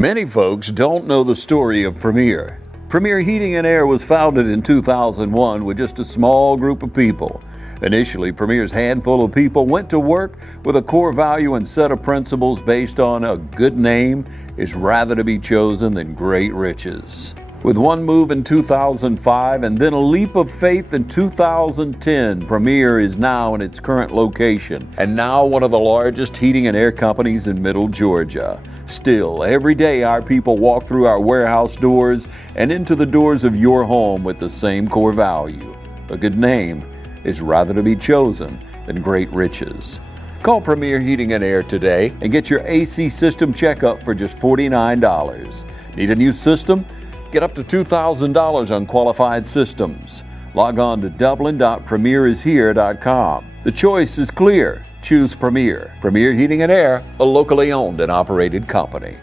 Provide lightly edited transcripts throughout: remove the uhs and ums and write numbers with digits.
Many folks don't know the story of Premier. Premier Heating and Air was founded in 2001 with just a small group of people. Initially, Premier's handful of people went to work with a core value and set of principles based on a good name is rather to be chosen than great riches. With one move in 2005 and then a leap of faith in 2010, Premier is now in its current location and now one of the largest heating and air companies in Middle Georgia. Still, every day our people walk through our warehouse doors and into the doors of your home with the same core value. A good name is rather to be chosen than great riches. Call Premier Heating and Air today and get your AC system checkup for just $49. Need a new system? Get up to $2,000 on qualified systems. Log on to dublin.premierishere.com. The choice is clear. Choose Premier. Premier Heating and Air, a locally owned and operated company.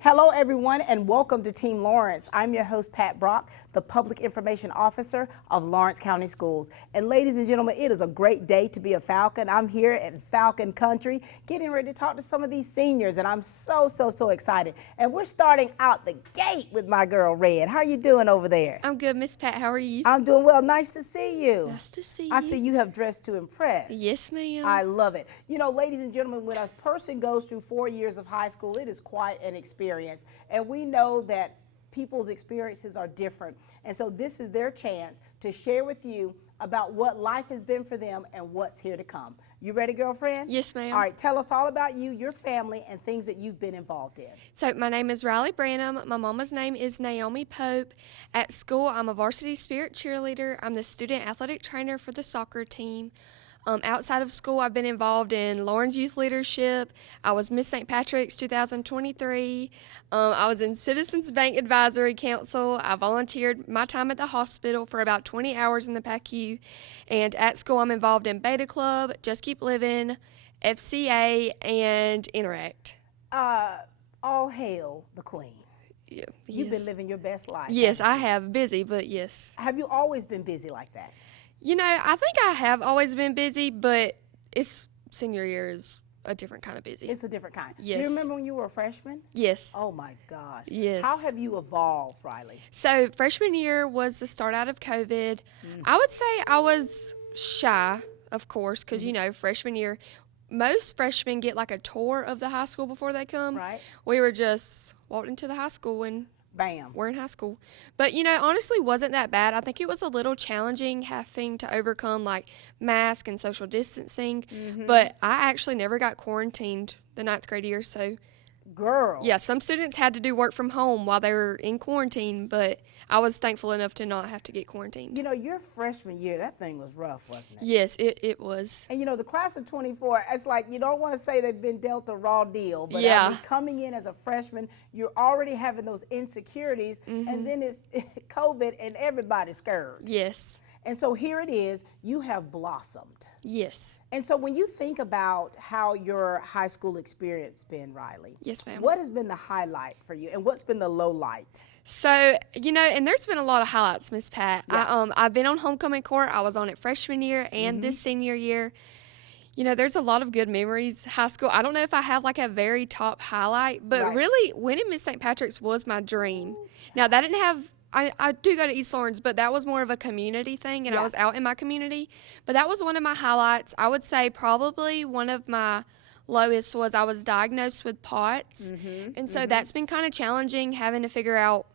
Hello everyone and welcome to Team Lawrence. I'm your host Pat Brock, the Public Information Officer of Lawrence County Schools. And ladies and gentlemen, it is a great day to be a Falcon. I'm here at Falcon Country getting ready to talk to some of these seniors and I'm so excited. And we're starting out the gate with my girl Red. How are you doing over there? I'm good, Miss Pat. How are you? I'm doing well. Nice to see you. Nice to see you. I see you have dressed to impress. Yes, ma'am. I love it. You know, ladies and gentlemen, when a person goes through 4 years of high school, it is quite an experience. And we know that people's experiences are different. And so this is their chance to share with you about what life has been for them and what's here to come. You ready, girlfriend? Yes, ma'am. All right, tell us all about you, your family, and things that you've been involved in. So my name is Riley Branham. My mama's name is Naomi Pope. At school, I'm a varsity spirit cheerleader. I'm the student athletic trainer for the soccer team. Outside of school, I've been involved in Lawrence Youth Leadership. I was Miss St. Patrick's 2023. I was in Citizens Bank Advisory Council. I volunteered my time at the hospital for about 20 hours in the PACU. And at school, I'm involved in Beta Club, Just Keep Living, FCA, and Interact. All hail the queen. Yeah, You've yes. been living your best life. Yes, I have. Busy, but yes. Have you always been busy like that? You know, I think I have always been busy, but senior year is a different kind of busy. It's a different kind. Yes. Do you remember when you were a freshman? Yes. Oh my gosh. Yes. How have you evolved, Riley? So freshman year was the start out of COVID. I would say I was shy, of course, because, you know, freshman year, most freshmen get like a tour of the high school before they come. Right. We were just walked into the high school and Bam. we're in high school. But, you know, honestly wasn't that bad. I think it was a little challenging having to overcome, like, mask and social distancing. But I actually never got quarantined the 9th grade year. So, Girl. yeah, some students had to do work from home while they were in quarantine. But I was thankful enough to not have to get quarantined. You know, your freshman year, that thing was rough, wasn't it? Yes, it was. And, you know, the class of 24, it's like you don't want to say they've been dealt a raw deal. But Yeah. I mean, coming in as a freshman, you're already having those insecurities. And then it's COVID and everybody's scared. Yes. And so here it is, you have blossomed. Yes. And so when you think about how your high school experience been, Riley, Yes, ma'am. what has been the highlight for you and what's been the low light? So, you know, and there's been a lot of highlights, Miss Pat. Yeah. I've been on homecoming court. I was on it freshman year and this senior year. You know, there's a lot of good memories. High school, I don't know if I have like a very top highlight, but Right. really winning Miss St. Patrick's was my dream. Now, that didn't have, I do go to East Lawrence, but that was more of a community thing, and I Yeah. was out in my community. But that was one of my highlights. I would say probably one of my lowest was I was diagnosed with POTS. And so that's been kind of challenging, having to figure out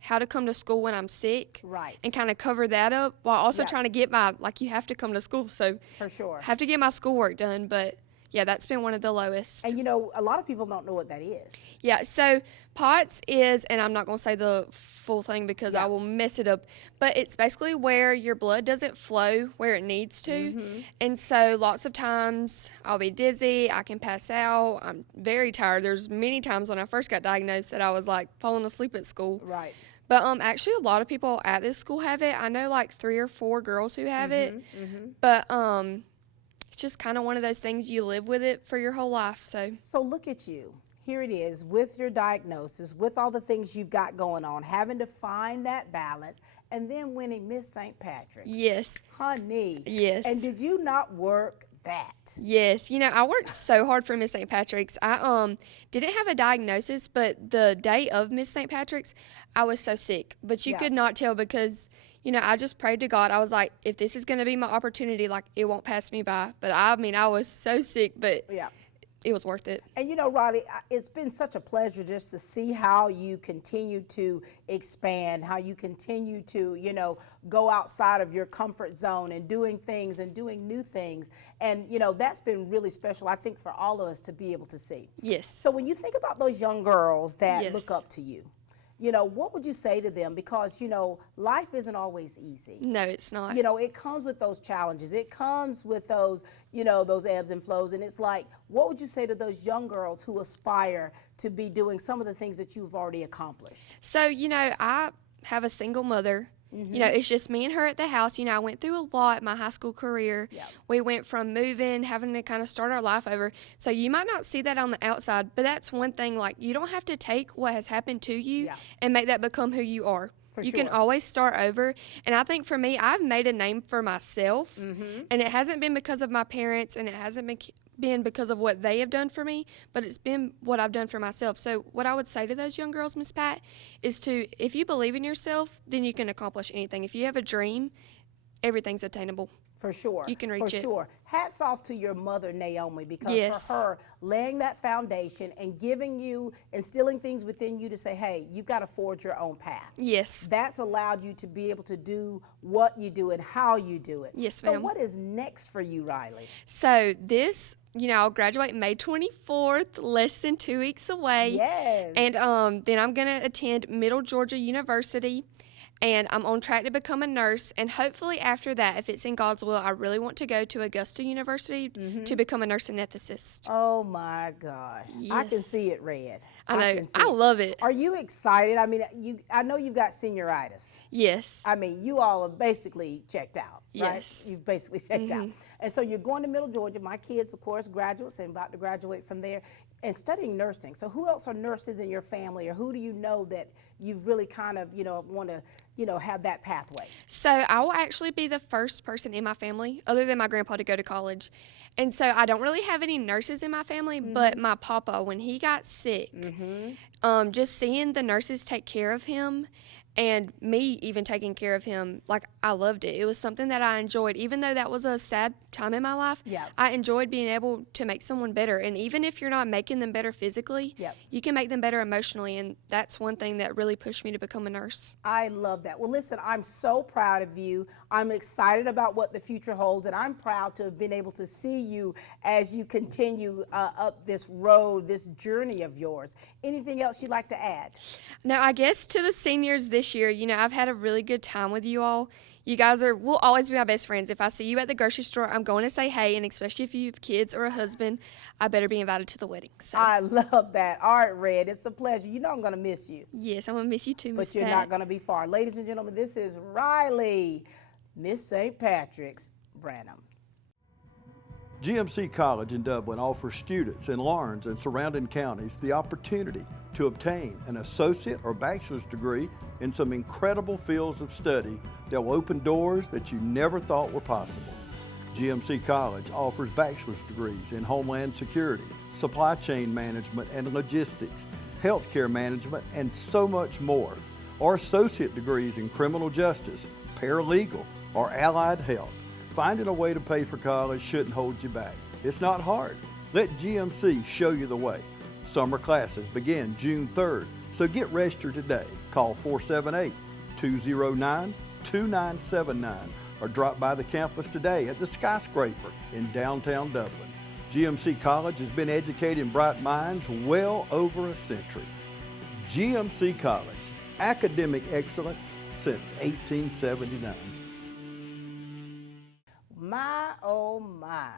how to come to school when I'm sick. Right. And kind of cover that up while also Yeah. trying to get like you have to come to school. So For sure. have to get my schoolwork done. But yeah, that's been one of the lowest. And you know, a lot of people don't know what that is. Yeah, so POTS is, and I'm not going to say the full thing because I will mess it up, but it's basically where your blood doesn't flow where it needs to. And so lots of times I'll be dizzy, I can pass out, I'm very tired. There's many times when I first got diagnosed that I was like falling asleep at school. Right. But actually a lot of people at this school have it. I know like 3 or 4 girls who have it. But it's just kind of one of those things, you live with it for your whole life. So look at you. Here it is with your diagnosis, with all the things you've got going on, having to find that balance and then winning Miss St. Patrick's. Yes. Honey. Yes. And did you not work that? Yes, I worked so hard for Miss St. Patrick's. I didn't have a diagnosis, but the day of Miss St. Patrick's, I was so sick. But you could not tell because, I just prayed to God. I was like, if this is going to be my opportunity, like, it won't pass me by. But I was so sick, but it was worth it. And Riley, it's been such a pleasure just to see how you continue to expand, how you continue to, go outside of your comfort zone and doing things and doing new things. And, that's been really special, I think, for all of us to be able to see. Yes. So when you think about those young girls that look up to you, what would you say to them? Because, life isn't always easy. No, it's not. It comes with those challenges. It comes with those, those ebbs and flows. And it's like, what would you say to those young girls who aspire to be doing some of the things that you've already accomplished? So, I have a single mother. It's just me and her at the house. I went through a lot in my high school career. Yep. We went from moving, having to kind of start our life over. So you might not see that on the outside, but that's one thing. Like, you don't have to take what has happened to you and make that become who you are. You can always start over. And I think for me, I've made a name for myself. And it hasn't been because of my parents, and it hasn't been because of what they have done for me, but it's been what I've done for myself. So what I would say to those young girls, Miss Pat, is if you believe in yourself, then you can accomplish anything. If you have a dream, everything's attainable. For sure. You can reach it. For sure. Hats off to your mother, Naomi, because for her, laying that foundation and instilling things within you to say, hey, you've got to forge your own path. Yes. That's allowed you to be able to do what you do and how you do it. Yes, ma'am. ma'am. So what is next for you, Riley? So this, I'll graduate May 24th, less than 2 weeks away. Yes. And then I'm going to attend Middle Georgia University. And I'm on track to become a nurse. And hopefully after that, if it's in God's will, I really want to go to Augusta University to become a nurse anesthetist. Oh, my gosh. Yes. I can see it, Red. I know. I love it. Are you excited? I mean, I know you've got senioritis. Yes. I mean, you all are basically checked out, right? Yes. You've basically checked out. And so you're going to Middle Georgia. My kids, of course, graduates and about to graduate from there and studying nursing. So who else are nurses in your family, or who do you know that you've really kind of, want to, have that pathway? So I will actually be the first person in my family, other than my grandpa, to go to college. And so I don't really have any nurses in my family, but my papa, when he got sick, just seeing the nurses take care of him and me even taking care of him, like, I loved it. It was something that I enjoyed. Even though that was a sad time in my life, I enjoyed being able to make someone better. And even if you're not making them better physically, you can make them better emotionally. And that's one thing that really pushed me to become a nurse. I love that. Well, listen, I'm so proud of you. I'm excited about what the future holds, and I'm proud to have been able to see you as you continue up this road, this journey of yours. Anything else you'd like to add? Now, I guess to the seniors this year, I've had a really good time with you all. You guys will always be my best friends. If I see you at the grocery store, I'm going to say hey, and especially if you have kids or a husband, I better be invited to the wedding. So. I love that. All right, Red, it's a pleasure. I'm going to miss you. Yes, I'm going to miss you too, Miss Pat. But you're not going to be far. Ladies and gentlemen, this is Riley, Miss St. Patrick's, Branham. GMC College in Dublin offers students in Lawrence and surrounding counties the opportunity to obtain an associate or bachelor's degree in some incredible fields of study that will open doors that you never thought were possible. GMC College offers bachelor's degrees in Homeland Security, Supply Chain Management and Logistics, Healthcare Management, and so much more, or associate degrees in Criminal Justice, Paralegal, or Allied Health. Finding a way to pay for college shouldn't hold you back. It's not hard. Let GMC show you the way. Summer classes begin June 3rd, so get registered today. Call 478-209-2979 or drop by the campus today at the Skyscraper in downtown Dublin. GMC College has been educating bright minds well over a century. GMC College, academic excellence since 1879. My, oh my.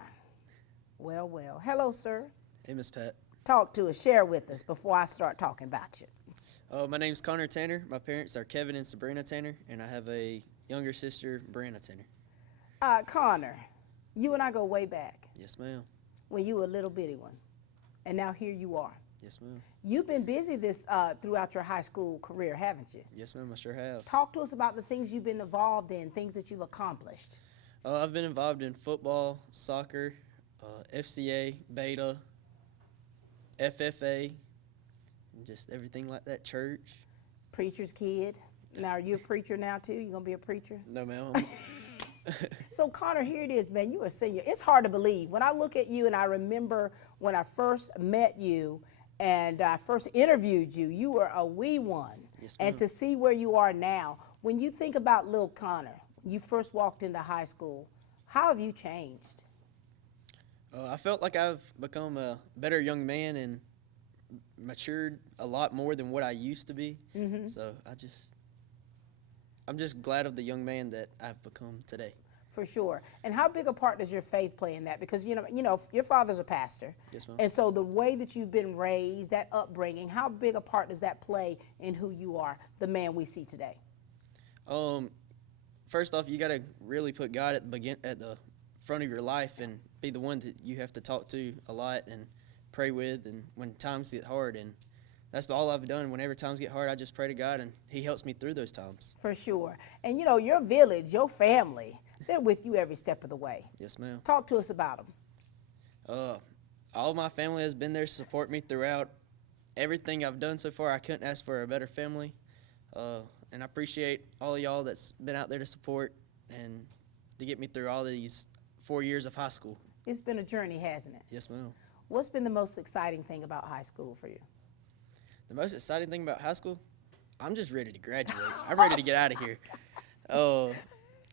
Well, well. Hello, sir. Hey, Miss Pat. Talk to us, share with us before I start talking about you. My name's Connor Tanner. My parents are Kevin and Sabrina Tanner, and I have a younger sister, Brianna Tanner. Connor, you and I go way back Yes, ma'am. when you were a little bitty one, and now here you are. Yes, ma'am. You've been busy this throughout your high school career, haven't you? Yes, ma'am, I sure have. Talk to us about the things you've been involved in, things that you've accomplished. I've been involved in football, soccer, FCA, beta, FFA, and just everything like that, church. Preacher's kid. Now, are you a preacher now too? You gonna be a preacher? No, ma'am. So Connor, here it is, man. You are a senior. It's hard to believe. When I look at you and I remember when I first met you and I first interviewed you, you were a wee one. Yes, And ma'am. to see where you are now, when you think about little Connor, you first walked into high school, how have you changed? I felt like I've become a better young man and matured a lot more than what I used to be. Mm-hmm. So I'm just glad of the young man that I've become today. For sure. And how big a part does your faith play in that? Because you know, your father's a pastor. Yes, ma'am. And so the way that you've been raised, that upbringing, how big a part does that play in who you are, the man we see today? First off, you got to really put God at the front of your life and be the one that you have to talk to a lot and pray with, and when times get hard. And that's all I've done. Whenever times get hard, I just pray to God, and He helps me through those times. For sure. And you know, your village, your family, they're with you every step of the way. Yes, ma'am. Talk to us about them. All my family has been there to support me throughout everything I've done so far. I couldn't ask for a better family. And I appreciate all of y'all that's been out there to support and to get me through all these 4 years of high school. It's been a journey, hasn't it? Yes, ma'am. What's been the most exciting thing about high school for you? The most exciting thing about high school, I'm just ready to graduate. I'm ready to get out of here.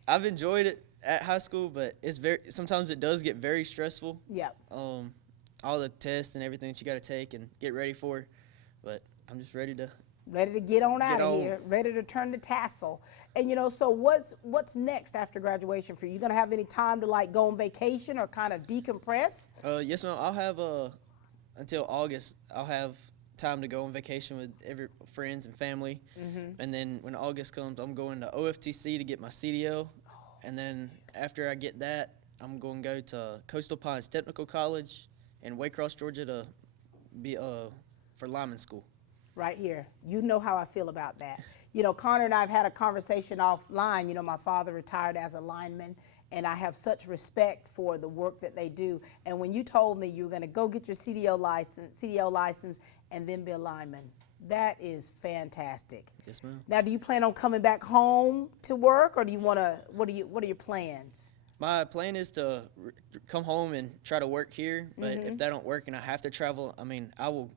I've enjoyed it at high school, but sometimes it does get very stressful. Yep. All the tests and everything that you got to take and get ready for. But I'm just ready to Get on out Get of on. here, ready to turn the tassel. And you know, so what's next after graduation for you? You gonna have any time to like go on vacation or kind of decompress? Yes, ma'am. I'll have until August. I'll have time to go on vacation with friends and family, and then when August comes, I'm going to OFTC to get my CDL, and then after I get that, I'm going to go to Coastal Pines Technical College in Waycross, Georgia, to be for lineman school. Right here. You know how I feel about that. You know, Connor and I have had a conversation offline. You know, my father retired as a lineman, and I have such respect for the work that they do. And when you told me you were going to go get your CDL license, and then be a lineman, that is fantastic. Yes, ma'am. Now, do you plan on coming back home to work, or do you want to? What are your plans? My plan is to come home and try to work here, but if that don't work and I have to travel, I mean, I will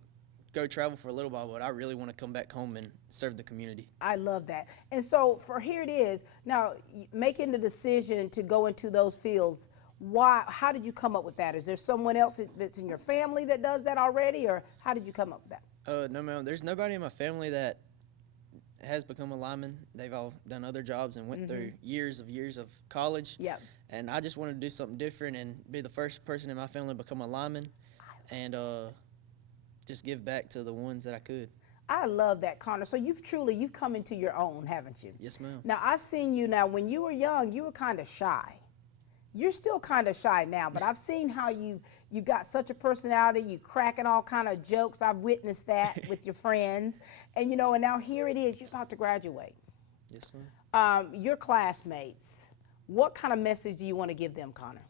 go travel for a little while, but I really want to come back home and serve the community. I love that. And so for here it is. Now, making the decision to go into those fields, how did you come up with that? Is there someone else that's in your family that does that already, or how did you come up with that? No, ma'am. There's nobody in my family that has become a lineman. They've all done other jobs and went through years of college. Yeah. And I just wanted to do something different and be the first person in my family to become a lineman, and just give back to the ones that I could. I love that, Connor. So you've come into your own, haven't you? Yes, ma'am. Now, I've seen you now. When you were young, you were kind of shy. You're still kind of shy now, but I've seen how you got such a personality. You cracking all kind of jokes. I've witnessed that with your friends. And, you know, and now here it is. You're about to graduate. Yes, ma'am. Your classmates, what kind of message do you want to give them, Connor?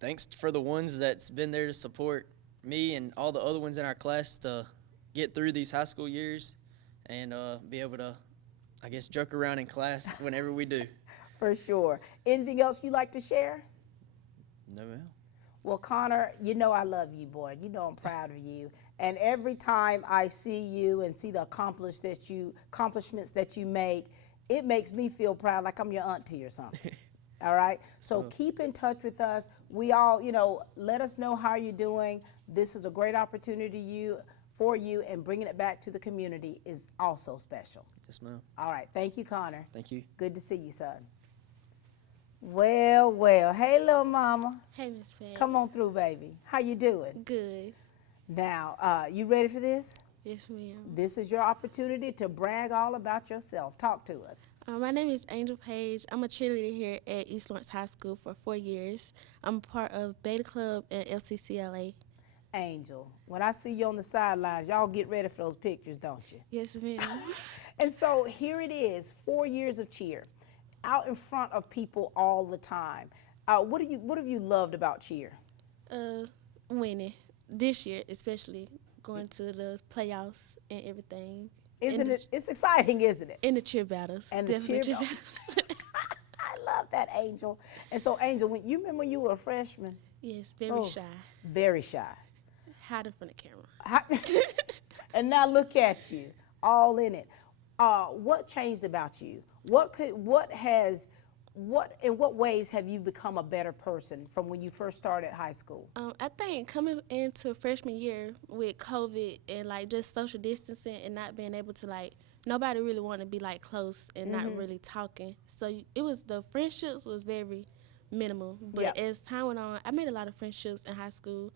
Thanks for the ones that's been there to support me and all the other ones in our class to get through these high school years and be able to, I guess, joke around in class whenever we do. For sure. Anything else you'd like to share? No, ma'am. Well, Connor, you know I love you, boy. You know I'm proud of you. And every time I see you and see the accomplishments that you make, it makes me feel proud, like I'm your auntie or something. All right? So keep in touch with us. We all, you know, let us know how you're doing. This is a great opportunity for you, and bringing it back to the community is also special. Yes, ma'am. All right. Thank you, Connor. Thank you. Good to see you, son. Well, well. Hey, little mama. Hey, Miss Pat. Come on through, baby. How you doing? Good. Now, you ready for this? Yes, ma'am. This is your opportunity to brag all about yourself. Talk to us. My name is Angel Page. I'm a cheerleader here at East Lawrence High School for 4 years. I'm a part of Beta Club and LCCLA. Angel, when I see you on the sidelines, y'all get ready for those pictures, don't you? Yes, ma'am. And so here it is, 4 years of cheer, out in front of people all the time. What have you loved about cheer? Winning this year, especially going to the playoffs and everything. Isn't it? It's exciting, isn't it? In the cheer battles. And the Definitely cheer battles. I love that, Angel. And so, Angel, when you remember when you were a freshman? Yes, very Oh, shy. Very shy. Hiding from the camera. And now look at you, all in it. What changed about you? In what ways have you become a better person from when you first started high school? I think coming into freshman year with COVID and like just social distancing and not being able to like, nobody really wanted to be like close and not really talking. So it was, the friendships was very minimal. But Yep. as time went on, I made a lot of friendships in high school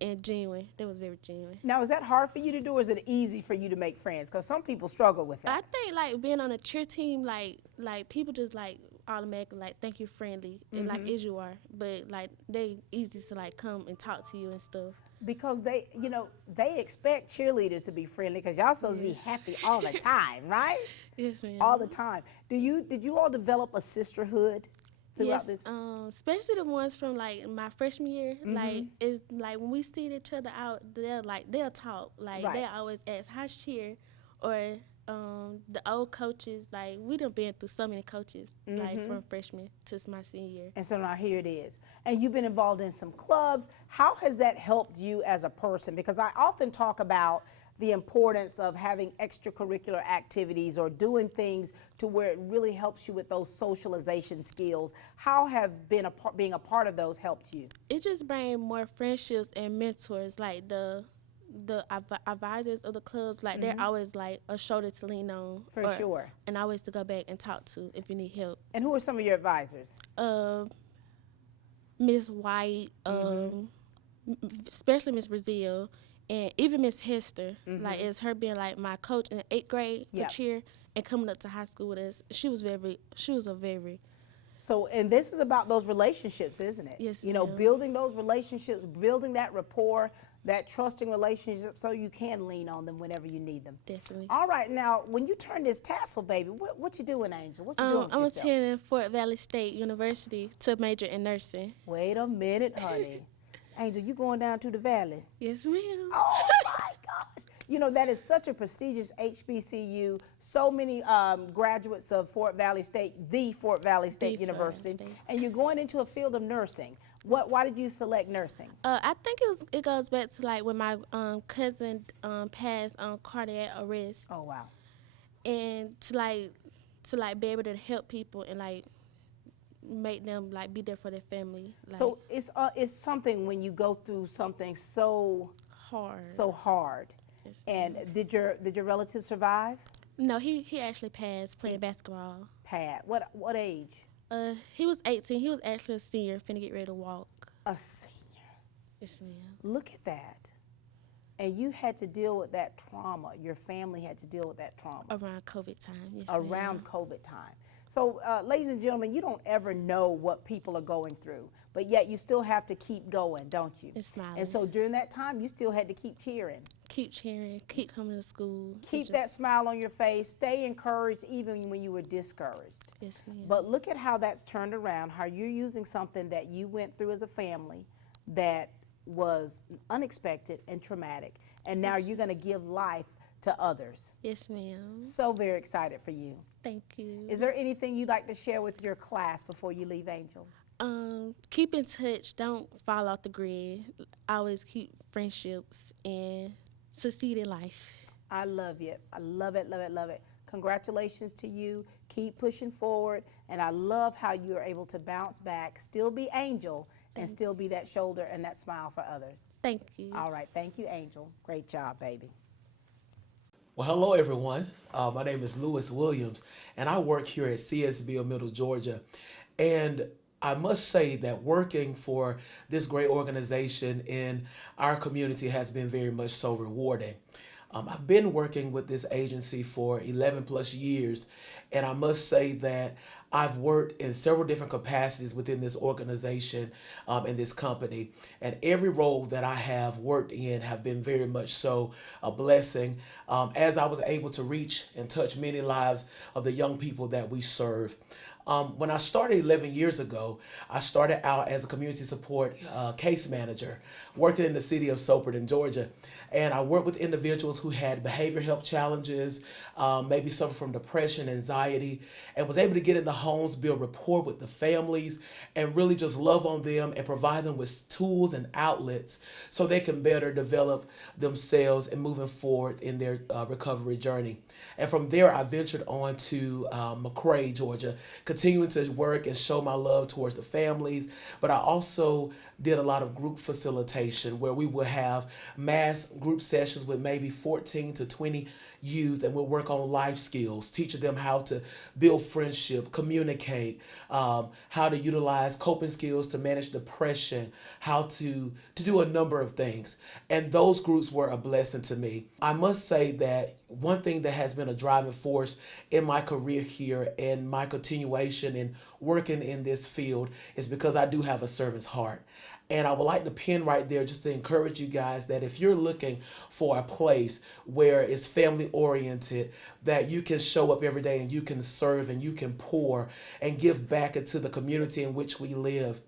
and genuine. They was very genuine. Now, is that hard for you to do, or is it easy for you to make friends? Because some people struggle with I that. think like being on a cheer team, like people just like automatically like think you're friendly and like as you are, but like they easy to like come and talk to you and stuff. Because they expect cheerleaders to be friendly, because y'all supposed to be happy all the time, right? Yes, ma'am. All the time. Did you all develop a sisterhood throughout Yes, this? especially the ones from like my freshman year. Like it's like when we see each other out, they'll talk. Like Right. they always ask how's cheer, or the old coaches. Like we done been through so many coaches, like from freshman to my senior year. And so now here it is. And you've been involved in some clubs. How has that helped you as a person? Because I often talk about the importance of having extracurricular activities or doing things to where it really helps you with those socialization skills. How have being a part of those helped you? It just bring more friendships and mentors. Like the advisors of the clubs, like they're always like a shoulder to lean on. For sure. And always to go back and talk to if you need help. And who are some of your advisors? Miss White, especially Miss Brazil, and even Miss Hester. Like it's her being like my coach in the 8th grade for Yep. cheer and coming up to high school with us. She was a very So, and this is about those relationships, isn't it? Yes, You know, ma'am. building those relationships, building that rapport, that trusting relationship, so you can lean on them whenever you need them. definitely. All right, now when you turn this tassel, baby, what you doing, Angel? What you doing with I'm yourself? attending Fort Valley State University to major in nursing. Wait a minute, honey. Angel, you going down to the valley? Yes, ma'am. Oh my gosh. You know, that is such a prestigious HBCU. So many graduates of Fort Valley State, the Fort Valley State The Fort Valley University. State. And you're going into a field of nursing. Why did you select nursing? I think it goes back to like when my cousin passed cardiac arrest, Oh, wow. and to be able to help people and like make them like be there for their family. Like, So it's something when you go through something so hard. hard. Yes, And did your relative survive? No, he actually passed playing basketball. Pat, what age? He was 18. He was actually a senior, finna get ready to walk. A senior. Yes, ma'am. Look at that. And you had to deal with that trauma. Your family had to deal with that trauma Around COVID time. Yes, around ma'am. COVID time. So, ladies and gentlemen, you don't ever know what people are going through, but yet you still have to keep going, don't you? And smiling. And so during that time, you still had to keep cheering. Keep cheering, keep coming to school. Keep that smile on your face. Stay encouraged even when you were discouraged. Yes, ma'am. But look at how that's turned around, how you're using something that you went through as a family that was unexpected and traumatic, and now you're going to give life to others. Yes, ma'am. So very excited for you. Thank you. Is there anything you'd like to share with your class before you leave, Angel? Keep in touch. Don't fall off the grid. Always keep friendships and succeed in life. I love you. I love it, love it, love it. Congratulations to you. Keep pushing forward, and I love how you are able to bounce back, still be Angel, and still be that shoulder and that smile for others. Thank you. All right, thank you, Angel. Great job, baby. Well, hello, everyone. My name is Lewis Williams, and I work here at CSB of Middle Georgia. And I must say that working for this great organization in our community has been very much so rewarding. I've been working with this agency for 11 plus years, and I must say that I've worked in several different capacities within this organization and this company, and every role that I have worked in have been very much so a blessing as I was able to reach and touch many lives of the young people that we serve. When I started 11 years ago, I started out as a community support case manager working in the city of Soperton, Georgia. And I worked with individuals who had behavior health challenges, maybe suffer from depression, anxiety, and was able to get in the homes, build rapport with the families, and really just love on them and provide them with tools and outlets so they can better develop themselves and moving forward in their recovery journey. And from there, I ventured on to McRae, Georgia, continuing to work and show my love towards the families. But I also did a lot of group facilitation where we would have mass group sessions with maybe 14 to 20 youth, and we'll work on life skills, teaching them how to build friendship, communicate, how to utilize coping skills to manage depression, how to do a number of things. And those groups were a blessing to me. I must say that one thing that has been a driving force in my career here and my continuation in working in this field is because I do have a servant's heart. And I would like to pin right there just to encourage you guys that if you're looking for a place where it's family oriented, that you can show up every day and you can serve and you can pour and give back into the community in which we live,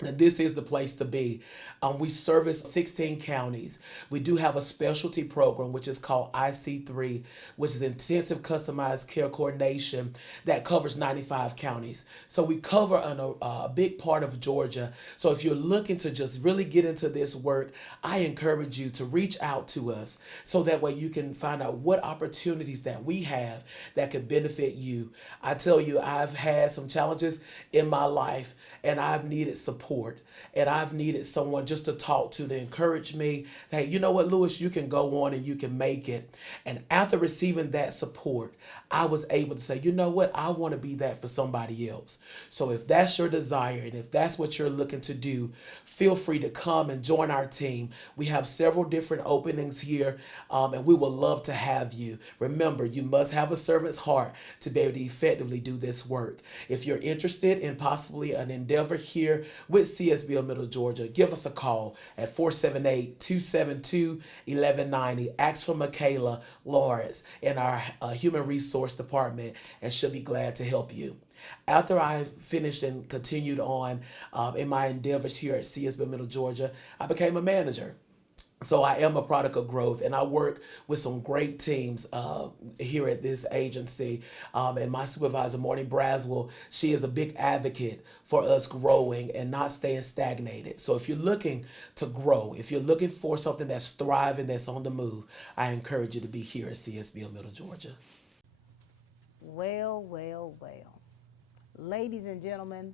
and this is the place to be. We service 16 counties. We do have a specialty program, which is called IC3, which is Intensive Customized Care Coordination that covers 95 counties. So we cover a big part of Georgia. So if you're looking to just really get into this work, I encourage you to reach out to us so that way you can find out what opportunities that we have that could benefit you. I tell you, I've had some challenges in my life and I've needed support and I've needed someone just to talk to encourage me. Hey, you know what, Lewis, you can go on and you can make it. And after receiving that support, I was able to say, you know what, I want to be that for somebody else. So if that's your desire and if that's what you're looking to do, feel free to come and join our team. We have several different openings here and we would love to have you. Remember, you must have a servant's heart to be able to effectively do this work. If you're interested in possibly an endeavor here with CSB of Middle Georgia, give us a call at 478-272-1190. Ask for Michaela Lawrence in our Human Resource Department and she'll be glad to help you. After I finished and continued on in my endeavors here at CSB of Middle Georgia, I became a manager. So I am a product of growth and I work with some great teams here at this agency. And my supervisor, Morning Braswell, she is a big advocate for us growing and not staying stagnated. So if you're looking to grow, if you're looking for something that's thriving, that's on the move, I encourage you to be here at CSB of Middle Georgia. Well, well, well. Ladies and gentlemen,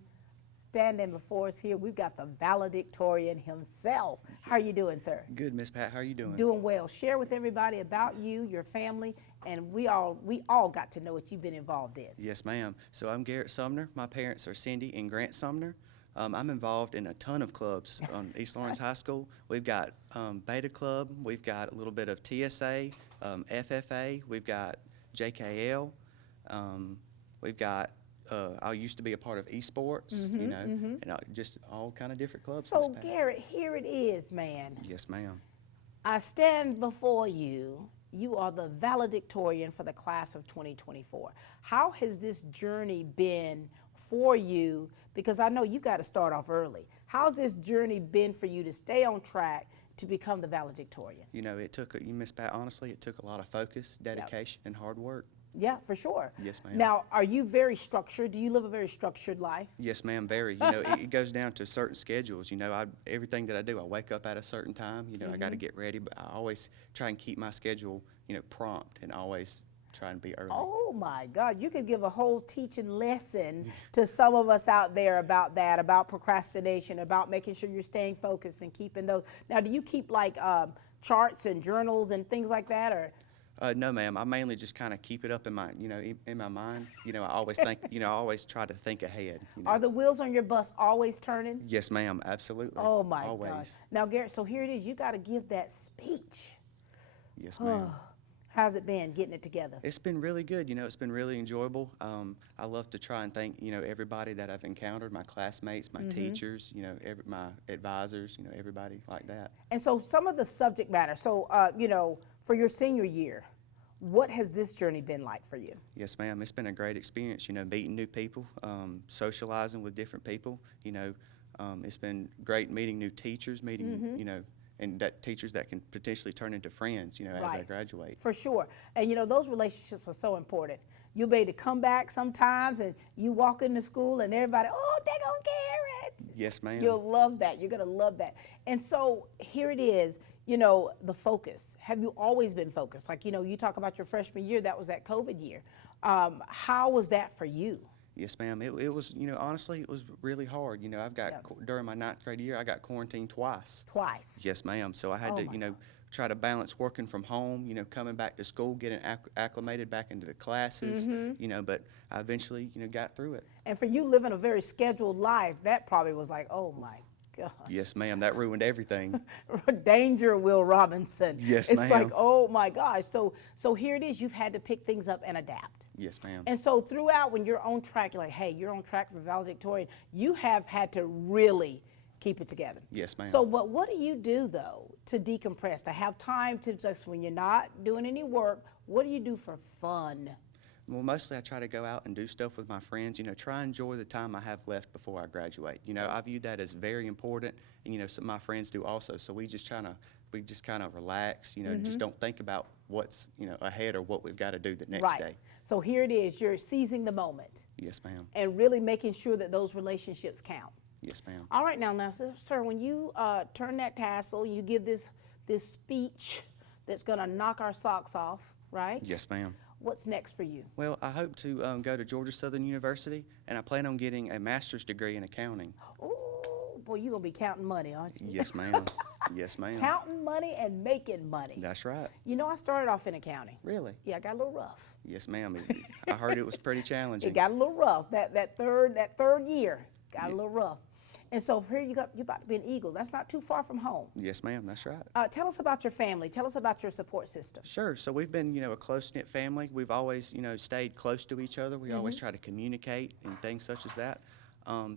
standing before us here, we've got the valedictorian himself. How are you doing, sir? Good, Miss Pat. How are you doing? Doing well. Share with everybody about you, your family, and we all got to know what you've been involved in. Yes, ma'am. So I'm Garrett Sumner. My parents are Cindy and Grant Sumner. I'm involved in a ton of clubs on East Lawrence High School. We've got Beta Club. We've got a little bit of TSA, FFA. We've got JKL. We've got I used to be a part of esports, you know, and just all kind of different clubs. So, Garrett, here it is, man. Yes, ma'am. I stand before you. You are the valedictorian for the class of 2024. How has this journey been for you? Because I know you got to start off early. How's this journey been for you to stay on track to become the valedictorian? You know, it took, Miss Pat, honestly, it took a lot of focus, dedication, and hard work. Yeah, for sure. Yes, ma'am. Now, are you very structured? Do you live a very structured life? Yes, ma'am, very. You know, it goes down to certain schedules. You know, everything that I do, I wake up at a certain time. You know, I got to get ready, but I always try and keep my schedule, you know, prompt and always try and be early. Oh, my God. You could give a whole teaching lesson to some of us out there about that, about procrastination, about making sure you're staying focused and keeping those. Now, do you keep, like, charts and journals and things like that, or? No, ma'am. I mainly just kind of keep it up in my, you know, in my mind. You know, I always think, you know, I always try to think ahead. You know? Are the wheels on your bus always turning? Yes, ma'am. Absolutely. Oh, my always. God. Now, Garrett, so here it is. You got to give that speech. Yes, ma'am. How's it been getting it together? It's been really good. You know, it's been really enjoyable. I love to try and thank, you know, everybody that I've encountered, my classmates, my teachers, you know, my advisors, you know, everybody like that. And so some of the subject matter, so, you know, for your senior year, what has this journey been like for you? Yes, ma'am. It's been a great experience, you know, meeting new people, socializing with different people. You know, it's been great meeting new teachers, meeting, you know, and that teachers that can potentially turn into friends, you know, as I Right. graduate. For sure. And you know, those relationships are so important. You'll be able to come back sometimes and you walk into school and everybody, oh, they gonna Garrett. Yes, ma'am. You'll love that. You're gonna love that. And so here it is, you know, the focus. Have you always been focused? Like, you know, you talk about your freshman year, that was that COVID year. How was that for you? Yes, ma'am. It was, you know, honestly, it was really hard. You know, I've got, during my 9th grade year, I got quarantined twice. Twice. Yes, ma'am. So I had Oh, to, my you know, try to balance working from home, you know, coming back to school, getting acclimated back into the classes, you know, but I eventually, you know, got through it. And for you living a very scheduled life, that probably was like, oh my God. Yes, ma'am. That ruined everything. Danger, Will Robinson. Yes, it's ma'am. like, oh my gosh. So here it is, you've had to pick things up and adapt. Yes, ma'am. And so throughout, when you're on track, you're like, hey, you're on track for valedictorian, you have had to really keep it together. Yes, ma'am. So, but what do you do though to decompress, to have time to just, when you're not doing any work, what do you do for fun? Well, mostly I try to go out and do stuff with my friends, you know, try and enjoy the time I have left before I graduate. You know, I view that as very important, and, you know, some of my friends do also. So we just kind of relax, you know, just don't think about what's, you know, ahead or what we've got to do the next Right. day. So here it is, you're seizing the moment Yes, ma'am. and really making sure that those relationships count. Yes, ma'am. All right, now, sir, when you turn that tassel, you give this speech that's gonna knock our socks off, right? Yes, ma'am. What's next for you? Well, I hope to go to Georgia Southern University, and I plan on getting a master's degree in accounting. Oh, boy, you're gonna be counting money, aren't you? Yes, ma'am. Yes, ma'am. Counting money and making money. That's right. You know, I started off in accounting. Really? Yeah, I got a little rough. Yes, ma'am. I heard it was pretty challenging. It got a little rough. That third year got a little rough. And so here you're about to be an Eagle. That's not too far from home. Yes, ma'am. That's right. Tell us about your family. Tell us about your support system. Sure. So we've been, you know, a close-knit family. We've always, you know, stayed close to each other. We always try to communicate and things such as that.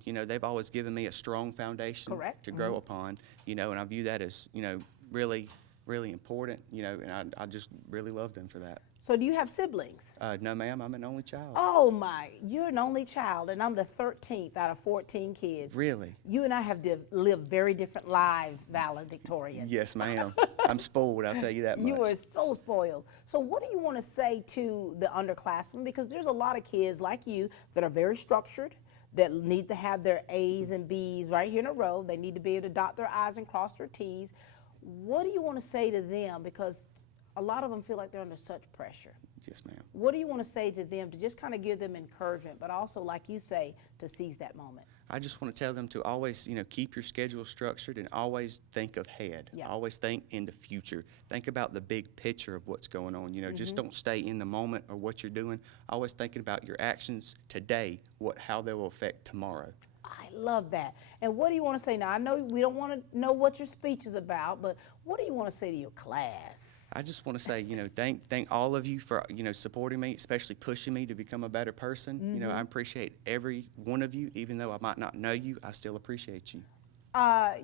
You know, they've always given me a strong foundation Correct. to grow upon, you know, and I view that as, you know, really, really important, you know, and I just really love them for that. So do you have siblings? No, ma'am, I'm an only child. Oh my, you're an only child, and I'm the 13th out of 14 kids. Really? You and I have lived very different lives, valedictorian. Yes, ma'am. I'm spoiled, I'll tell you that much. You are so spoiled. So what do you want to say to the underclassmen? Because there's a lot of kids like you that are very structured, that need to have their A's and B's right here in a row. They need to be able to dot their I's and cross their T's. What do you want to say to them? Because a lot of them feel like they're under such pressure. Yes, ma'am. What do you want to say to them to just kind of give them encouragement, but also, like you say, to seize that moment? I just want to tell them to always, you know, keep your schedule structured and always think ahead. Yeah. Always think in the future. Think about the big picture of what's going on. You know, just don't stay in the moment or what you're doing. Always thinking about your actions today, how they will affect tomorrow. I love that. And what do you want to say now? I know we don't want to know what your speech is about, but what do you want to say to your class? I just want to say, you know, thank all of you for, you know, supporting me, especially pushing me to become a better person. You know, I appreciate every one of you, even though I might not know you, I still appreciate you.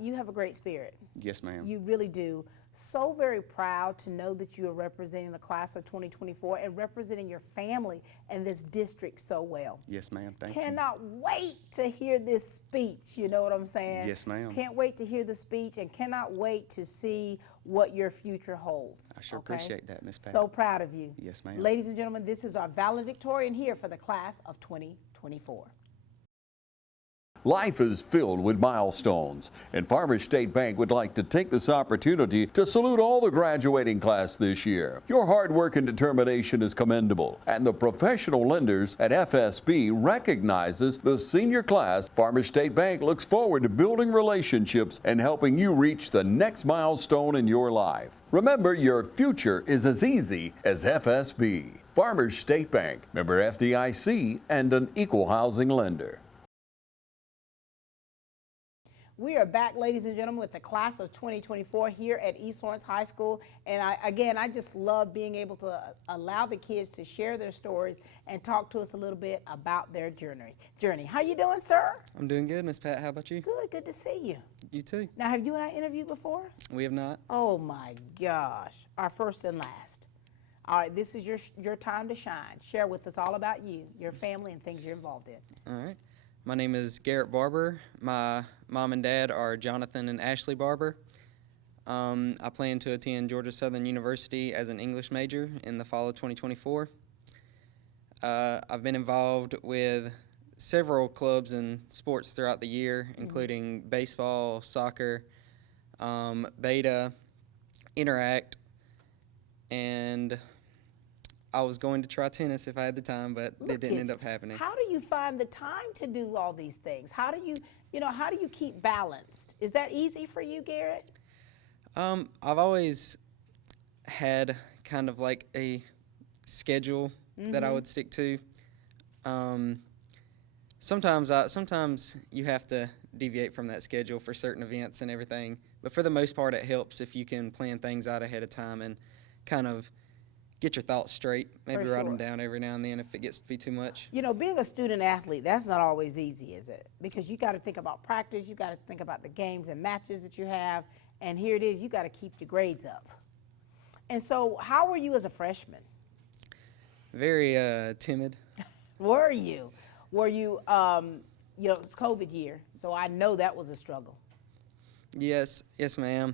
You have a great spirit. Yes, ma'am. You really do. So very proud to know that you are representing the class of 2024 and representing your family and this district so well. Yes, ma'am. Thank you. Cannot wait to hear this speech, you know what I'm saying? Yes, ma'am. Can't wait to hear the speech and cannot wait to see what your future holds. I sure okay? appreciate that, Miss Pat. So proud of you. Yes, ma'am. Ladies and gentlemen, this is our valedictorian here for the class of 2024. Life is filled with milestones, and Farmers State Bank would like to take this opportunity to salute all the graduating class this year. Your hard work and determination is commendable, and the professional lenders at FSB recognizes the senior class. Farmers State Bank looks forward to building relationships and helping you reach the next milestone in your life. Remember, your future is as easy as FSB. Farmers State Bank, member FDIC, and an equal housing lender. We are back, ladies and gentlemen, with the class of 2024 here at East Lawrence High School. And I just love being able to allow the kids to share their stories and talk to us a little bit about their journey. How you doing, sir? I'm doing good, Miss Pat. How about you? Good to see you. You too. Now, have you and I interviewed before? We have not. Oh my gosh, our first and last. All right, this is your time to shine. Share with us all about you, your family, and things you're involved in. All right. My name is Garrett Barber. My mom and dad are Jonathan and Ashley Barber. I plan to attend Georgia Southern University as an English major in the fall of 2024. I've been involved with several clubs and sports throughout the year, including baseball, soccer, Beta, Interact, and I was going to try tennis if I had the time, but it didn't end up happening. How do you find the time to do all these things? How do you keep balanced? Is that easy for you, Garrett? I've always had kind of like a schedule that I would stick to. Sometimes you have to deviate from that schedule for certain events and everything, but for the most part it helps if you can plan things out ahead of time and kind of get your thoughts straight, maybe write them down every now and then if it gets to be too much. You know, being a student athlete, that's not always easy, is it? Because you got to think about practice, you got to think about the games and matches that you have, and here it is, you got to keep your grades up. And so, how were you as a freshman? Very timid. Were you? Were you, it's COVID year, so I know that was a struggle. Yes, ma'am.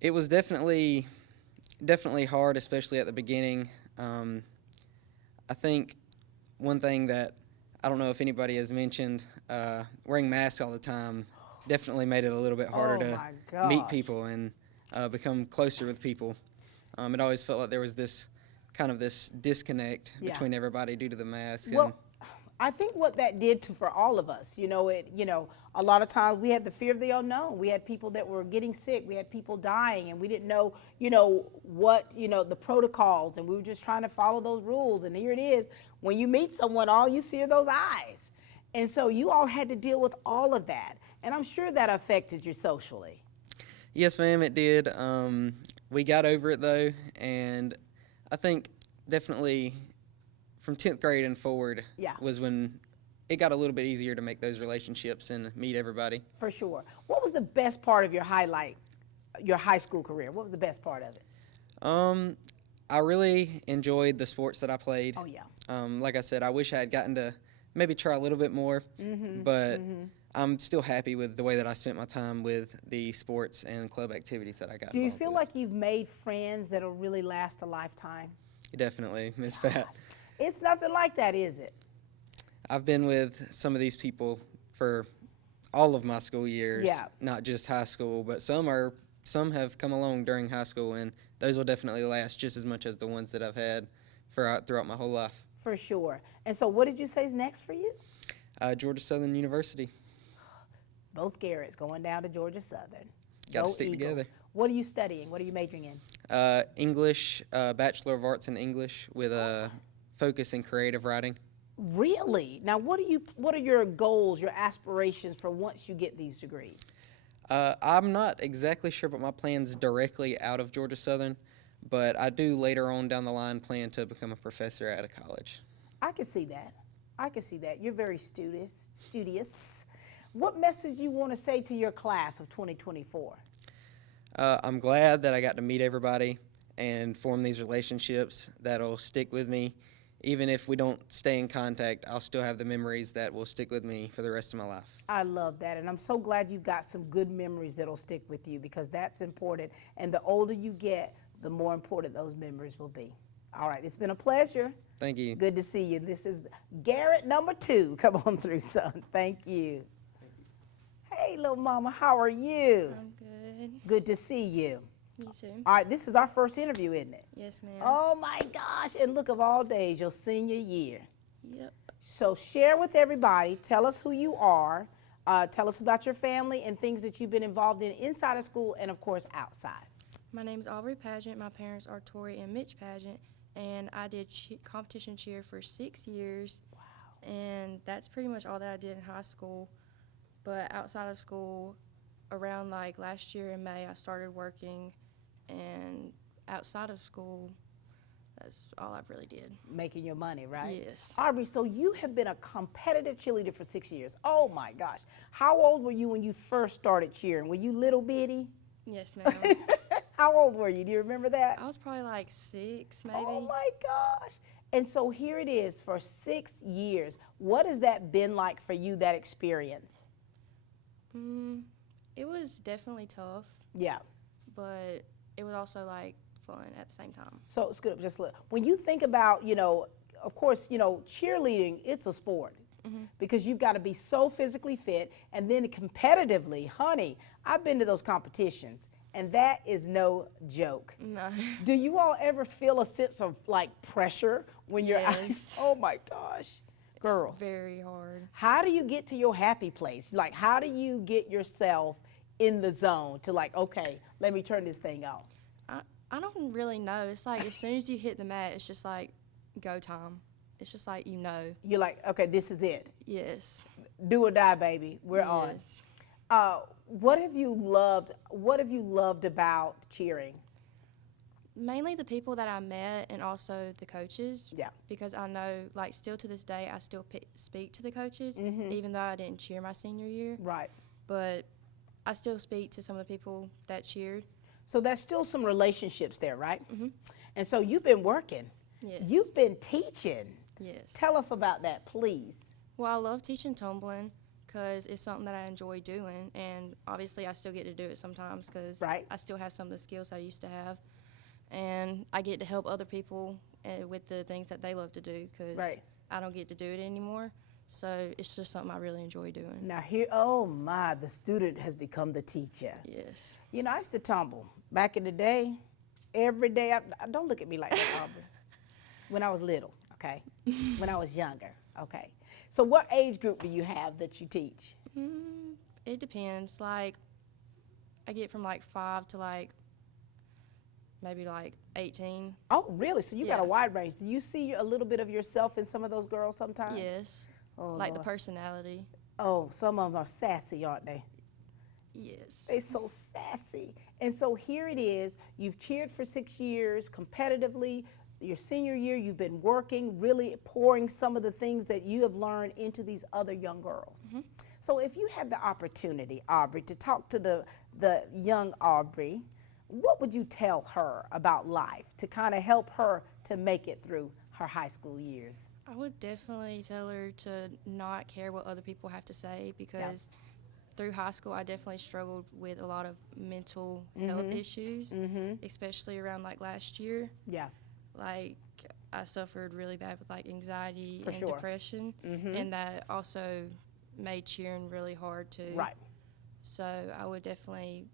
It was definitely hard, especially at the beginning. I think one thing that I don't know if anybody has mentioned, wearing masks all the time definitely made it a little bit harder to meet people and become closer with people. It always felt like there was this disconnect between everybody due to the mask. Well, I think what that did for all of us, a lot of times we had the fear of the unknown. We had people that were getting sick. We had people dying, and we didn't know, what, the protocols, and we were just trying to follow those rules. And here it is, when you meet someone, all you see are those eyes. And so you all had to deal with all of that. And I'm sure that affected you socially. Yes, ma'am, it did. We got over it, though, and I think definitely from 10th grade and forward was when it got a little bit easier to make those relationships and meet everybody. For sure. What was the best part of your high school career? What was the best part of it? I really enjoyed the sports that I played. Oh, yeah. Like I said, I wish I had gotten to maybe try a little bit more, but I'm still happy with the way that I spent my time with the sports and club activities that I got. Do you feel like you've made friends that'll really last a lifetime? Definitely, Ms. Pat. It's nothing like that, is it? I've been with some of these people for all of my school years, Yeah. not just high school, but some have come along during high school, and those will definitely last just as much as the ones that I've had throughout my whole life. For sure. And so what did you say is next for you? Georgia Southern University. Both Garrett's going down to Georgia Southern. Got to stick together. What are you studying? What are you majoring in? English, Bachelor of Arts in English with a focus in creative writing. Really? Now, what are your goals, your aspirations for once you get these degrees? I'm not exactly sure about my plans directly out of Georgia Southern, but I do later on down the line plan to become a professor at a college. I can see that. You're very studious. What message do you want to say to your class of 2024? I'm glad that I got to meet everybody and form these relationships that'll stick with me. Even if we don't stay in contact, I'll still have the memories that will stick with me for the rest of my life. I love that, and I'm so glad you've got some good memories that'll stick with you, because that's important. And the older you get, the more important those memories will be. All right, it's been a pleasure. Thank you. Good to see you. This is Garrett number 2. Come on through, son. Thank you. Hey, little mama, how are you? I'm good. Good to see you. You too. All right, this is our first interview, isn't it? Yes, ma'am. Oh my gosh, and look, of all days, your senior year. Yep. So share with everybody, tell us who you are, tell us about your family and things that you've been involved in inside of school and, of course, outside. My name's Aubrey Pageant. My parents are Tori and Mitch Pageant, and I did competition cheer for 6 years. Wow. And that's pretty much all that I did in high school. But outside of school, around like last year in May, I started working, and outside of school, that's all I really did. Making your money, right? Yes. Aubrey, so you have been a competitive cheerleader for 6 years. Oh my gosh. How old were you when you first started cheering? Were you little bitty? Yes, ma'am. How old were you? Do you remember that? I was probably like 6, maybe. Oh my gosh. And so here it is for 6 years. What has that been like for you, that experience? It was definitely tough, Yeah. but it was also like fun at the same time. So it's good. Just look. When you think about, of course, cheerleading, it's a sport. Because you've got to be so physically fit, and then competitively, honey, I've been to those competitions, and that is no joke. No. Do you all ever feel a sense of like pressure when you're out? Yes. Oh my gosh, girl. It's very hard. How do you get to your happy place? Like, how do you get yourself in the zone to like, okay, let me turn this thing on? I don't really know. It's like as soon as you hit the mat, it's just like go time. It's just like You're like, okay, this is it. Yes. Do or die, baby. We're on. Yes. What have you loved? What have you loved about cheering? Mainly the people that I met and also the coaches. Yeah. Because I know, like, still to this day, I still speak to the coaches, even though I didn't cheer my senior year. Right. But I still speak to some of the people that cheered. So there's still some relationships there, right? And so you've been working. Yes. You've been teaching. Yes. Tell us about that, please. Well, I love teaching tumbling because it's something that I enjoy doing, and obviously I still get to do it sometimes because Right. I still have some of the skills I used to have, and I get to help other people with the things that they love to do because Right. I don't get to do it anymore. So it's just something I really enjoy doing. Now here, oh my, the student has become the teacher. Yes. I used to tumble back in the day. Every day, don't look at me like that, Aubrey. When I was little, okay? When I was younger, okay? So what age group do you have that you teach? It depends. Like, I get from like 5 to like maybe like 18. Oh, really? So you got a Yeah. wide range. Do you see a little bit of yourself in some of those girls sometimes? Yes. Oh, Like the Lord. personality. Oh, some of them are sassy, aren't they? Yes. They're so sassy. And so here it is. You've cheered for 6 years competitively. Your senior year, you've been working, really pouring some of the things that you have learned into these other young girls. So if you had the opportunity, Aubrey, to talk to the young Aubrey, what would you tell her about life to kind of help her to make it through her high school years? I would definitely tell her to not care what other people have to say because through high school I definitely struggled with a lot of mental health issues, especially around like last year. Yeah. Like I suffered really bad with like anxiety For and sure. depression, and that also made cheering really hard too. Right. So I would definitely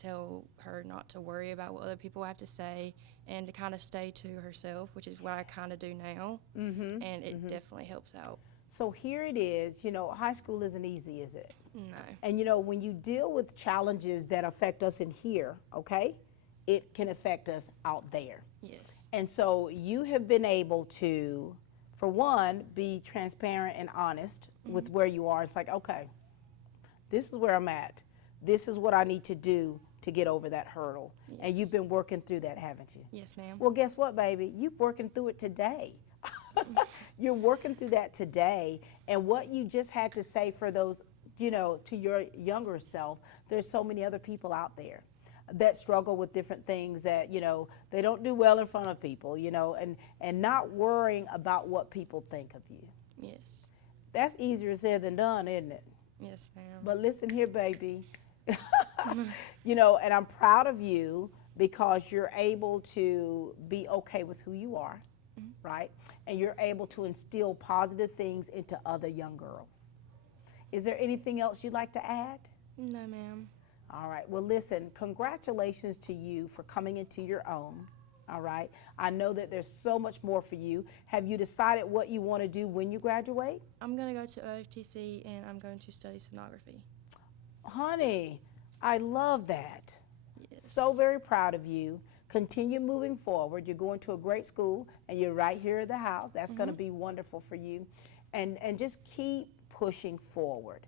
tell her not to worry about what other people have to say and to kind of stay to herself, which is what I kind of do now, and it definitely helps out. So here it is. High school isn't easy, is it? No. And when you deal with challenges that affect us in here, okay, it can affect us out there. Yes. And so you have been able to, for one, be transparent and honest with where you are. It's like, okay, this is where I'm at. This is what I need to do to get over that hurdle. And Yes. you've been working through that, haven't you? Yes, ma'am. Well, guess what, baby? You're working through it today. You're working through that today. And what you just had to say for those, to your younger self, there's so many other people out there that struggle with different things that, they don't do well in front of people, and not worrying about what people think of you. Yes. That's easier said than done, isn't it? Yes, ma'am. But listen here, baby. And I'm proud of you because you're able to be okay with who you are, right? And you're able to instill positive things into other young girls. Is there anything else you'd like to add? No, ma'am. All right. Well, listen, congratulations to you for coming into your own. All right. I know that there's so much more for you. Have you decided what you want to do when you graduate? I'm going to go to OFTC and I'm going to study sonography. Honey, I love that. Yes. So very proud of you. Continue moving forward. You're going to a great school and you're right here at the house. That's going to be wonderful for you. And just keep pushing forward.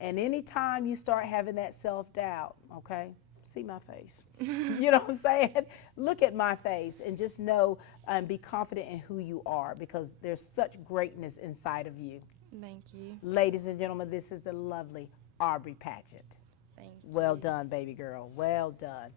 And anytime you start having that self-doubt, okay, see my face. You know what I'm saying? Look at my face and just know and be confident in who you are, because there's such greatness inside of you. Thank you. Ladies and gentlemen, this is the lovely Aubrey Patchett. Thank you. Well done, baby girl. Well done.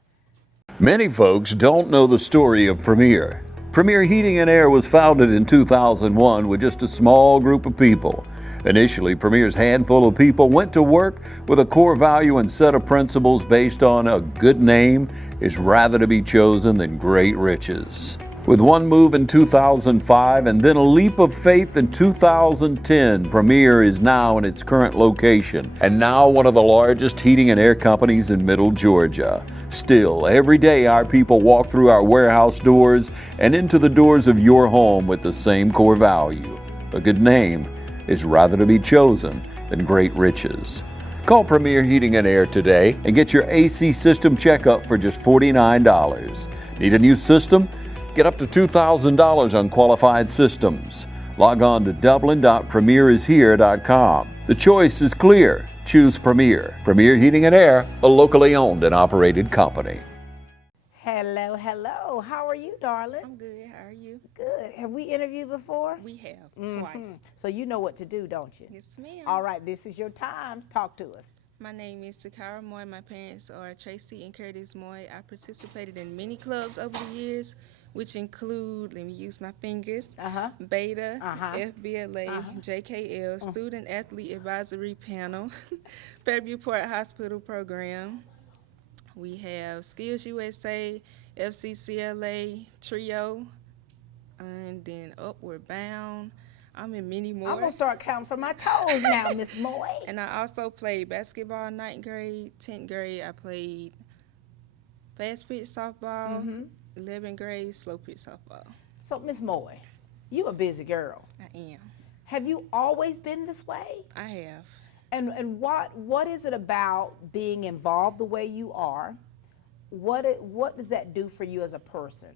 Many folks don't know the story of Premier. Premier Heating and Air was founded in 2001 with just a small group of people. Initially, Premier's handful of people went to work with a core value and set of principles based on a good name is rather to be chosen than great riches. With one move in 2005 and then a leap of faith in 2010, Premier is now in its current location and now one of the largest heating and air companies in Middle Georgia. Still, every day our people walk through our warehouse doors and into the doors of your home with the same core value. A good name is rather to be chosen than great riches. Call Premier Heating and Air today and get your AC system checkup for just $49. Need a new system? Get up to $2,000 on qualified systems. Log on to dublin.premierishere.com. The choice is clear. Choose Premier. Premier Heating and Air, a locally owned and operated company. Hello, hello. How are you, darling? I'm good. How are you? Good. Have we interviewed before? We have twice. So you know what to do, don't you? Yes, ma'am. All right, this is your time. Talk to us. My name is Takara Moy. My parents are Tracy and Curtis Moy. I participated in many clubs over the years, which include, let me use my fingers, Beta, FBLA, JKL, Student Athlete Advisory Panel, Fairviewport Hospital Program. We have Skills USA, FCCLA, Trio, and then Upward Bound. I'm in many more. I'm going to start counting from my toes now, Miss Moy. And I also played basketball 9th grade, 10th grade. I played fast pitch softball, 11th grade, slow pitch softball. So, Miss Moy, you a busy girl. I am. Have you always been this way? I have. And what is it about being involved the way you are? What does that do for you as a person?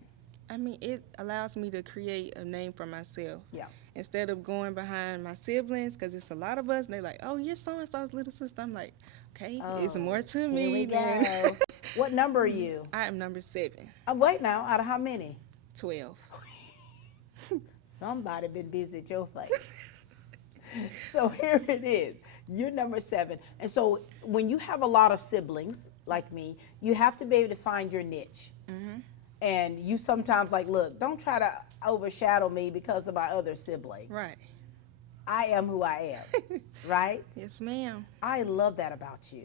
I mean, it allows me to create a name for myself. Yeah. Instead of going behind my siblings, because it's a lot of us, and they're like, oh, you're so-and-so's little sister. I'm like, okay, it's more to me. Here we than go. What number are you? I am number 7. Wait now, out of how many? 12. Somebody been busy at your place. So here it is. You're number 7. And so when you have a lot of siblings, like me, you have to be able to find your niche. And you sometimes like, look, don't try to overshadow me because of my other siblings. Right. I am who I am, right? Yes, ma'am. I love that about you.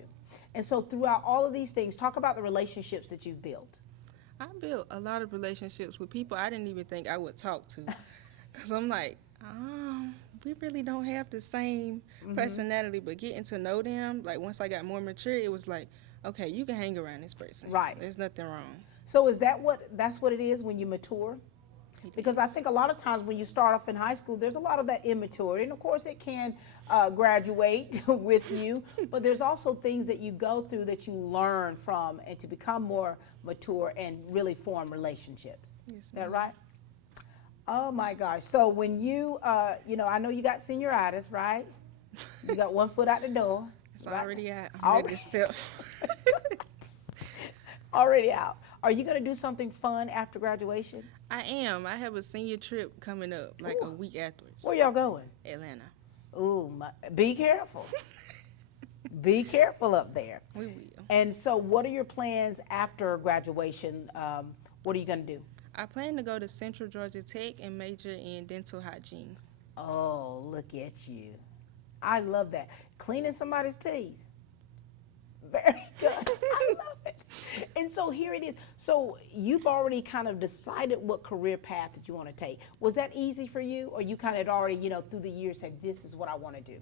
And so throughout all of these things, talk about the relationships that you've built. I built a lot of relationships with people I didn't even think I would talk to. Because I'm like, we really don't have the same personality, but getting to know them, like once I got more mature, it was like, okay, you can hang around this person. Right. There's nothing wrong. So that's what it is when you mature? Because I think a lot of times when you start off in high school, there's a lot of that immaturity. And of course it can graduate with you, but there's also things that you go through that you learn from and to become more mature and really form relationships. Yes, Is that right? Oh my gosh. So when you, I know you got senioritis, right? You got one foot out the door. It's right? already out. I'm ready to step. Already out. Are you going to do something fun after graduation? I am. I have a senior trip coming up, like a week afterwards. Where y'all going? Atlanta. Ooh, be careful. Be careful up there. We will. And so what are your plans after graduation? What are you going to do? I plan to go to Central Georgia Tech and major in dental hygiene. Oh, look at you. I love that. Cleaning somebody's teeth. Very good. I love it. And so here it is. So you've already kind of decided what career path that you want to take. Was that easy for you, or you kind of had already, through the years said, this is what I want to do?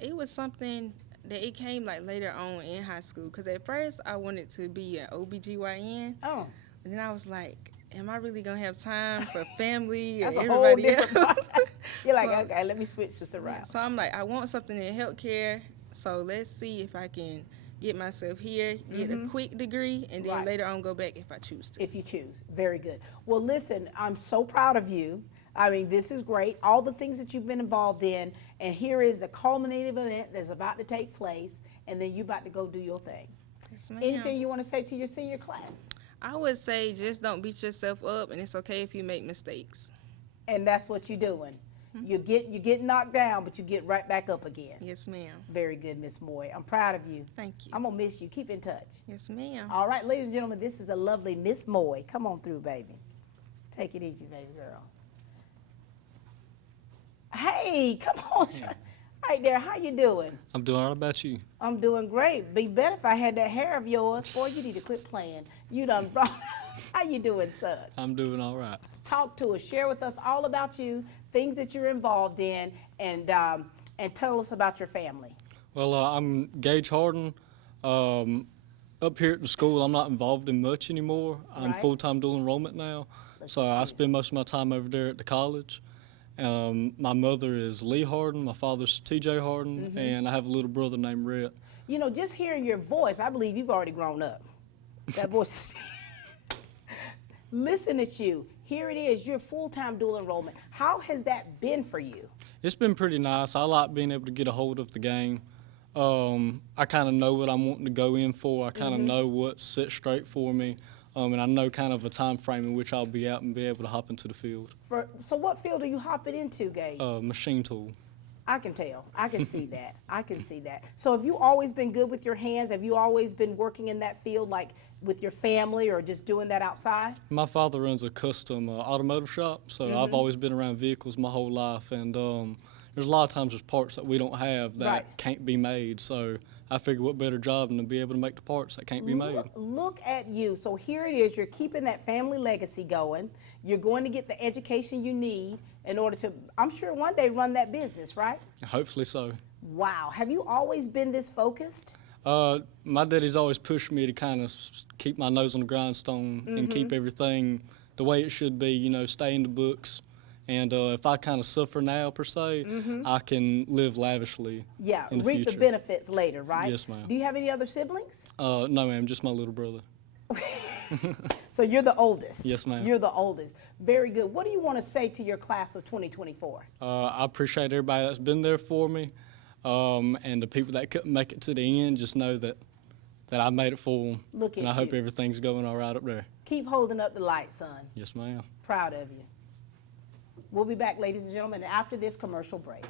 It was something that it came like later on in high school, because at first I wanted to be an OBGYN. Oh. And then I was like, am I really going to have time for family That's and a whole everybody else? different process. You're like, okay, let me switch this around. So I'm like, I want something in healthcare, so let's see if I can get myself here, get a quick degree, and then later on go back if I choose to. If you choose. Very good. Well, listen, I'm so proud of you. I mean, this is great. All the things that you've been involved in, And here is the culminating event that's about to take place, and then you're about to go do your thing. Yes, ma'am. Anything you want to say to your senior class? I would say just don't beat yourself up, and it's okay if you make mistakes. And that's what you're doing. You get knocked down, but you get right back up again. Yes, ma'am. Very good, Miss Moy. I'm proud of you. Thank you. I'm gonna miss you. Keep in touch. Yes, ma'am. All right, ladies and gentlemen, this is a lovely Miss Moy. Come on through, baby. Take it easy, baby girl. Hey, come on. Right there, how you doing? I'm doing all right. About you? I'm doing great. Be better if I had that hair of yours. Boy, you need to quit playing. You done brought. How you doing, son? I'm doing all right. Talk to us. Share with us all about you, things that you're involved in, and tell us about your family. Well, I'm Gage Harden. Up here at the school, I'm not involved in much anymore. I'm Right. full-time dual enrollment now, so I spend most of my time over there at the college. My mother is Lee Harden, my father's TJ Harden, and I have a little brother named Rhett. You know, just hearing your voice, I believe you've already grown up. That voice. Listen at you. Here it is. You're full-time dual enrollment. How has that been for you? It's been pretty nice. I like being able to get a hold of the game. I kind of know what I'm wanting to go in for. I kind of know what's set straight for me. And I know kind of a time frame in which I'll be out and be able to hop into the field. So what field are you hopping into, Gage? Machine tool. I can tell. I can see that. I can see that. So have you always been good with your hands? Have you always been working in that field, like with your family, or just doing that outside? My father runs a custom automotive shop, so I've always been around vehicles my whole life. And there's a lot of times there's parts that we don't have that can't be made. So I figured what better job than to be able to make the parts that can't be made. Look at you. So here it is. You're keeping that family legacy going. You're going to get the education you need in order to, I'm sure, one day run that business, right? Hopefully so. Wow. Have you always been this focused? My daddy's always pushed me to kind of keep my nose on the grindstone and keep everything the way it should be, you know, stay in the books. And if I kind of suffer now, per se, I can live lavishly in the reap future. the benefits later, right? Yes, ma'am. Do you have any other siblings? No, ma'am, just my little brother. So you're the oldest? Yes, ma'am. You're the oldest. Very good. What do you want to say to your class of 2024? I appreciate everybody that's been there for me, and the people that couldn't make it to the end. Just know that I made it for them. Look and at I hope you. everything's going all right up there. Keep holding up the light, son. Yes, ma'am. Proud of you. We'll be back, ladies and gentlemen, after this commercial break.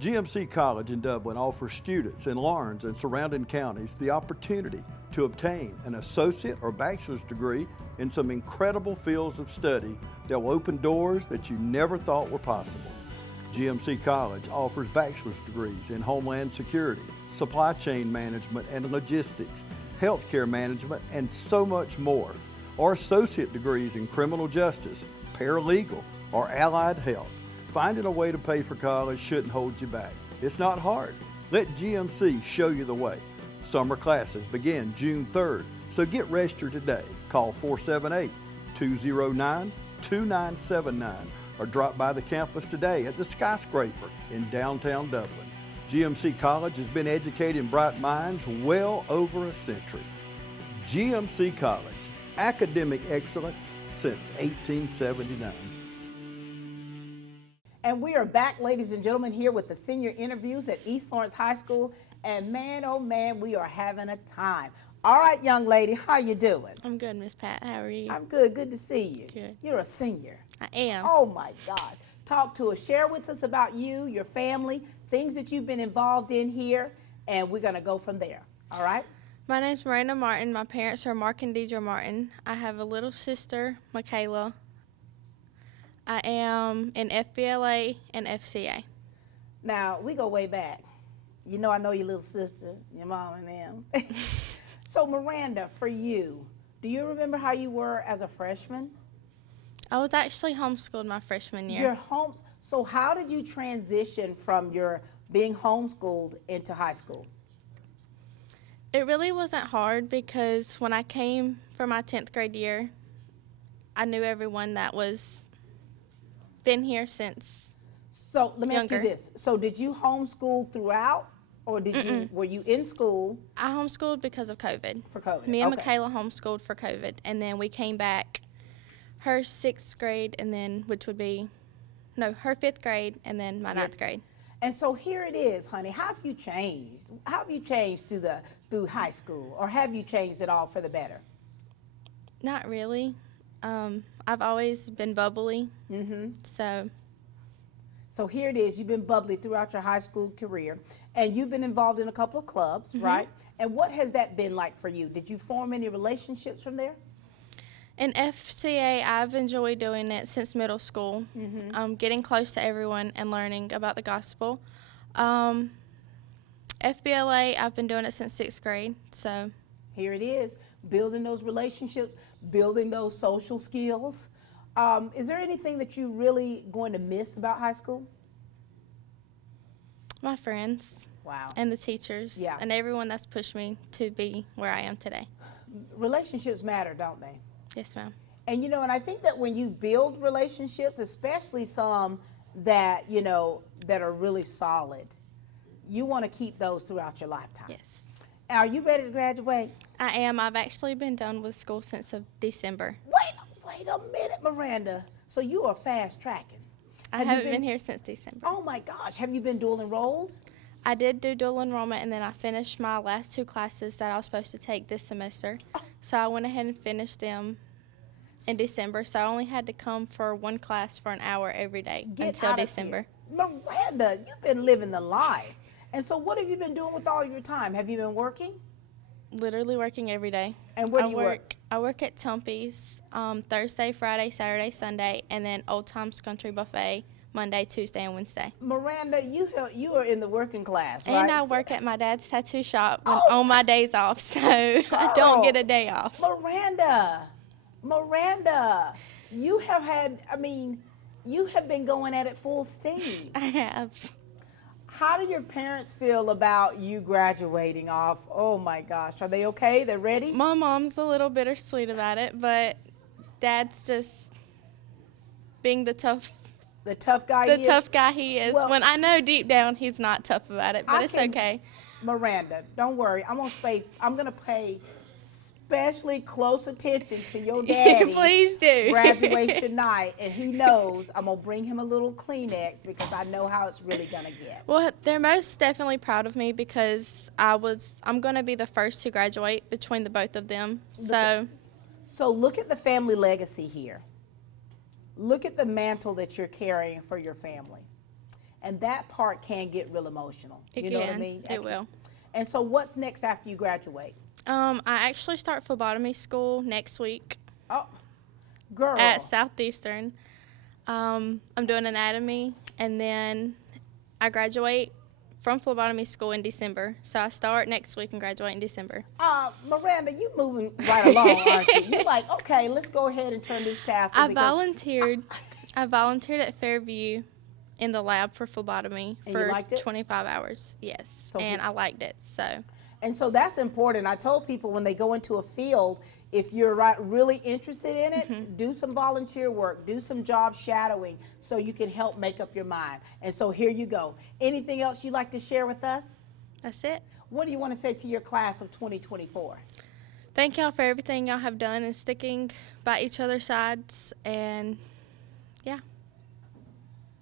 GMC College in Dublin offers students in Lawrence and surrounding counties the opportunity to obtain an associate or bachelor's degree in some incredible fields of study that will open doors that you never thought were possible. GMC College offers bachelor's degrees in Homeland Security, Supply Chain Management and Logistics, Healthcare Management, and so much more, or associate degrees in Criminal Justice, Paralegal, or Allied Health. Finding a way to pay for college shouldn't hold you back. It's not hard. Let GMC show you the way. Summer classes begin June 3rd, so get registered today. Call 478-209-2979 or drop by the campus today at the Skyscraper in downtown Dublin. GMC College has been educating bright minds well over a century. GMC College, academic excellence since 1879. And we are back, ladies and gentlemen, here with the senior interviews at East Lawrence High School. And man, oh man, we are having a time. All right, young lady, how you doing? I'm good, Miss Pat. How are you? I'm good. Good to see you. Good. You're a senior. I am. Oh my God. Talk to us. Share with us about you, your family, things that you've been involved in here, and we're going to go from there. All right? My name's Miranda Martin. My parents are Mark and Deidre Martin. I have a little sister, Michaela. I am in FBLA and FCA. Now, we go way back. You know I know your little sister, your mom and them. So, Miranda, for you, do you remember how you were as a freshman? I was actually homeschooled my freshman year. Your so how did you transition from your being homeschooled into high school? It really wasn't hard because when I came for my 10th grade year, I knew everyone that was been here since. So let me ask you Younger. this. So did you homeschool throughout, or were you in school I homeschooled because of COVID. for COVID? Me and Okay. Michaela homeschooled for COVID, and then we came back her 6th grade, and then which would be no, her 5th grade and then my 9th grade. And so here it is, honey. How have you changed? How have you changed through high school, or have you changed at all for the better? Not really. I've always been bubbly. So here it is. You've been bubbly throughout your high school career, and you've been involved in a couple of clubs, right? And what has that been like for you? Did you form any relationships from there? In FCA, I've enjoyed doing it since middle school, getting close to everyone and learning about the gospel. FBLA, I've been doing it since 6th grade, so. Here it is, building those relationships, building those social skills. Is there anything that you're really going to miss about high school? My friends. Wow. And the teachers. Yeah. And everyone that's pushed me to be where I am today. Relationships matter, don't they? Yes, ma'am. And, you know, and I think that when you build relationships, especially some that, you know, that are really solid, you want to keep those throughout your lifetime. Yes. Are you ready to graduate? I am. I've actually been done with school since of December. Wait a minute, Miranda. So you are fast tracking. I haven't been here since December. Oh my gosh. Have you been dual enrolled? I did do dual enrollment, and then I finished my last 2 classes that I was supposed to take this semester. So I went ahead and finished them in December. So I only had to come for 1 class for an hour every day until December. Miranda, you've been living the life. And so what have you been doing with all your time? Have you been working? Literally working every day. And where do you work? I work at Tumpy's Thursday, Friday, Saturday, Sunday, and then Old Times Country Buffet Monday, Tuesday, and Wednesday. Miranda, you are in the working class, right? And I work at my dad's tattoo shop on my days off, so I don't get a day off. Miranda, you have been going at it full steam. I have. How do your parents feel about you graduating off? Oh my gosh, are they okay? They're ready? My mom's a little bittersweet about it, but Dad's just being the tough guy he is. Well, when I know deep down he's not tough about it, but it's okay. Miranda, don't worry. I'm gonna pay especially close attention to your daddy. Please do. Graduation night, and he knows I'm gonna bring him a little Kleenex because I know how it's really gonna get. Well, they're most definitely proud of me because I'm gonna be the first to graduate between the both of them. So look at the family legacy here. Look at the mantle that you're carrying for your family. And that part can get real emotional. You know what I mean? It will. And so what's next after you graduate? I actually start phlebotomy school next week. Oh, girl. At Southeastern. I'm doing anatomy, and then I graduate from phlebotomy school in December. So I start next week and graduate in December. Miranda, you moving right along, aren't you? You're like, okay, let's go ahead and turn this tassel. I volunteered at Fairview in the lab for phlebotomy for 25 hours. Yes, so I liked it. And so that's important. I told people when they go into a field, if you're really interested in it, do some volunteer work, do some job shadowing so you can help make up your mind. And so here you go. Anything else you'd like to share with us? That's it. What do you want to say to your class of 2024? Thank y'all for everything y'all have done and sticking by each other's sides. And yeah.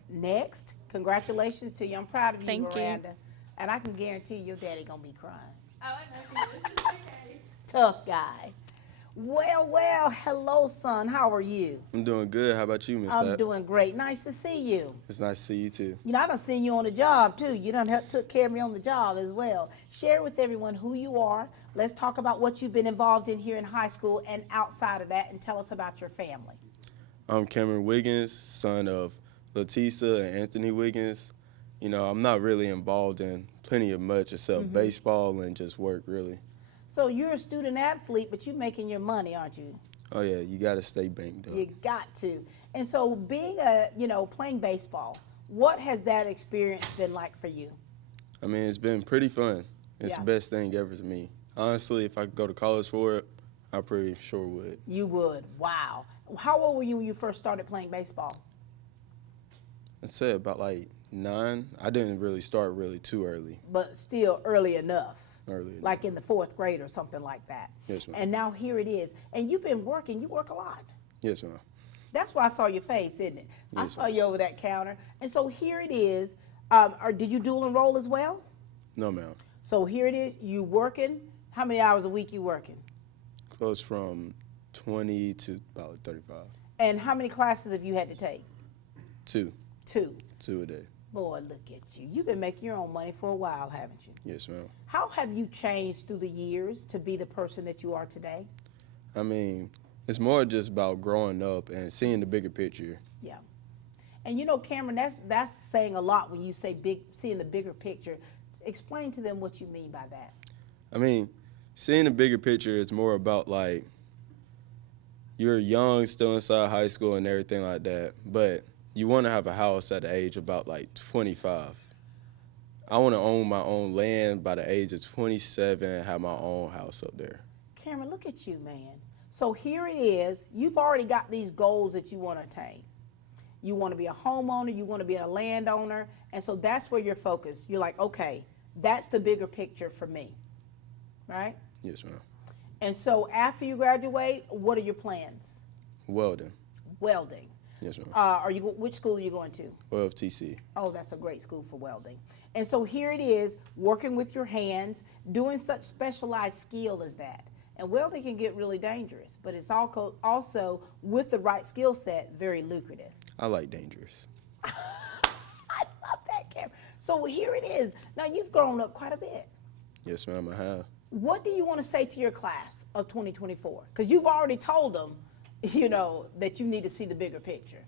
Next, congratulations to you. I'm proud of you, Thank Miranda. you. And I can guarantee your daddy gonna be crying. Oh, I know he is. It's okay. Tough guy. Well, hello, son. How are you? I'm doing good. How about you, Miss Pat? I'm doing great. Nice to see you. It's nice to see you, too. You know, I done seen you on the job, too. You done took care of me on the job as well. Share with everyone who you are. Let's talk about what you've been involved in here in high school and outside of that, and tell us about your family. I'm Cameron Wiggins, son of Latisa and Anthony Wiggins. You know, I'm not really involved in plenty of much except baseball and just work, really. So you're a student athlete, but you're making your money, aren't you? Oh, yeah, you got to stay banked up. You got to. And so being playing baseball, what has that experience been like for you? I mean, it's been pretty fun. It's the best thing ever to me. Honestly, if I could go to college for it, I pretty sure would. You would. Wow. How old were you when you first started playing baseball? I'd say about like 9. I didn't really start too early. But still early enough. Early enough. Like in the 4th grade or something like that. Yes, ma'am. And now here it is. And you've been working. You work a lot. Yes, ma'am. That's why I saw your face, isn't it? I Yes, saw you over that counter. And so here it is. Did you dual enroll as well? No, ma'am. So here it is. You working? How many hours a week you working? Close from 20 to about 35. And how many classes have you had to take? 2. 2. 2 a day. Boy, look at you. You've been making your own money for a while, haven't you? Yes, ma'am. How have you changed through the years to be the person that you are today? I mean, it's more just about growing up and seeing the bigger picture. Yeah. And you know, Cameron, that's saying a lot when you say seeing the bigger picture. Explain to them what you mean by that. I mean, seeing the bigger picture is more about like you're young, still inside high school and everything like that, but you want to have a house at the age of about like 25. I want to own my own land by the age of 27 and have my own house up there. Cameron, look at you, man. So here it is. You've already got these goals that you want to attain. You want to be a homeowner, you want to be a landowner, and so that's where you're focused. You're like, okay, that's the bigger picture for me, right? Yes, ma'am. And so after you graduate, what are your plans? Welding. Welding. Yes, ma'am. Which school are you going to? WDIG. Oh, that's a great school for welding. And so here it is, working with your hands, doing such specialized skill as that. And welding can get really dangerous, but it's also with the right skill set, very lucrative. I like dangerous. I love that, Cameron. So here it is. Now you've grown up quite a bit. Yes, ma'am, I have. What do you want to say to your class of 2024? Because you've already told them, you know, that you need to see the bigger picture.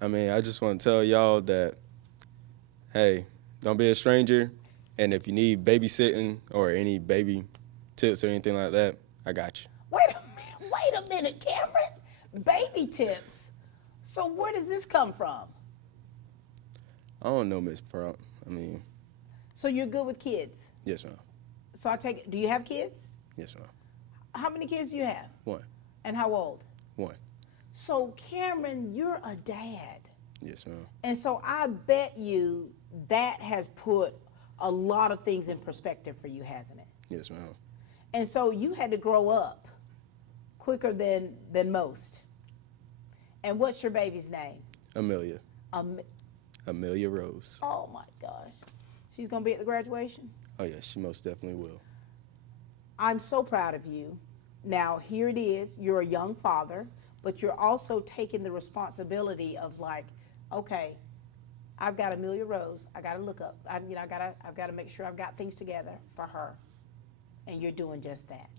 I mean, I just want to tell y'all that, hey, don't be a stranger. And if you need babysitting or any baby tips or anything like that, I got you. Wait a minute, Cameron. Baby tips. So where does this come from? I don't know, Miss Prompt. I mean, So you're good with kids. yes, ma'am. So I take it, do you have kids? Yes, ma'am. How many kids do you have? 1. And how old? 1. So Cameron, you're a dad. Yes, ma'am. And so I bet you that has put a lot of things in perspective for you, hasn't it? Yes, ma'am. And so you had to grow up quicker than most. And what's your baby's name? Amelia. Amelia Rose. Oh my gosh. She's gonna be at the graduation? Oh, yeah, she most definitely will. I'm so proud of you. Now, here it is, you're a young father, but you're also taking the responsibility of like, okay, I've got Amelia Rose, I gotta look up, I've gotta make sure I've got things together for her. And you're doing just that.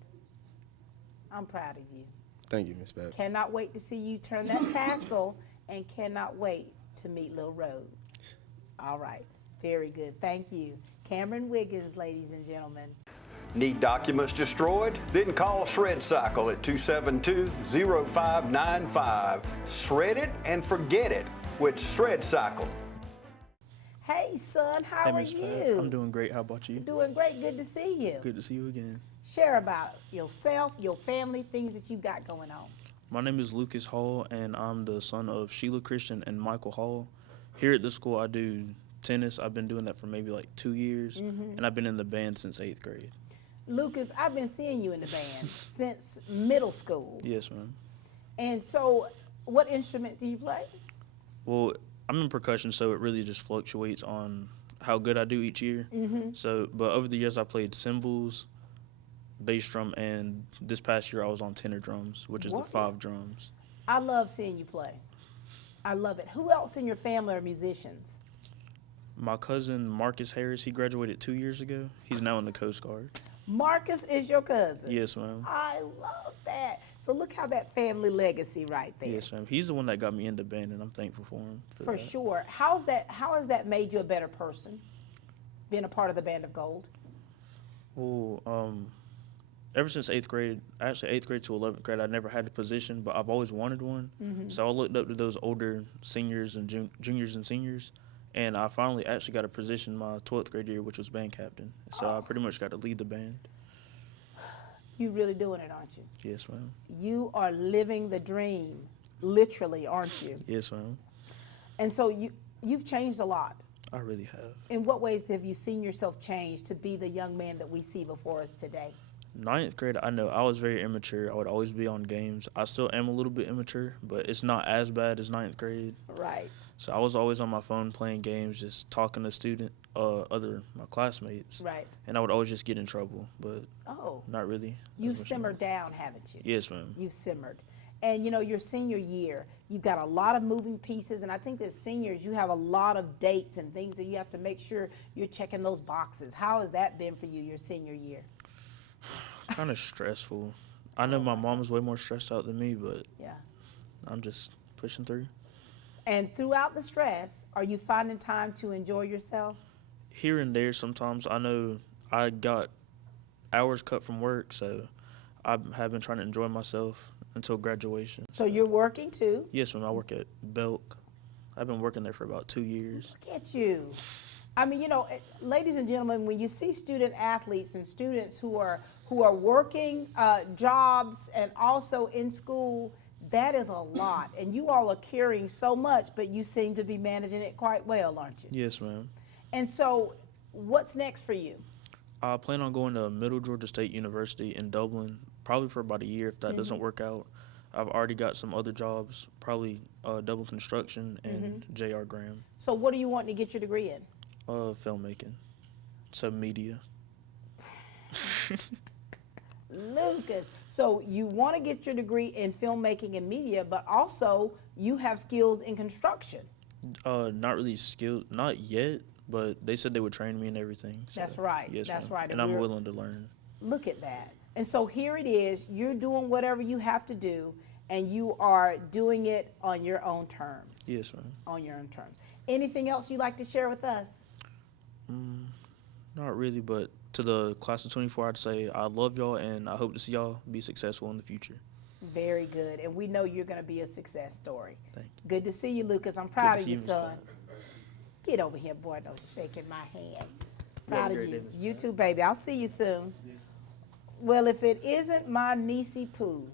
I'm proud of you. Thank you, Miss Babs. Cannot wait to see you turn that tassel and cannot wait to meet Lil Rose. All right, very good, thank you. Cameron Wiggins, ladies and gentlemen. Need documents destroyed? Then call Shred Cycle at 272-0595. Shred it and forget it with Shred Cycle. Hey, son, how Hey, are Miss you? Pat. I'm doing great. How about you? Doing great, good to see you. Good to see you again. Share about yourself, your family, things that you got going on. My name is Lucas Hall, and I'm the son of Sheila Christian and Michael Hall. Here at the school, I do tennis. I've been doing that for maybe like 2 years, and I've been in the band since 8th grade. Lucas, I've been seeing you in the band since middle school. Yes, ma'am. And so, what instrument do you play? Well, I'm in percussion, so it really just fluctuates on how good I do each year. So, but over the years, I played cymbals, bass drum, and this past year I was on tenor drums, which is the 5 drums. I love seeing you play. I love it. Who else in your family are musicians? My cousin Marcus Harris, he graduated 2 years ago. He's now in the Coast Guard. Marcus is your cousin? Yes, ma'am. I love that. So look how that family legacy right there. Yes, ma'am. He's the one that got me into band, and I'm thankful for him. For sure. How has that made you a better person, being a part of the Band of Gold? Well, ever since 8th grade, actually 8th grade to 11th grade, I never had a position, but I've always wanted one. So I looked up to those older seniors and juniors and seniors, and I finally actually got a position my 12th grade year, which was band captain. So I pretty much got to lead the band. You really doing it, aren't you? Yes, ma'am. You are living the dream, literally, aren't you? Yes, ma'am. And so you've changed a lot. I really have. In what ways have you seen yourself change to be the young man that we see before us today? Ninth grade, I know I was very immature. I would always be on games. I still am a little bit immature, but it's not as bad as ninth grade. Right. So I was always on my phone playing games, just talking to my classmates. Right. And I would always just get in trouble, but not really. You've simmered down, haven't you? Yes, ma'am. You've simmered. And, you know, your senior year, you've got a lot of moving pieces, and I think that seniors, you have a lot of dates and things that you have to make sure you're checking those boxes. How has that been for you, your senior year? Kind of stressful. I know my mom is way more stressed out than me, but yeah, I'm just pushing through. And throughout the stress, are you finding time to enjoy yourself? Here and there sometimes. I know I got hours cut from work, so I have been trying to enjoy myself until graduation. So you're working too? Yes, ma'am. I work at Belk. I've been working there for about 2 years. Look at you. I mean, you know, ladies and gentlemen, when you see student athletes and students who are working jobs and also in school, that is a lot. And you all are carrying so much, but you seem to be managing it quite well, aren't you? Yes, ma'am. And so what's next for you? I plan on going to Middle Georgia State University in Dublin, probably for about a year if that doesn't work out. I've already got some other jobs, probably Dublin Construction and J.R. Graham. So what do you want to get your degree in? Filmmaking. So media. Lucas, so you want to get your degree in filmmaking and media, but also you have skills in construction. Not really skilled, not yet, but they said they would train me and everything. So, That's right. Yes, That's ma'am. right. And I'm willing to learn. Look at that. And so here it is. You're doing whatever you have to do, and you are doing it on your own terms. Yes, ma'am. On your own terms. Anything else you'd like to share with us? Not really, but to the class of 24, I'd say I love y'all, and I hope to see y'all be successful in the future. Very good. And we know you're going to be a success story. Thank you. Good to see you, Lucas. I'm proud of you, Ms. son. Get over here, boy. Don't shaking my hand. Proud of you. You too, baby. I'll see you soon. Well, if it isn't my niecey Pooh.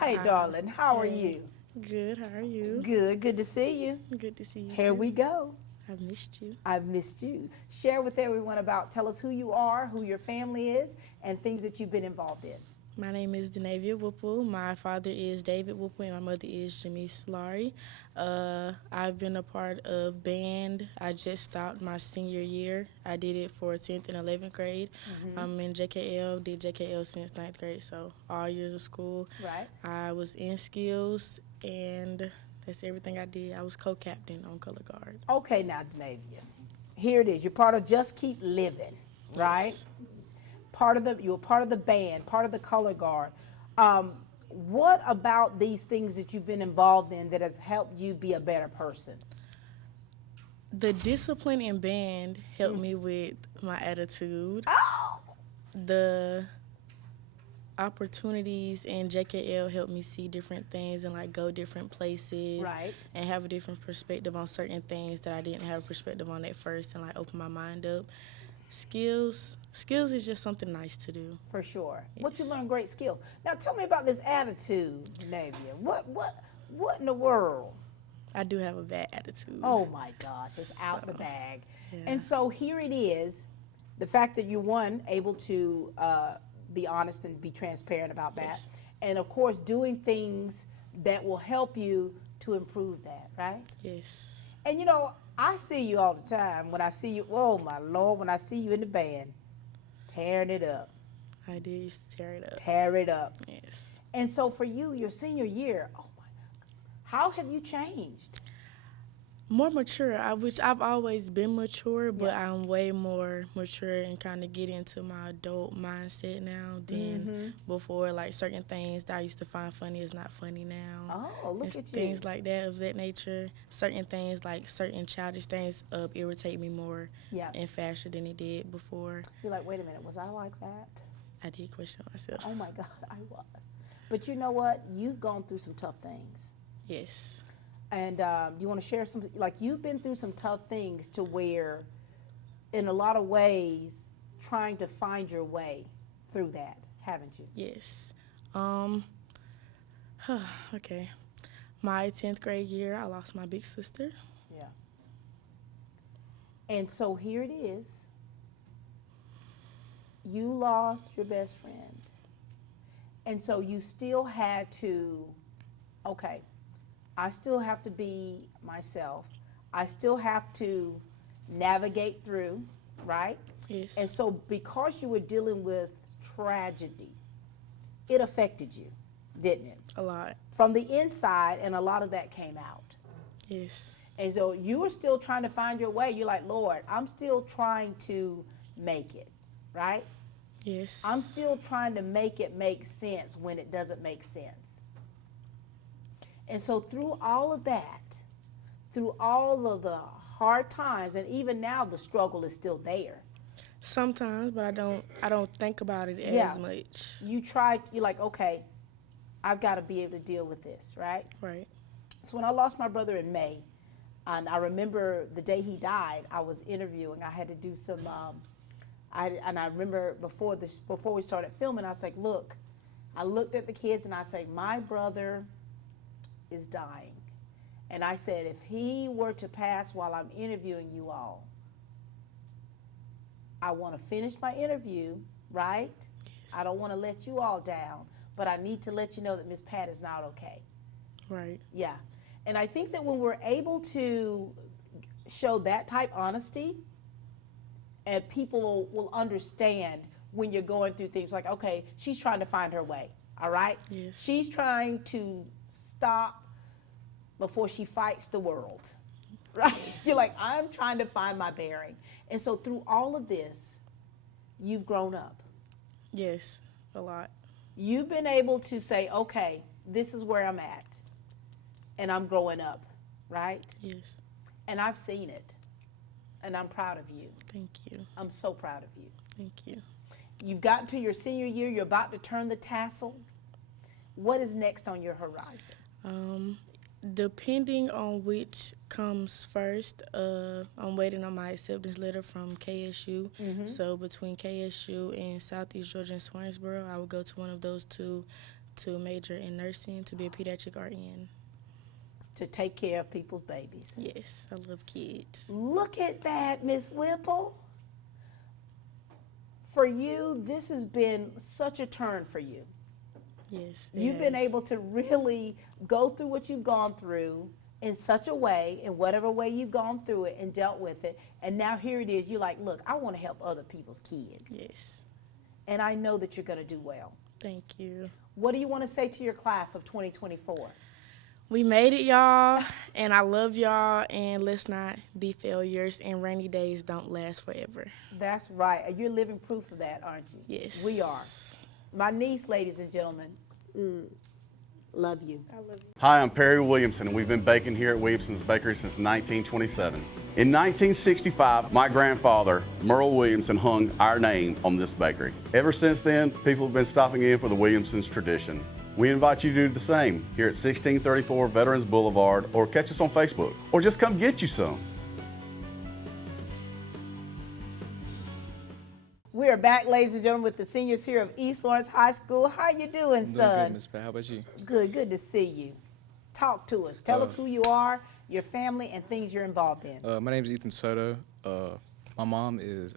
Hey, darling. How are you? Good. How are you? Good. Good to see you. Good to see you. Here we go. I've missed you. I've missed you. Share with everyone tell us who you are, who your family is, and things that you've been involved in. My name is Denavia Whipple. My father is David Whipple, and my mother is Janice Laurie. I've been a part of band. I just stopped my senior year. I did it for 10th and 11th grade. I'm in JKL, did JKL since 9th grade, so all years of school. Right. I was in skills, and that's everything I did. I was co-captain on color guard. Okay, now, Denavia, here it is. You're part of Just Keep Living, right? Yes. You were part of the band, part of the color guard. What about these things that you've been involved in that has helped you be a better person? The discipline in band helped me with my attitude. The opportunities in JKL helped me see different things and like go different places. Right. And have a different perspective on certain things that I didn't have a perspective on at first, and like open my mind up. Skills is just something nice to do. For sure. Yes. What you learned, great skill. Now tell me about this attitude, Denavia. What in the world? I do have a bad attitude. Oh my gosh, it's out the bag. Yeah. And so here it is, the fact that you're able to be honest and be transparent about that. Yes. And of course, doing things that will help you to improve that, right? Yes. And you know, I see you all the time. When I see you, oh my Lord, when I see you in the band, tearing it up. I did used to tear it up. Tear it up. Yes. And so for you, your senior year, oh my God, how have you changed? More mature, which I've always been mature, but I'm way more mature and kind of get into my adult mindset now than before. Like certain things that I used to find funny is not funny now. Oh, look and at you. things like that of that nature. Certain things, like certain childish things, irritate me more and faster than it did before. You're like, wait a minute, was I like that? I did question myself. Oh my God, I was. But you know what? You've gone through some tough things. Yes. And you want to share some, like you've been through some tough things to where, in a lot of ways, trying to find your way through that, haven't you? Yes. Okay. My 10th grade year, I lost my big sister. Yeah. And so here it is. you lost your best friend. And so you still had to, okay, I still have to be myself. I still have to navigate through, right? Yes. And so because you were dealing with tragedy, it affected you, didn't it? A lot. From the inside, and a lot of that came out. Yes. And so you were still trying to find your way. You're like, Lord, I'm still trying to make it, right? Yes. I'm still trying to make it make sense when it doesn't make sense. And so through all of that, through all of the hard times, and even now the struggle is still there. Sometimes, but I don't think about it Yeah. as much. You're like, okay, I've got to be able to deal with this, right? Right. So when I lost my brother in May, and I remember the day he died, I was interviewing. I had to do some, I remember before we started filming, I was like, look, I looked at the kids and I said, my brother is dying. And I said, if he were to pass while I'm interviewing you all, I want to finish my interview, right? Yes. I don't want to let you all down, but I need to let you know that Miss Pat is not okay. Right. Yeah. And I think that when we're able to show that type honesty, and people will understand when you're going through things like, okay, she's trying to find her way, all right? Yes. She's trying to stop before she fights the world, right? Yes. You're like, I'm trying to find my bearing. And so through all of this, you've grown up. Yes, a lot. You've been able to say, okay, this is where I'm at, and I'm growing up, right? Yes. And I've seen it, and I'm proud of you. Thank you. I'm so proud of you. Thank you. You've gotten to your senior year, you're about to turn the tassel. What is next on your horizon? Depending on which comes first, I'm waiting on my acceptance letter from KSU. Mm-hmm. So between KSU and Southeast Georgia and Swansboro, I would go to one of those two to major in nursing, to be a pediatric RN. To take care of people's babies. Yes, I love kids. Look at that, Miss Whipple. For you, this has been such a turn for you. Yes. You've been able to really go through what you've gone through in such a way, in whatever way you've gone through it and dealt with it. And now here it is. You're like, look, I want to help other people's kids. Yes. And I know that you're going to do well. Thank you. What do you want to say to your class of 2024? We made it, y'all, and I love y'all, and let's not be failures, and rainy days don't last forever. That's right. You're living proof of that, aren't you? Yes. We are. My niece, ladies and gentlemen, love you. I love you. Hi, I'm Perry Williamson, and we've been baking here at Williamson's Bakery since 1927. In 1965, my grandfather, Merle Williamson, hung our name on this bakery. Ever since then, people have been stopping in for the Williamson's tradition. We invite you to do the same here at 1634 Veterans Boulevard, or catch us on Facebook, or just come get you some. We are back, ladies and gentlemen, with the seniors here of East Lawrence High School. How you doing, I'm doing son? good, Miss Pat. How about you? Good to see you. Talk to us. Tell us who you are, your family, and things you're involved in. My name is Ethan Soto. My mom is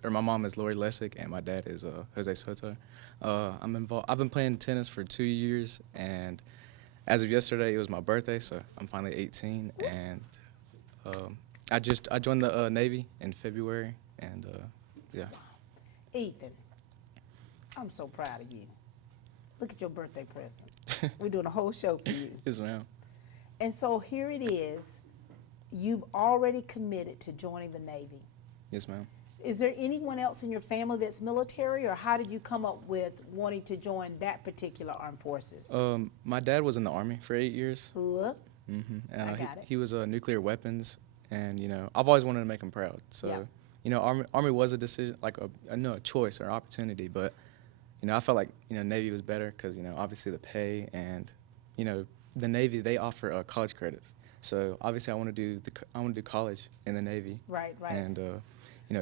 Lori Lessick, and my dad is Jose Soto. I'm involved. I've been playing tennis for 2 years, and as of yesterday, it was my birthday, so I'm finally 18. And I joined the Navy in February, and yeah. Ethan, I'm so proud of you. Look at your birthday present. We're doing a whole show for you. Yes, ma'am. And so here it is. You've already committed to joining the Navy. Yes, ma'am. Is there anyone else in your family that's military, or how did you come up with wanting to join that particular armed forces? My dad was in the Army for 8 years. Whoop. Mm-hmm. And I got it. he was nuclear weapons, and I've always wanted to make him proud. So Army was a decision, like a choice or opportunity, but I felt like Navy was better because obviously the pay, and the Navy, they offer college credits. So obviously I want to do college in the Navy. Right. And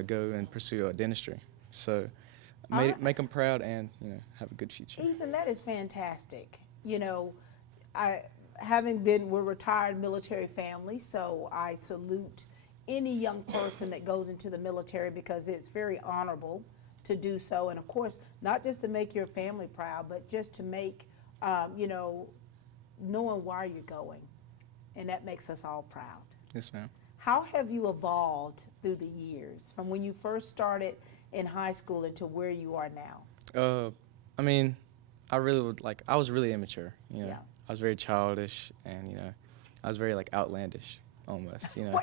go and pursue dentistry. So make them proud and have a good future. Ethan, that is fantastic. We're retired military family, so I salute any young person that goes into the military because it's very honorable to do so. And of course, not just to make your family proud, but just to make, you know, knowing why you're going. And that makes us all proud. Yes, ma'am. How have you evolved through the years from when you first started in high school into where you are now? I mean, I was really immature, you know. Yeah. I was very childish, and, you know, I was very, like, outlandish almost, you know.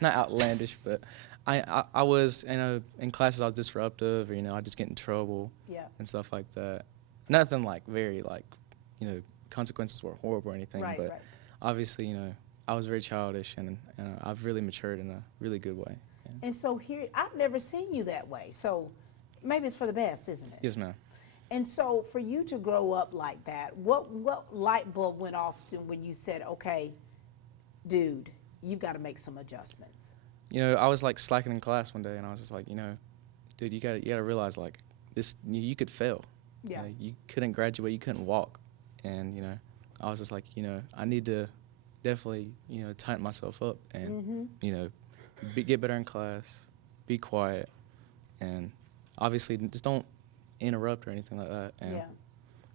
Not outlandish, but I was, you know, in classes I was disruptive, or, you know, I just get in trouble and stuff like that. Nothing, like, very, like, you know, consequences were horrible or anything, but obviously, you know, I was very childish, and I've really matured in a really good way. Yeah. And so here, I've never seen you that way. So maybe it's for the best, isn't it? Yes, ma'am. And so for you to grow up like that, what light bulb went off when you said, okay, dude, you've got to make some adjustments? You know, I was like slacking in class one day, and I was just like, you know, dude, you gotta realize, like, this, you could fail. Yeah. You know, you couldn't graduate, you couldn't walk, and, you know, I was just like, you know, I need to definitely, you know, tighten myself up and, you know, get better in class, be quiet, and obviously just don't interrupt or anything like that, and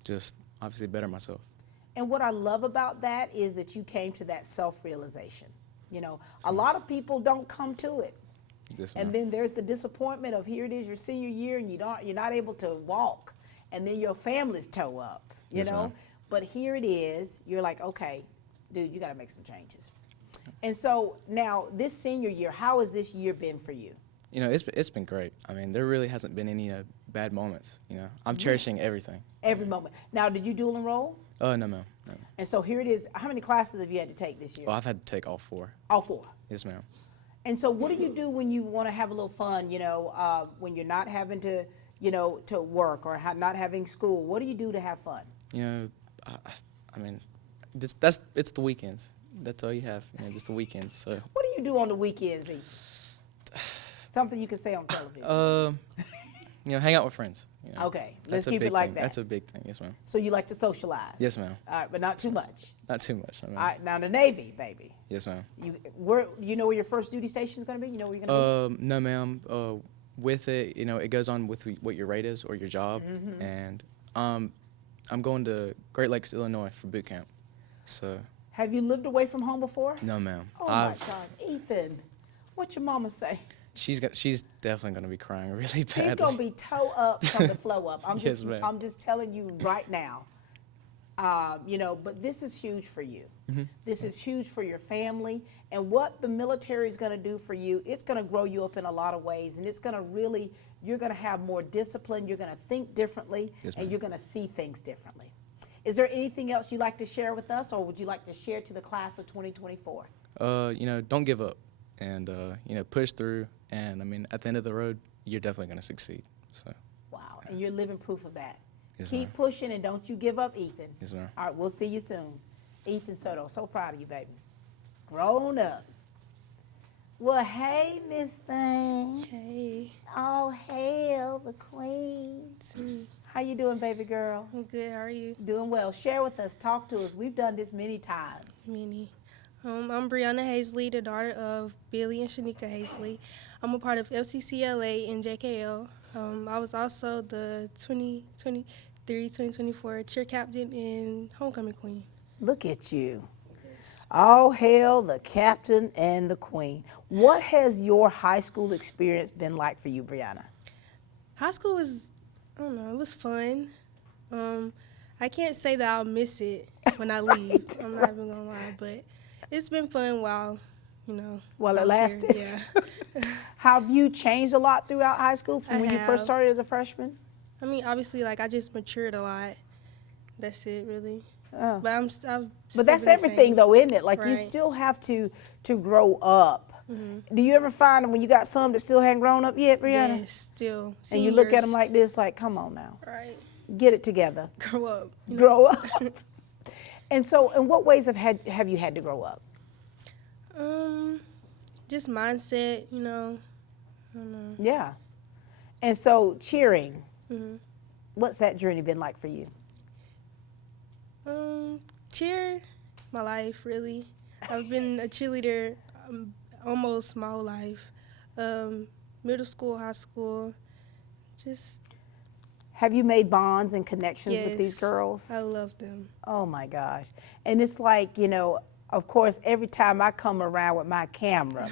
just obviously better myself. And what I love about that is that you came to that self-realization. You know, a lot of people don't come to it. And then there's the disappointment of, here it is your senior year and you're not able to walk, and then your family's toe up, you know? But here it is, you're like, okay, dude, you got to make some changes. And so now this senior year, how has this year been for you? You know, it's been great. I mean, there really hasn't been any bad moments, you know. I'm cherishing everything. Every moment. Now, did you dual enroll? Oh, no, ma'am. No. And so here it is. How many classes have you had to take this year? Well, I've had to take all 4. All 4? Yes, ma'am. And so what do you do when you want to have a little fun, you know, when you're not having to, you know, to work or not having school? What do you do to have fun? You know, I mean, it's the weekends. That's all you have, you know, just the weekends. So. What do you do on the weekends, E? Something you can say on television. You know, hang out with friends. You know. Okay, let's keep it like that. That's a big thing, yes, ma'am. So you like to socialize? Yes, ma'am. All right, but not too much. Not too much. All right, now the Navy, baby. Yes, ma'am. You know where your first duty station is going to be? You know where you're going to be? No, ma'am. With it, you know, it goes on with what your rate is or your job, and I'm going to Great Lakes, Illinois for boot camp. So. Have you lived away from home before? No, ma'am. Oh my God, Ethan, what your mama say? She's definitely gonna be crying really badly. She's gonna be toe up from the flow up. I'm Yes, ma'am. I'm just telling you right now. You know, but this is huge for you. This is huge for your family, and what the military is going to do for you, it's going to grow you up in a lot of ways, and it's going to really, you're going to have more discipline, you're going to think differently, and you're going to see things differently. Is there anything else you'd like to share with us, or would you like to share to the class of 2024? You know, don't give up, and you know, push through, and I mean, at the end of the road, you're definitely going to succeed. So. Wow, and you're living proof of that. Yes, Keep pushing and don't you give up, Ethan. Yes, ma'am. All right, we'll see you soon. Ethan Soto, so proud of you, baby. Grown up. Well, hey, Miss Thing. Hey. Oh, hail the queen. It's me. How you doing, baby girl? I'm good. How are you? Doing well. Share with us. Talk to us. We've done this many times. Many. I'm Brianna Hazley, the daughter of Billy and Shanika Hazley. I'm a part of FCCLA and JKL. I was also the 2023-2024 cheer captain and homecoming queen. Look at you. Yes. All hail the captain and the queen. What has your high school experience been like for you, Brianna? High school was, I don't know, it was fun. I can't say that I'll miss it when I leave. I'm not even gonna lie, but it's been fun while, you know. While it lasted? Yeah. Have you changed a lot throughout high school from when you first started as a freshman? I mean, obviously, like, I just matured a lot. That's it, really. Oh. But But that's everything, though, isn't it? Like, you still have to grow up. Do you ever find that when you got some that still hadn't grown up yet, Brianna? Yes, still. Seniors. And you look at them like this, like, come on now. Right. Get it together. Grow up. Grow up. And so, in what ways have you had to grow up? Just mindset, you know. I don't know. Yeah. And so, cheering. What's that journey been like for you? Cheer, my life, really. I've been a cheerleader almost my whole life. Middle school, high school, just. Have you made bonds and connections with these Yes, girls? I love them. Oh my gosh. And it's like, you know, of course, every time I come around with my camera,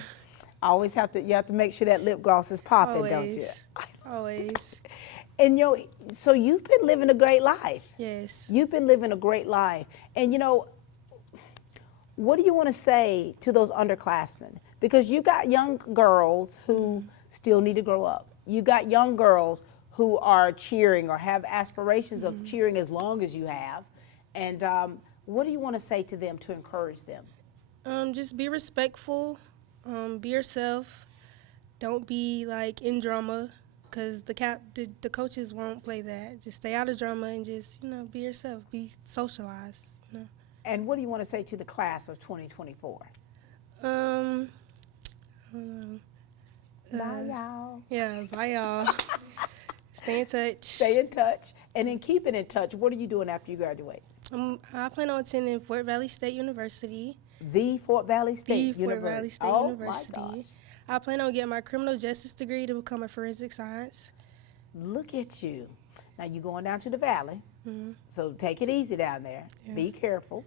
I always have to, you have to make sure that lip gloss is popping, don't you? Always. And, you know, so you've been living a great life. Yes. You've been living a great life. And, you know, what do you want to say to those underclassmen? Because you got young girls who still need to grow up. You got young girls who are cheering or have aspirations of cheering as long as you have. And what do you want to say to them to encourage them? Just be respectful, be yourself. Don't be like in drama, because the coaches won't play that. Just stay out of drama and just, you know, be yourself, be socialized. You know? And what do you want to say to the class of 2024? I don't know. Bye, y'all. Yeah, bye, y'all. Stay in touch. Stay in touch. And then keeping in touch, what are you doing after you graduate? I plan on attending Fort Valley State University. The Fort Valley State University. Fort Valley State University. My gosh. I plan on getting my criminal justice degree to become a forensic science. Look at you. Now you're going down to the valley, so take it easy down there. Yeah. Be careful.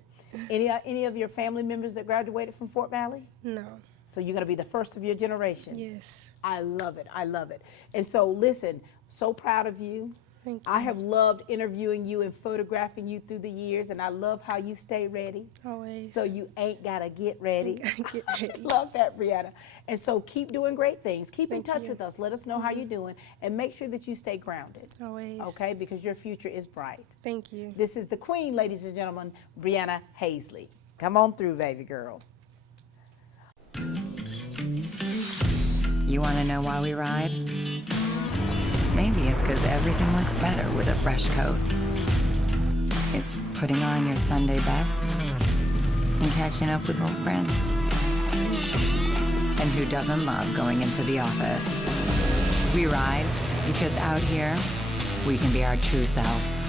Any of your family members that graduated from Fort Valley? No. So you're going to be the first of your generation? Yes. I love it. I love it. And so listen, so proud of you. Thank you. I have loved interviewing you and photographing you through the years, and I love how you stay ready. Always. So you ain't got to get ready. Get ready. Love that, Brianna. And so keep doing great things. Keep in Thank touch you. with us. Let us know how you're doing, and make sure that you stay grounded. Always. Okay, because your future is bright. Thank you. This is the queen, ladies and gentlemen, Brianna Hazley. Come on through, baby girl. You want to know why we ride? Maybe it's because everything looks better with a fresh coat. It's putting on your Sunday best and catching up with old friends. And who doesn't love going into the office? We ride because out here, we can be our true selves,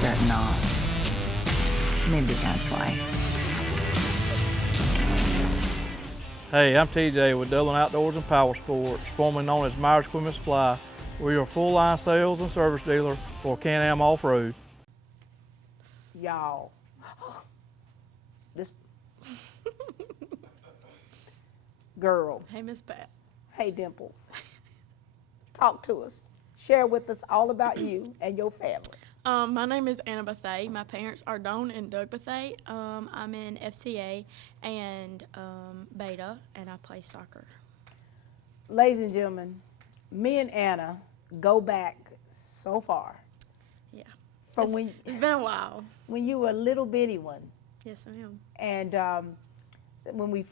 dirt and all. Maybe that's why. Hey, I'm TJ with Dillon Outdoors and Power Sports, formerly known as Myers Equipment Supply. We're your full-line sales and service dealer for Can-Am Off-Road. Y'all, this girl. Hey, Miss Pat. Hey, Dimples. Talk to us. Share with us all about you and your family. My name is Anna Bethay. My parents are Dawn and Doug Bethay. I'm in FCA and Beta, and I play soccer. Ladies and gentlemen, me and Anna go back so far. Yeah. From It's been a while. When you were a little bitty one. Yes, I am. And when we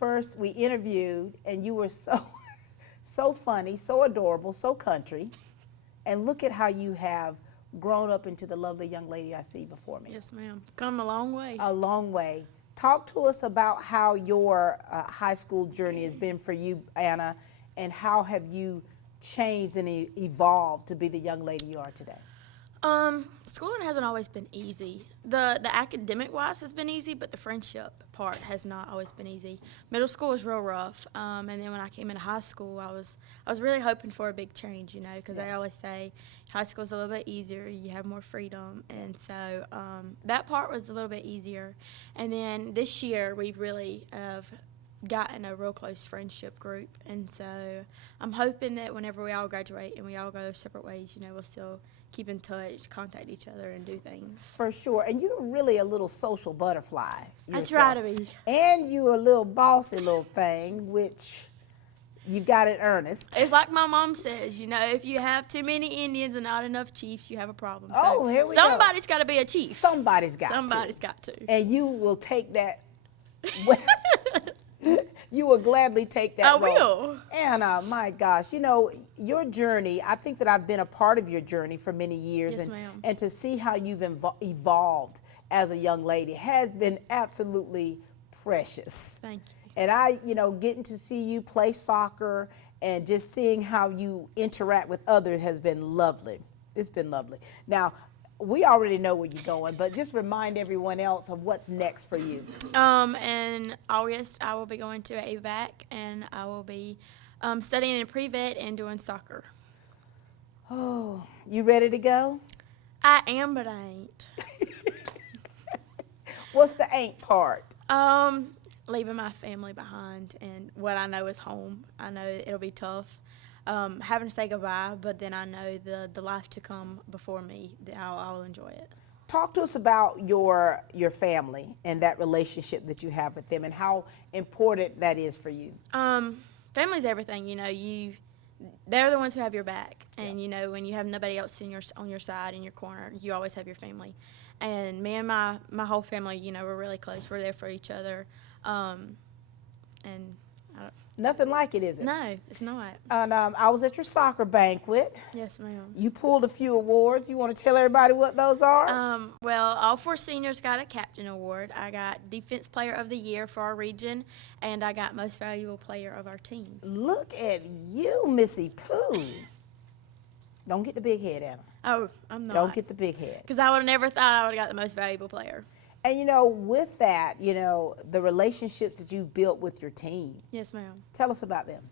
interviewed, and you were so funny, so adorable, so country. And look at how you have grown up into the lovely young lady I see before me. Yes, ma'am. Come a long way. A long way. Talk to us about how your high school journey has been for you, Anna, and how have you changed and evolved to be the young lady you are today? Schooling hasn't always been easy. The academic wise has been easy, but the friendship part has not always been easy. Middle school was real rough, and then when I came into high school, I was really hoping for a big change, you know, because I always say high school is a little bit easier, you have more freedom, and so that part was a little bit easier. And then this year we really have gotten a real close friendship group, and so I'm hoping that whenever we all graduate and we all go separate ways, you know, we'll still keep in touch, contact each other, and do things. For sure. And you're really a little social butterfly yourself. I try to be. And you're a little bossy little thing, which you've got it earnest. It's like my mom says, you know, if you have too many Indians and not enough chiefs, you have a problem. So Oh, here we go. somebody's got to be a chief. Somebody's got to. And you will take that. You will gladly take that I role. will. Anna, my gosh, you know, your journey, I think that I've been a part of your journey for many years. Yes, and, ma'am. and to see how you've evolved as a young lady has been absolutely precious. Thank you. And I, you know, getting to see you play soccer and just seeing how you interact with others has been lovely. It's been lovely. Now, we already know where you're going, but just remind everyone else of what's next for you. In August, I will be going to AVAC, and I will be studying in pre-vet and doing soccer. Oh, you ready to go? I am, but I ain't. What's the ain't part? Leaving my family behind and what I know is home. I know it'll be tough. Having to say goodbye, but then I know the life to come before me, that I'll enjoy it. Talk to us about your family and that relationship that you have with them and how important that is for you. Family's everything. You know, they're the ones who have your back, and you know, when you have nobody else on your side, in your corner, you always have your family. And me and my whole family, you know, we're really close. We're there for each other. And nothing like it, is it? No, it's not. And I was at your soccer banquet. Yes, ma'am. You pulled a few awards. You want to tell everybody what those are? Well, all 4 seniors got a captain award. I got Defense Player of the Year for our region, and I got Most Valuable Player of our team. Look at you, Missy Pooh. Don't get the big head, Anna. Oh, I'm not. Don't get the big head. Because I would have never thought I would have got the Most Valuable Player. And, you know, with that, you know, the relationships that you've built with your team. Yes, ma'am. Tell us about them.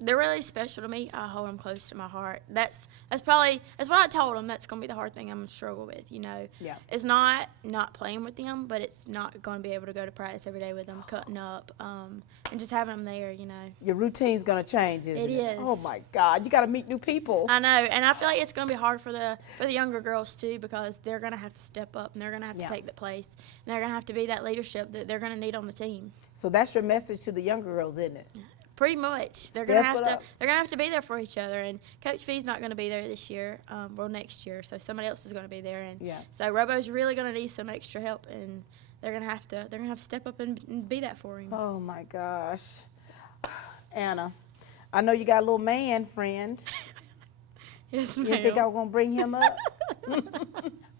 They're really special to me. I hold them close to my heart. That's what I told them. That's going to be the hard thing I'm going to struggle with, you know. Yeah. It's not playing with them, but it's not going to be able to go to practice every day with them, cutting up, and just having them there, you know. Your routine's going to change, isn't it? It is. Oh, my God. You got to meet new people. I know, and I feel like it's going to be hard for the younger girls, too, because they're going to have to step up, and they're going to have to take the place, and they're going to have to be that leadership that they're going to need on the team. So that's your message to the younger girls, isn't it? Pretty much. They're gonna have to be there for each other, and Coach V's not gonna be there this year, next year, so somebody else is gonna be there, and so Robo's really gonna need some extra help, and they're gonna have to step up and be that for him. Oh my gosh, Anna, I know you got a little man friend. Yes, ma'am. You didn't think I was gonna bring him up?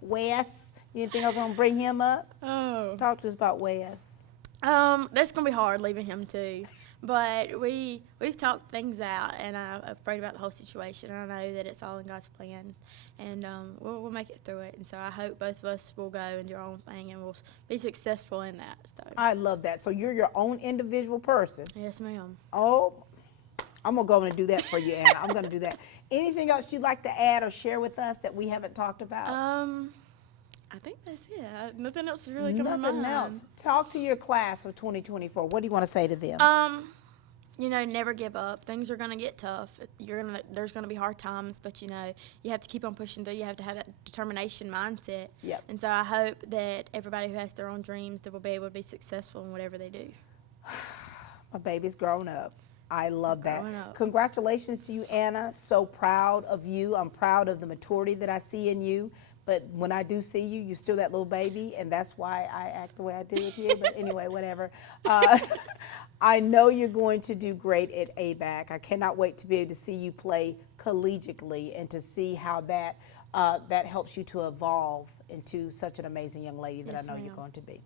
Wes, you didn't think I was gonna bring him up? Oh. Talk to us about Wes. That's gonna be hard leaving him too. But we've talked things out, and I've prayed about the whole situation, and I know that it's all in God's plan, and we'll make it through it. And so I hope both of us will go and do our own thing, and we'll be successful in that. So I love that. So you're your own individual person. Yes, ma'am. Oh, I'm gonna go and do that for you, Anna. I'm gonna do that. Anything else you'd like to add or share with us that we haven't talked about? I think that's it. Nothing else is really coming to mind. Nothing else. Talk to your class of 2024. What do you want to say to them? You know, never give up. Things are gonna get tough. There's gonna be hard times, but you know, you have to keep on pushing through. You have to have that determination mindset. Yep. And so I hope that everybody who has their own dreams, that will be able to be successful in whatever they do. My baby's grown up. I love that. Growing up. Congratulations to you, Anna. So proud of you. I'm proud of the maturity that I see in you. But when I do see you, you're still that little baby, and that's why I act the way I do with you. But anyway, whatever. I know you're going to do great at ABAC. I cannot wait to be able to see you play collegiately and to see how that helps you to evolve into such an amazing young lady that Yes, I know you're ma'am. going to be.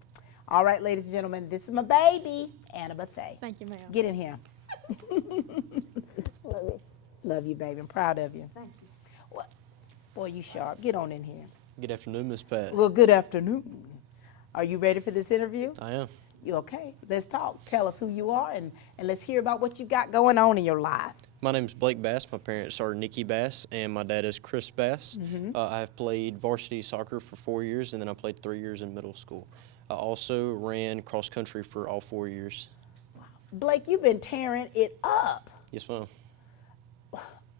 All right, ladies and gentlemen, this is my baby, Anna Bethay. Thank you, ma'am. Get in here. Love you. Love you, baby. I'm proud of you. Thank you. What? Boy, you sharp. Get on in here. Good afternoon, Miss Pat. Well, good afternoon. Are you ready for this interview? I am. You okay? Let's talk. Tell us who you are, and let's hear about what you got going on in your life. My name is Blake Bass. My parents are Nikki Bass, and my dad is Chris Bass. I have played varsity soccer for 4 years, and then I played 3 years in middle school. I also ran cross country for all 4 years. Blake, you've been tearing it up. Yes, ma'am.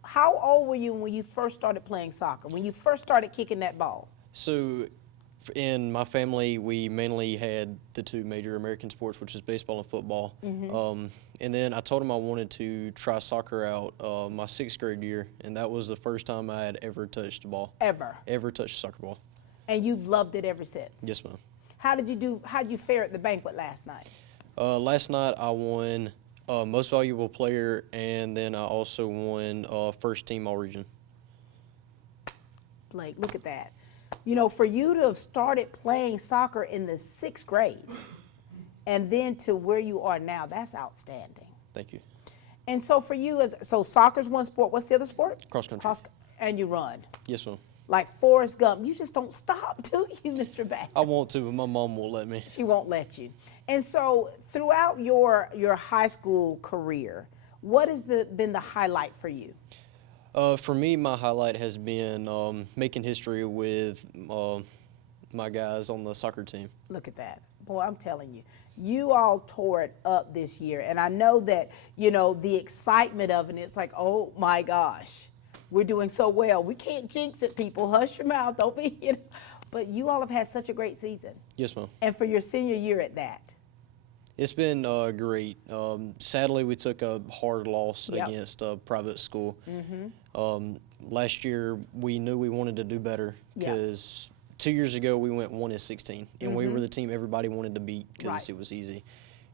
How old were you when you first started playing soccer, when you first started kicking that ball? So in my family, we mainly had the 2 major American sports, which is baseball and football. And then I told him I wanted to try soccer out my 6th grade year, and that was the first time I had ever touched a ball. Ever? Ever touched a soccer ball. And you've loved it ever since? Yes, ma'am. How did you fare at the banquet last night? Last night I won Most Valuable Player, and then I also won First Team All-Region. Blake, look at that. You know, for you to have started playing soccer in the 6th grade and then to where you are now, that's outstanding. Thank you. And so for you, so soccer's one sport. What's the other sport? Cross country. And you run. Yes, ma'am. Like Forrest Gump. You just don't stop, do you, Mr. Bass? I want to, but my mom won't let me. She won't let you. And so throughout your high school career, what has been the highlight for you? For me, my highlight has been making history with my guys on the soccer team. Look at that. Boy, I'm telling you, you all tore it up this year. And I know that, you know, the excitement of it, it's like, oh my gosh, we're doing so well. We can't jinx it, people. Hush your mouth. Don't be, you know. But you all have had such a great season. Yes, ma'am. And for your senior year at that. It's been great. Sadly, we took a hard loss against a private school. Last year, we knew we wanted to do better because 2 years ago, we went 1-16, and we were the team everybody wanted to beat because it was easy.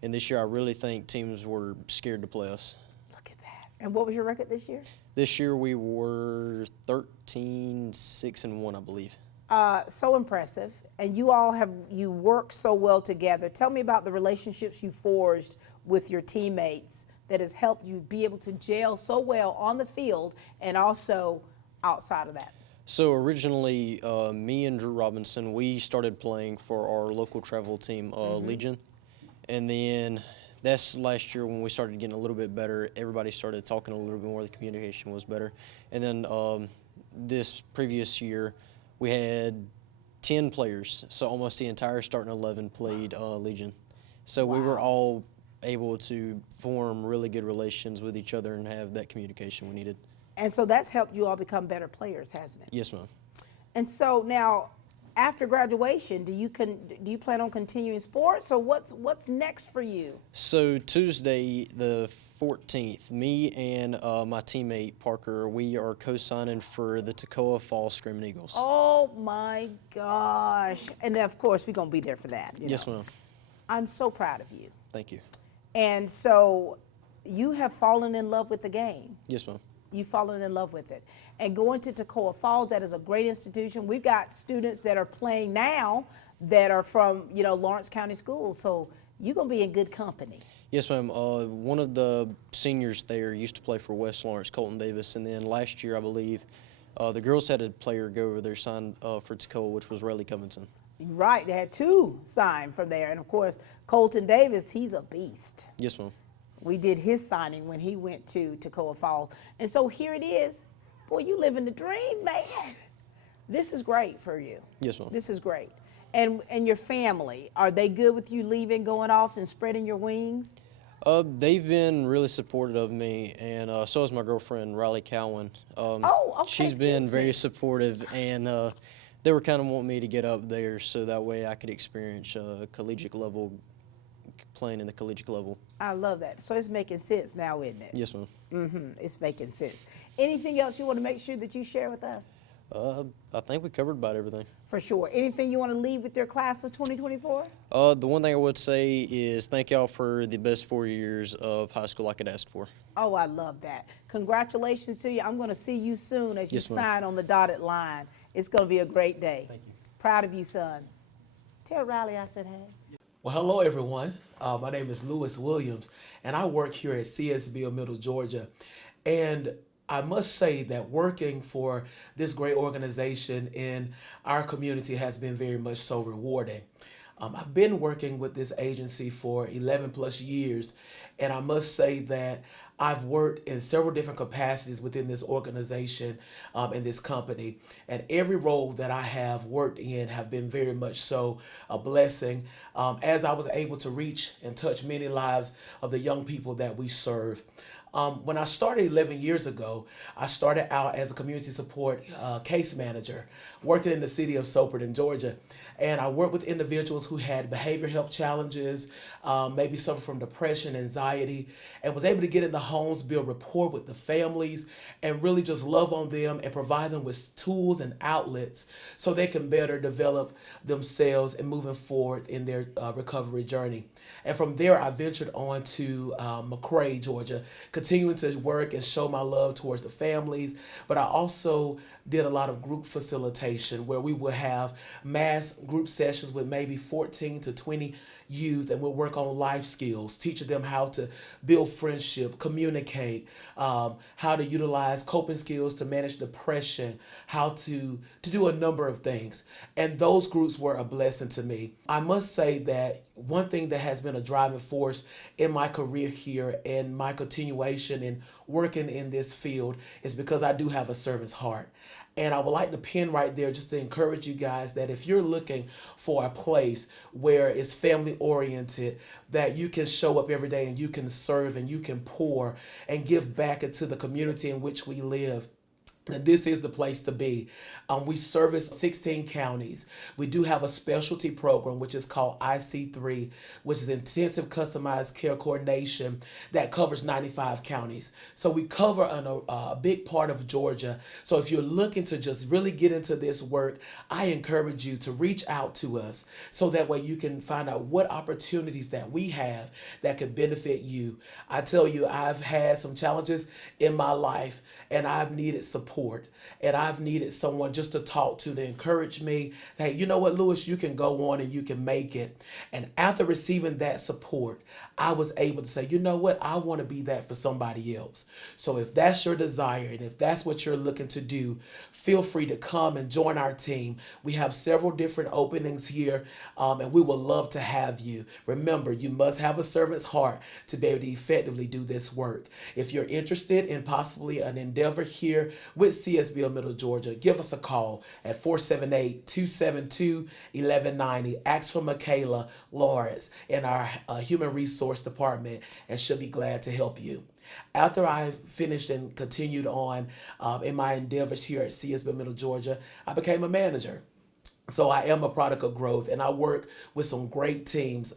And this year, I really think teams were scared to play us. Look at that. And what was your record this year? This year, we were 13-6-1, I believe. So impressive. And you all you work so well together. Tell me about the relationships you forged with your teammates that has helped you be able to gel so well on the field and also outside of that. So originally, me and Drew Robinson, we started playing for our local travel team, Legion. And then that's last year when we started getting a little bit better. Everybody started talking a little bit more. The communication was better. And then this previous year, we had 10 players, so almost the entire starting 11 played Legion. So we were all able to form really good relations with each other and have that communication we needed. And so that's helped you all become better players, hasn't it? Yes, ma'am. And so now, after graduation, do you plan on continuing sports, or what's next for you? So Tuesday, the 14th, me and my teammate Parker, we are co-signing for the Toccoa Falls Screaming Eagles. Oh my gosh! And of course, we're gonna be there for that. Yes, ma'am. I'm so proud of you. Thank you. And so, you have fallen in love with the game. Yes, ma'am. You've fallen in love with it. And going to Toccoa Falls, that is a great institution. We've got students that are playing now that are from, you know, Lawrence County Schools. So you're going to be in good company. Yes, ma'am. One of the seniors there used to play for West Lawrence, Colton Davis. And then last year, I believe, the girls had a player go over there signed for Toccoa, which was Rayleigh Covington. Right. They had 2 signed from there. And, of course, Colton Davis, he's a beast. Yes, ma'am. We did his signing when he went to Toccoa Falls. And so here it is. Boy, you living the dream, man. This is great for you. Yes, ma'am. This is great. And your family, are they good with you leaving, going off, and spreading your wings? They've been really supportive of me, and so is my girlfriend, Riley Cowan. Okay, she's been very supportive, and they were kind of wanting me to get up there so that way I could experience collegiate level, playing in the collegiate level. I love that. So it's making sense now, isn't it? Yes, ma'am. It's making sense. Anything else you want to make sure that you share with us? I think we covered about everything. For sure. Anything you want to leave with your class of 2024? The one thing I would say is thank y'all for the best 4 years of high school I could ask for. Oh, I love that. Congratulations to you. I'm going to see you soon as you sign on the dotted line. It's going to be a great day. Thank you. Proud of you, son. Tell Riley I said hey. Well, hello, everyone. My name is Lewis Williams, and I work here at CSB of Middle Georgia. And I must say that working for this great organization in our community has been very much so rewarding. I've been working with this agency for 11 plus years, and I must say that I've worked in several different capacities within this organization and this company, and every role that I have worked in have been very much so a blessing as I was able to reach and touch many lives of the young people that we serve. When I started 11 years ago, I started out as a community support case manager working in the city of Soperton, Georgia. And I worked with individuals who had behavior health challenges, maybe suffer from depression, anxiety, and was able to get in the homes, build rapport with the families, and really just love on them and provide them with tools and outlets so they can better develop themselves and moving forward in their recovery journey. And from there, I ventured on to McRae, Georgia, continuing to work and show my love towards the families. But I also did a lot of group facilitation where we would have mass group sessions with maybe 14 to 20 youth, and we'll work on life skills, teaching them how to build friendship, communicate, how to utilize coping skills to manage depression, how to do a number of things. And those groups were a blessing to me. I must say that one thing that has been a driving force in my career here and my continuation in working in this field is because I do have a servant's heart. And I would like to pin right there just to encourage you guys that if you're looking for a place where it's family oriented, that you can show up every day and you can serve and you can pour and give back into the community in which we live, and this is the place to be. We service 16 counties. We do have a specialty program, which is called IC3, which is Intensive Customized Care Coordination that covers 95 counties. So we cover a big part of Georgia. So if you're looking to just really get into this work, I encourage you to reach out to us so that way you can find out what opportunities that we have that could benefit you. I tell you, I've had some challenges in my life and I've needed support and I've needed someone just to talk to encourage me. Hey, you know what, Lewis, you can go on and you can make it. And after receiving that support, I was able to say, you know what, I want to be that for somebody else. So if that's your desire and if that's what you're looking to do, feel free to come and join our team. We have several different openings here and we would love to have you. Remember, you must have a servant's heart to be able to effectively do this work. If you're interested in possibly an endeavor here with CSB of Middle Georgia, give us a call at 478-272-1190. Ask for Michaela Lawrence in our Human Resource Department and she'll be glad to help you. After I finished and continued on in my endeavors here at CSB Middle Georgia, I became a manager. So I am a product of growth and I work with some great teams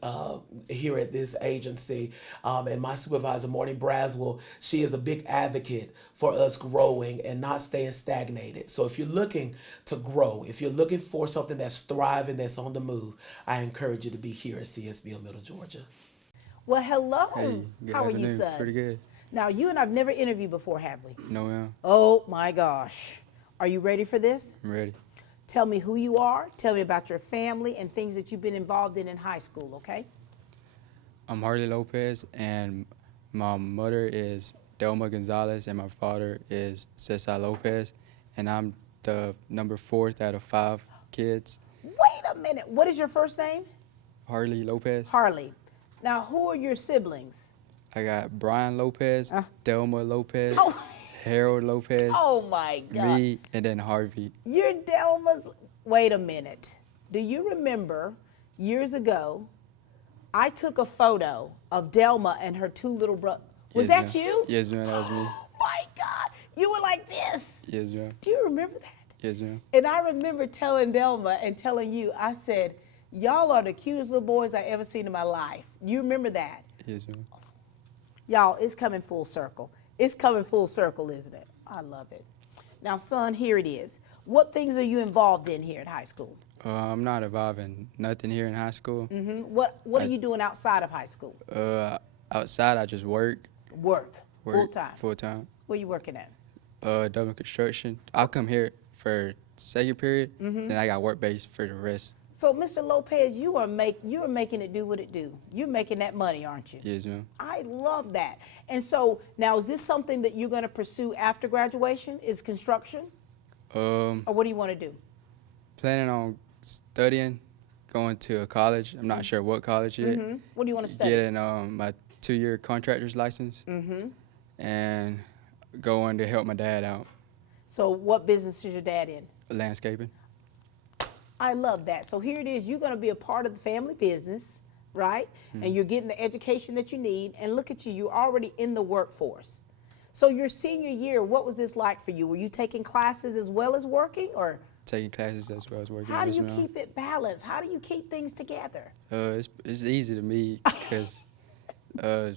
here at this agency. And my supervisor, Morning Braswell, she is a big advocate for us growing and not staying stagnated. So if you're looking to grow, if you're looking for something that's thriving, that's on the move, I encourage you to be here at CSB of Middle Georgia. Well, hello. Hey, good How are afternoon. you, son? Pretty good. Now, you and I've never interviewed before, have we? No, ma'am. Oh, my gosh. Are you ready for this? I'm ready. Tell me who you are, tell me about your family, and things that you've been involved in high school, okay? I'm Harley Lopez, and my mother is Delma Gonzalez, and my father is Cesar Lopez, and I'm the number 4th out of 5 kids. Wait a minute. What is your first name? Harley Lopez. Harley. Now, who are your siblings? I got Brian Lopez, Delma Lopez, Harold Lopez, oh my God, me, and then Harvey. You're Delma's. Wait a minute. Do you remember years ago, I took a photo of Delma and her 2 little brothers. Was that you? Yes, ma'am, that was me. Oh my God, you were like this. Yes, ma'am. Do you remember that? Yes, ma'am. And I remember telling Delma and telling you, I said, y'all are the cutest little boys I ever seen in my life. You remember that? Yes, ma'am. Y'all, it's coming full circle. It's coming full circle, isn't it? I love it. Now, son, here it is. What things are you involved in here at high school? I'm not involved in nothing here in high school. What are you doing outside of high school? Outside, I just work. Work. Full-time? Full-time. Where you working at? Dublin Construction. I'll come here for second period, then I got work-based for the rest. So, Mr. Lopez, you are making it do what it do. You're making that money, aren't you? Yes, ma'am. I love that. And so, now, is this something that you're going to pursue after graduation? Is construction? Or what do you want to do? Planning on studying, going to a college. I'm not sure what college yet. What do you want to study? Getting my 2-year contractor's license and going to help my dad out. So, what business is your dad in? Landscaping. I love that. So here it is. You're going to be a part of the family business, right? And you're getting the education that you need. And look at you. You're already in the workforce. So your senior year, what was this like for you? Were you taking classes as well as working, or? Taking classes as well as working. How do you keep it balanced? How do you keep things together? It's easy to me because my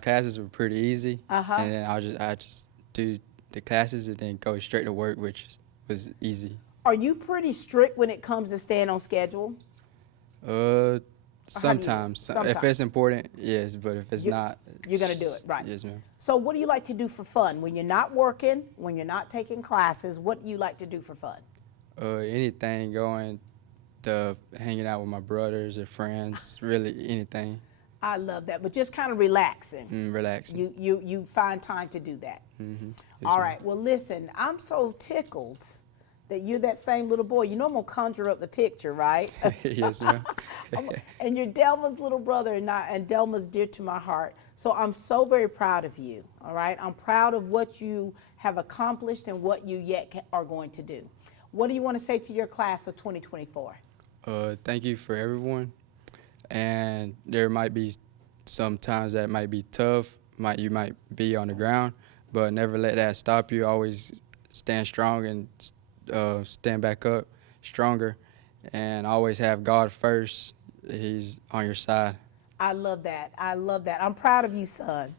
classes were pretty easy. And then I just do the classes and then go straight to work, which was easy. Are you pretty strict when it comes to staying on schedule? Sometimes. If it's important, yes, but if it's not, you're going to do it, right? Yes, ma'am. So what do you like to do for fun? When you're not working, when you're not taking classes, what do you like to do for fun? Anything, going to hanging out with my brothers or friends, really anything. I love that, but just kind of relaxing. Relaxing. You find time to do that. All right, well listen, I'm so tickled that you're that same little boy. You know I'm gonna conjure up the picture, right? Yes, ma'am. And you're Delma's little brother, and Delma's dear to my heart. So I'm so very proud of you, all right? I'm proud of what you have accomplished and what you yet are going to do. What do you want to say to your class of 2024? Thank you for everyone. And there might be some times that might be tough, you might be on the ground, but never let that stop you. Always stand strong and stand back up stronger, and always have God first. He's on your side. I love that. I love that. I'm proud of you, son,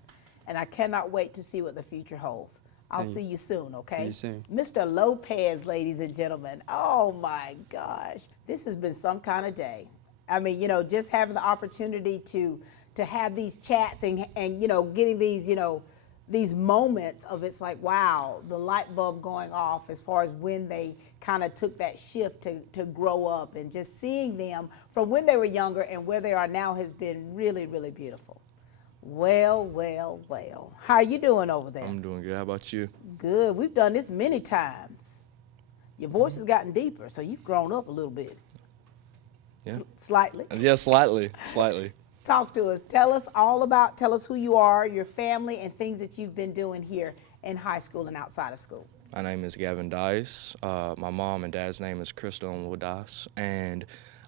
and I cannot wait to see what the future holds. I'll see you soon, okay? See you soon. Mr. Lopez, ladies and gentlemen. Oh my gosh. This has been some kind of day. I mean, you know, just having the opportunity to have these chats and you know, getting these, you know, these moments of it's like, wow, the light bulb going off as far as when they kind of took that shift to grow up, and just seeing them from when they were younger and where they are now has been really, really beautiful. Well, well, well. How are you doing over there? I'm doing good. How about you? Good. We've done this many times. Your voice has gotten deeper, so you've grown up a little bit. Yeah. Slightly. Yeah, slightly. Talk to us. Tell us who you are, your family, and things that you've been doing here in high school and outside of school. My name is Gavin Dice. My mom and dad's name is Crystal and Will Dice. And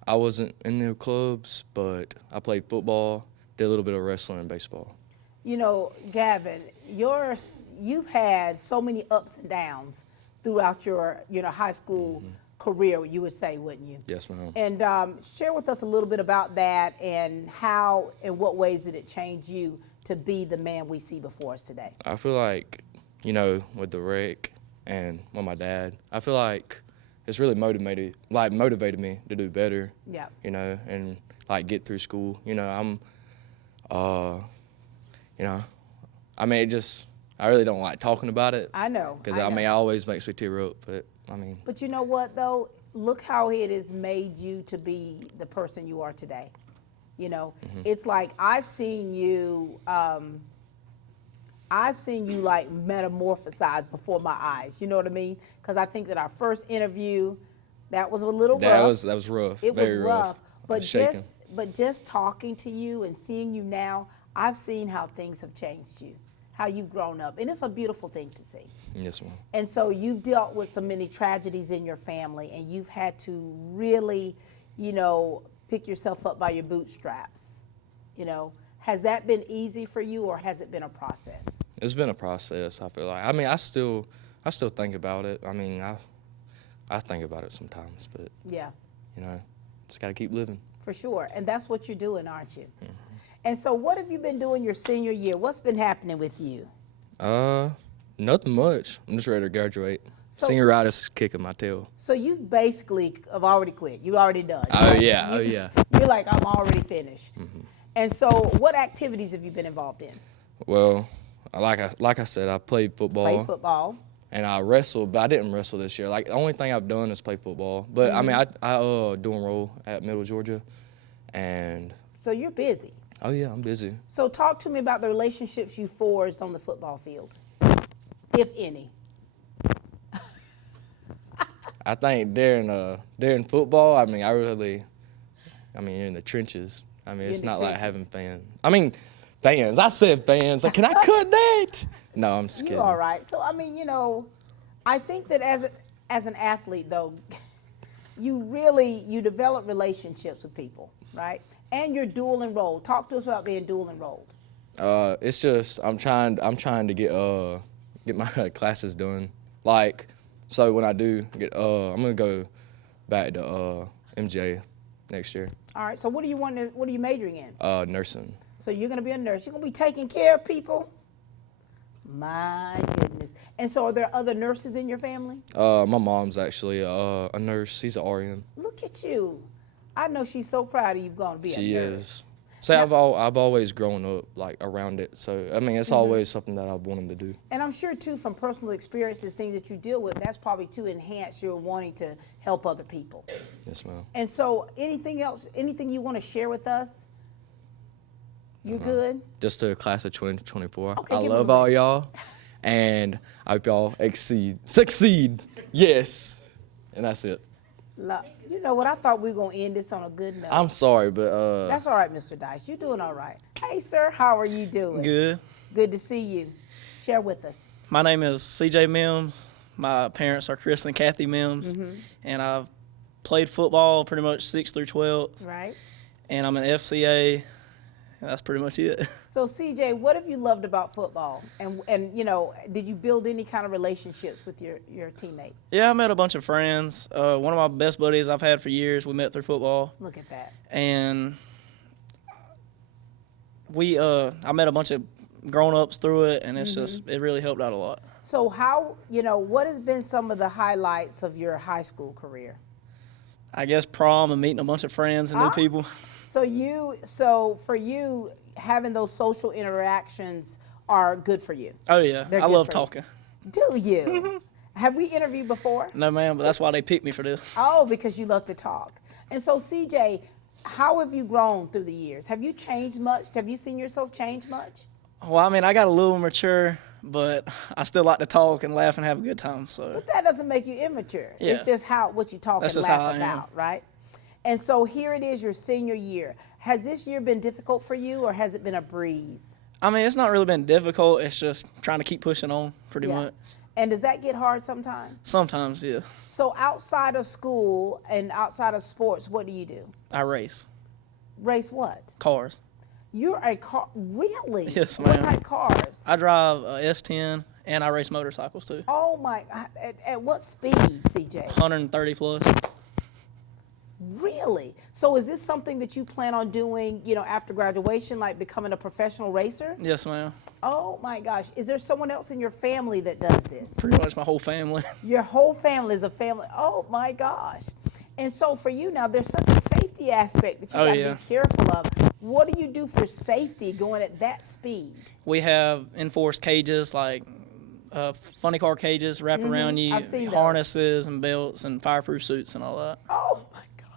I wasn't in the clubs, but I played football, did a little bit of wrestling and baseball. You know, Gavin, you've had so many ups and downs throughout your high school career, you would say, wouldn't you? Yes, ma'am. And share with us a little bit about that, and how and what ways did it change you to be the man we see before us today? I feel like, you know, with the wreck and with my dad, I feel like it's really motivated me to do better. Yeah. You know, and like get through school. You know, I mean, I really don't like talking about it. I know. Because I mean, it always makes me tear up, but I mean. But you know what though? Look how it has made you to be the person you are today. You know, it's like I've seen you like metamorphosize before my eyes. You know what I mean? Because I think that our first interview, that was a little rough. That was rough. It Very was rough. But But just talking to you and seeing you now, I've seen how things have changed you, how you've grown up, and it's a beautiful thing to see. Yes, ma'am. And so you've dealt with so many tragedies in your family, and you've had to really, you know, pick yourself up by your bootstraps. You know, has that been easy for you, or has it been a process? It's been a process, I feel like. I mean, I still think about it. I mean, I think about it sometimes, but yeah, you know, just got to keep living. For sure, and that's what you're doing, aren't you? And so what have you been doing your senior year? What's been happening with you? Nothing much. I'm just ready to graduate. So, Senioritis is kicking my tail. So you basically have already quit. You've already done. Oh, yeah. You're like, I'm already finished. And so what activities have you been involved in? Well, like I said, I played football. Play football. And I wrestled, but I didn't wrestle this year. Like, the only thing I've done is play football. But, I mean, I do enroll at Middle Georgia. And so you're busy. Oh, yeah, I'm busy. So talk to me about the relationships you forged on the football field, if any. I think during football, I mean, you're in the trenches. I mean, it's not like having fans. I mean, fans. I said fans. Like, can I cut that? No, I'm just kidding. You're all right. So, I mean, you know, I think that as an athlete, though, you develop relationships with people, right? And you're dual enrolled. Talk to us about being dual enrolled. It's just I'm trying to get my classes done. Like, so when I do get, I'm gonna go back to MJ next year. All right. So what are you majoring in? Nursing. So you're gonna be a nurse. You're gonna be taking care of people. My goodness. And so are there other nurses in your family? My mom's actually a nurse. She's an RN. Look at you. I know she's so proud of you going to be a nurse. She is. So I've always grown up like around it. So I mean, it's always something that I've wanted to do. And I'm sure too, from personal experiences, things that you deal with, that's probably to enhance your wanting to help other people. Yes, ma'am. And so, anything else? Anything you want to share with us? You good? Just to the class of 2024. Okay, I love all y'all, and I hope y'all succeed. Yes. and that's it. You know what? I thought we were going to end this on a good note. I'm sorry, but That's all right, Mr. Dice. You're doing all right. Hey, sir, how are you doing? Good. Good to see you. Share with us. My name is CJ Mims. My parents are Chris and Kathy Mims, Mm-hmm. and I've played football pretty much 6 through 12, Right. and I'm an FCA, and that's pretty much it. So, CJ, what have you loved about football? And you know, did you build any kind of relationships with your teammates? Yeah, I met a bunch of friends. One of my best buddies I've had for years, we met through football. Look at that. And I met a bunch of grown-ups through it, and it's just, it really helped out a lot. So how, what has been some of the highlights of your high school career? I guess prom and meeting a bunch of friends and new people. So for you, having those social interactions are good for you. Oh yeah, I love talking. Do you? Have we interviewed before? No ma'am, but that's why they picked me for this. Oh, because you love to talk. And so CJ, how have you grown through the years? Have you changed much? Have you seen yourself change much? Well, I mean, I got a little mature, but I still like to talk and laugh and have a good time. So. But that doesn't make you immature. Yeah. It's just what you talk That's and just how laugh I about, right? And so here it is, your senior year. Has this year been difficult for you, or has it been a breeze? I mean, it's not really been difficult. It's just trying to keep pushing on, pretty much. And does that get hard sometimes? Sometimes, yeah. So outside of school and outside of sports, what do you do? I race. Race what? Cars. You're a car, really? Yes, ma'am. What type cars? I drive a S10, and I race motorcycles, too. Oh, my, at what speed, CJ? 130 plus. Really? So is this something that you plan on doing, after graduation, like becoming a professional racer? Yes, ma'am. Oh, my gosh. Is there someone else in your family that does this? Pretty much my whole family. Your whole family is a family. Oh, my gosh. And so for you now, there's such a safety aspect that you got to be careful of. What do you do for safety going at that speed? We have enforced cages, like funny car cages wrap around you, I've seen harnesses and belts and fireproof suits and all that. Oh, my God.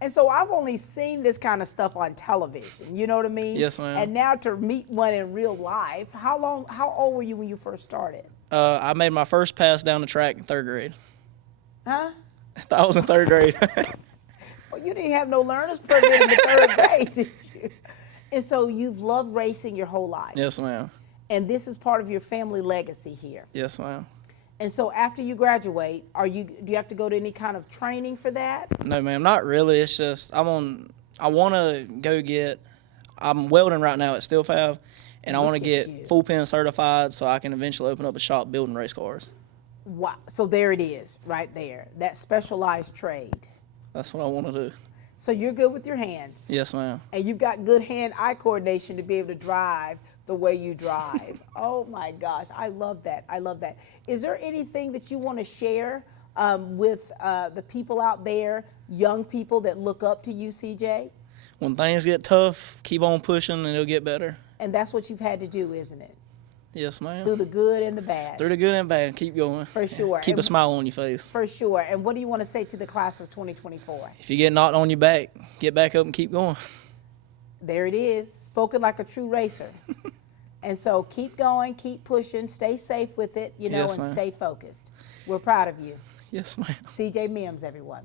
And so I've only seen this kind of stuff on television, you know what I mean? Yes, ma'am. And now to meet one in real life, how old were you when you first started? I made my first pass down the track in 3rd grade. Huh? I was in 3rd grade. Well, you didn't have no learner's permit in the 3rd grade, did you? And so you've loved racing your whole life. Yes, ma'am. And this is part of your family legacy here. Yes, ma'am. And so after you graduate, do you have to go to any kind of training for that? No, ma'am, not really. It's just I want to go I'm welding right now at Steel Fab, and I want to get full pin certified so I can eventually open up a shop building race cars. Wow. So there it is, right there, that specialized trade. That's what I want to do. So you're good with your hands. Yes, ma'am. And you've got good hand-eye coordination to be able to drive the way you drive. Oh my gosh, I love that. I love that. Is there anything that you want to share with the people out there, young people that look up to you, CJ? When things get tough, keep on pushing and it'll get better. And that's what you've had to do, isn't it? Yes, ma'am. Through the good and the bad. Through the good and bad, keep going. For sure. Keep a smile on your face. For sure. And what do you want to say to the class of 2024? If you get knocked on your back, get back up and keep going. There it is, spoken like a true racer. And so keep going, keep pushing, stay safe with it, Yes, and ma'am. stay focused. We're proud of you. Yes, ma'am. CJ Mims, everyone.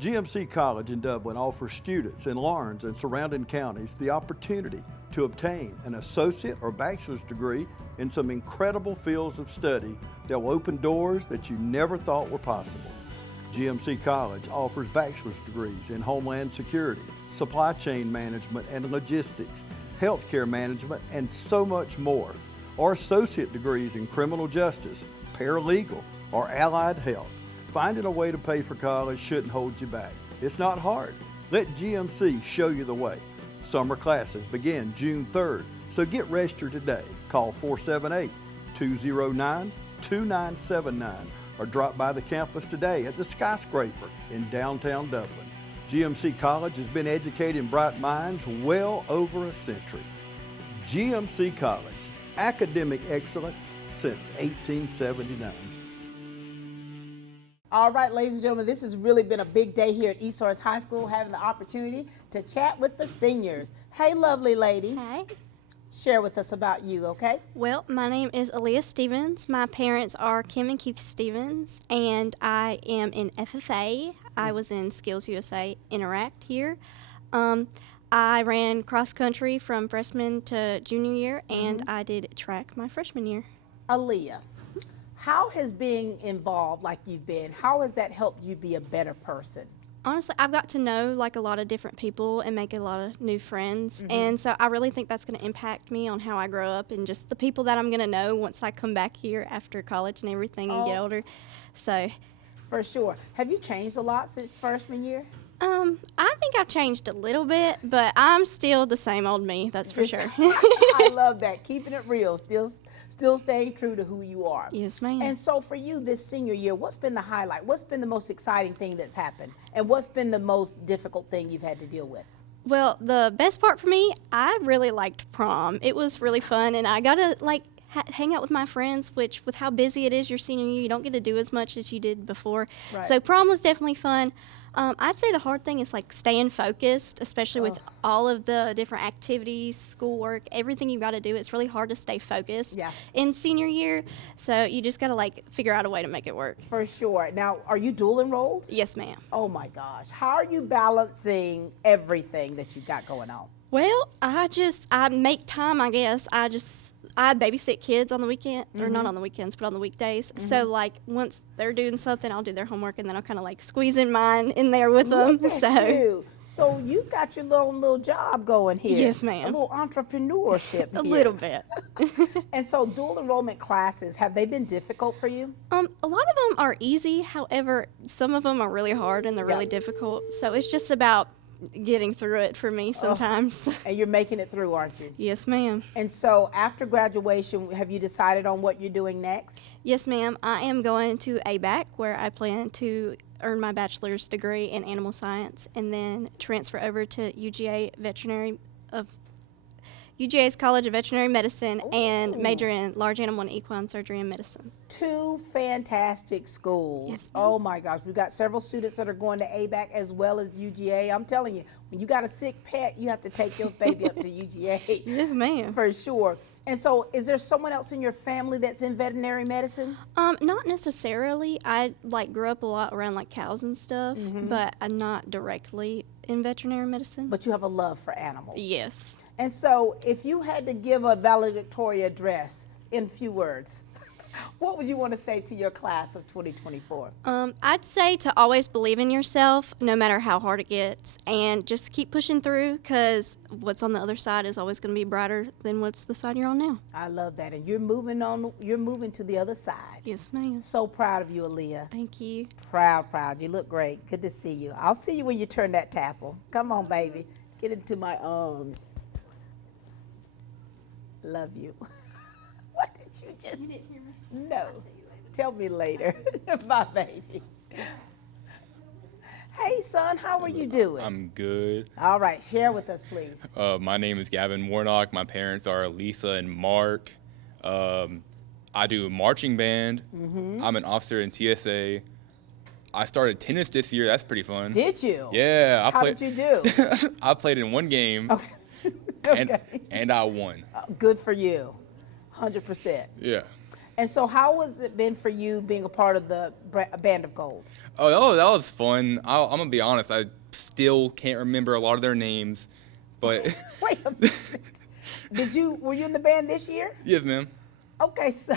GMC College in Dublin offers students in Lawrence and surrounding counties the opportunity to obtain an associate or bachelor's degree in some incredible fields of study that will open doors that you never thought were possible. GMC College offers bachelor's degrees in Homeland Security, Supply Chain Management and Logistics, Healthcare Management, and so much more, or associate degrees in Criminal Justice, Paralegal, or Allied Health. Finding a way to pay for college shouldn't hold you back. It's not hard. Let GMC show you the way. Summer classes begin June 3rd, so get registered today. Call 478-209-2979 or drop by the campus today at the Skyscraper in downtown Dublin. GMC College has been educating bright minds well over a century. GMC College, academic excellence since 1879. All right, ladies and gentlemen, this has really been a big day here at East Orange High School, having the opportunity to chat with the seniors. Hey, lovely lady. Hey. Share with us about you, okay? Well, my name is Aaliyah Stevens. My parents are Kim and Keith Stevens, and I am in FFA. I was in Skills USA Interact here. I ran cross country from freshman to junior year, and I did track my freshman year. Aaliyah, how has being involved like you've been, how has that helped you be a better person? Honestly, I've got to know like a lot of different people and make a lot of new friends, and so I really think that's going to impact me on how I grow up and just the people that I'm going to know once I come back here after college and everything and get older. So, for sure. Have you changed a lot since freshman year? I think I've changed a little bit, but I'm still the same old me. That's for sure. I love that, keeping it real, still staying true to who you are. Yes, ma'am. And so for you this senior year, what's been the highlight? What's been the most exciting thing that's happened? And what's been the most difficult thing you've had to deal with? Well, the best part for me, I really liked prom. It was really fun, and I got to like hang out with my friends, which with how busy it is your senior year, you don't get to do as much as you did before. Right. So prom was definitely fun. I'd say the hard thing is like staying focused, especially with all of the different activities, schoolwork, everything you've got to do. It's really hard to stay focused in senior year. So you just got to like figure out a way to make it work. For sure. Now, are you dual enrolled? Yes, ma'am. Oh my gosh. How are you balancing everything that you've got going on? Well, I make time, I guess. I babysit kids on the weekend, or not on the weekends, but on the weekdays. So, like, once they're doing something, I'll do their homework, and then I'll kind of, like, squeeze in mine in there with them. Look at you. So you've got your little job going here. Yes, ma'am. A little entrepreneurship A here. little bit. And so dual enrollment classes, have they been difficult for you? A lot of them are easy. However, some of them are really hard, and they're really difficult. So it's just about getting through it for me sometimes. And you're making it through, aren't you? Yes, ma'am. And so after graduation, have you decided on what you're doing next? Yes, ma'am. I am going to ABAC, where I plan to earn my bachelor's degree in animal science and then transfer over to UGA's College of Veterinary Medicine and major in large animal and equine surgery and medicine. Two fantastic schools. Yes, oh my gosh, we've got several students that are going to ABAC as well as UGA. I'm telling you, when you got a sick pet, you have to take your baby up to UGA. Yes, ma'am. For sure. And so is there someone else in your family that's in veterinary medicine? Not necessarily. I grew up a lot around like cows and stuff, but I'm not directly in veterinary medicine. But you have a love for animals. Yes. And so if you had to give a valedictorian address in a few words, what would you want to say to your class of 2024? I'd say to always believe in yourself, no matter how hard it gets, and just keep pushing through, because what's on the other side is always going to be brighter than what's the side you're on now. I love that. And you're moving to the other side. Yes, ma'am. So proud of you, Aaliyah. Thank you. Proud. You look great. Good to see you. I'll see you when you turn that tassel. Come on, baby. Get into my arms. Love you. What did you just? You didn't hear me? No. Tell me later. Bye, baby. Hey, son, how are you doing? I'm good. All right, share with us, please. My name is Gavin Warnock. My parents are Lisa and Mark. I do marching band. I'm an officer in TSA. I started tennis this year. That's pretty fun. Did you? Yeah. How did you do? I played in one game. Okay. Okay. And I won. Good for you. 100%. Yeah. And so how has it been for you being a part of the Band of Gold? Oh, that was fun. I'm going to be honest. I still can't remember a lot of their names, but. Wait a minute. Were you in the band this year? Yes, ma'am. Okay, so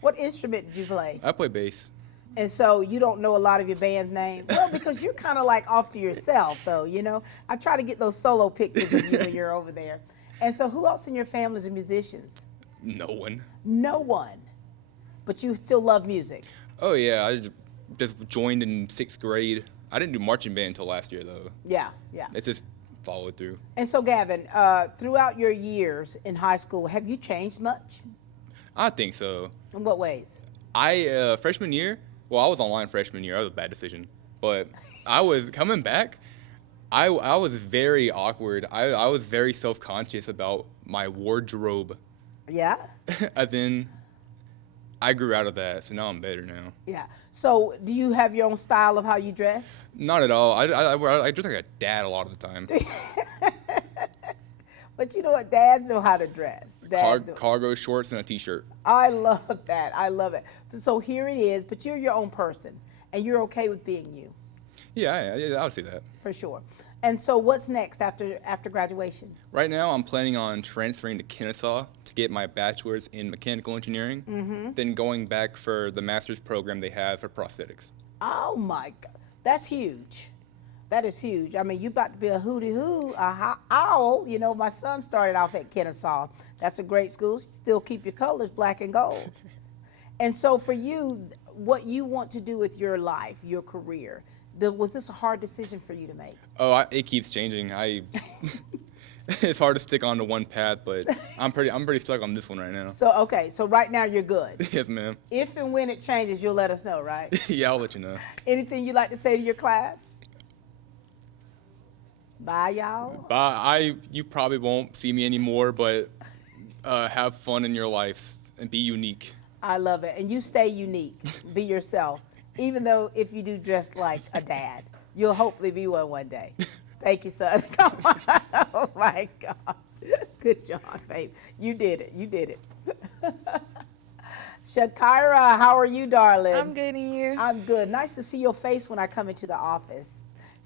what instrument did you play? I play bass. And so you don't know a lot of your band's names? Well, because you're kind of like off to yourself, though, you know? I try to get those solo pictures of you when you're over there. And so who else in your family is musicians? No one. No one. But you still love music? Oh, yeah. I just joined in 6th grade. I didn't do marching band until last year, though. Yeah. It's just followed through. And so, Gavin, throughout your years in high school, have you changed much? I think so. In what ways? Freshman year, well, I was online freshman year. That was a bad decision. But I was coming back. I was very awkward. I was very self-conscious about my wardrobe. Yeah? And then I grew out of that, so now I'm better now. Yeah. So do you have your own style of how you dress? Not at all. I dress like a dad a lot of the time. But you know what? Dads know how to dress. Cargo shorts and a t-shirt. I love that. I love it. So here it is, but you're your own person, and you're okay with being you. Yeah, I would say that. For sure. And so what's next after graduation? Right now, I'm planning on transferring to Kennesaw to get my bachelor's in mechanical engineering, then going back for the master's program they have for prosthetics. Oh my God, that's huge. That is huge. I mean, you about to be a hooty-hoo, owl. You know, my son started off at Kennesaw. That's a great school. Still keep your colors black and gold. And so for you, what you want to do with your life, your career, was this a hard decision for you to make? Oh, it keeps changing. It's hard to stick on to one path, but I'm pretty stuck on this one right now. So okay, so right now you're good. Yes, ma'am. If and when it changes, you'll let us know, right? Yeah, I'll let you know. Anything you'd like to say to your class? Bye, y'all. Bye. You probably won't see me anymore, but have fun in your life and be unique. I love it, and you stay unique. Be yourself. Even though if you do dress like a dad, you'll hopefully be one day. Thank you, son. Come on. Oh, my God. Good job, babe. You did it. You did it. Shakira, how are you, darling? I'm good, and you? I'm good. Nice to see your face when I come into the office.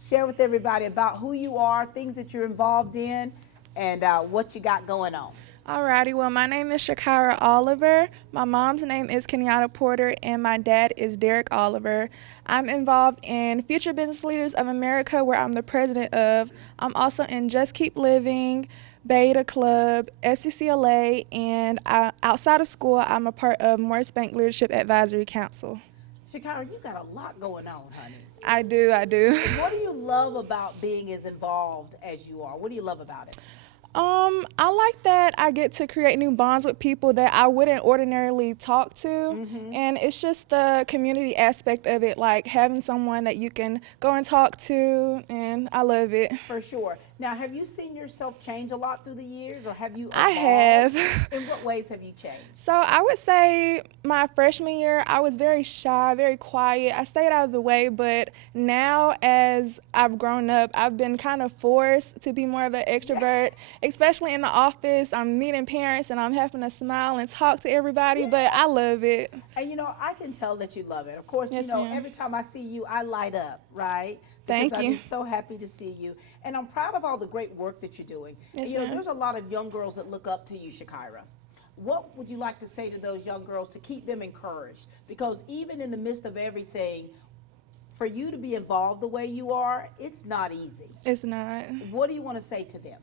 Share with everybody about who you are, things that you're involved in, and what you got going on. Alrighty, well, my name is Shakira Oliver. My mom's name is Kenyatta Porter, and my dad is Derek Oliver. I'm involved in Future Business Leaders of America, where I'm the president of. I'm also in Just Keep Living, Beta Club, SCCLA, and outside of school, I'm a part of Morris Bank Leadership Advisory Council. Shakira, you got a lot going on, honey. I do. And what do you love about being as involved as you are? What do you love about it? I like that I get to create new bonds with people that I wouldn't ordinarily talk to. And it's just the community aspect of it, like having someone that you can go and talk to, and I love it. For sure. Now, have you seen yourself change a lot through the years, or have you evolved? I have. In what ways have you changed? So I would say my freshman year, I was very shy, very quiet. I stayed out of the way, but now as I've grown up, I've been kind of forced to be more of an extrovert, especially in the office. I'm meeting parents and I'm having to smile and talk to everybody, but I love it. And you know, I can tell that you love it. Of course, Yes, you know, ma'am. every time I see you, I light up, right? Thank Because you. I'm just so happy to see you. And I'm proud of all the great work that you're doing. Yes, And, you know, ma'am. there's a lot of young girls that look up to you, Shakira. What would you like to say to those young girls to keep them encouraged? Because even in the midst of everything, for you to be involved the way you are, it's not easy. It's not. What do you want to say to them?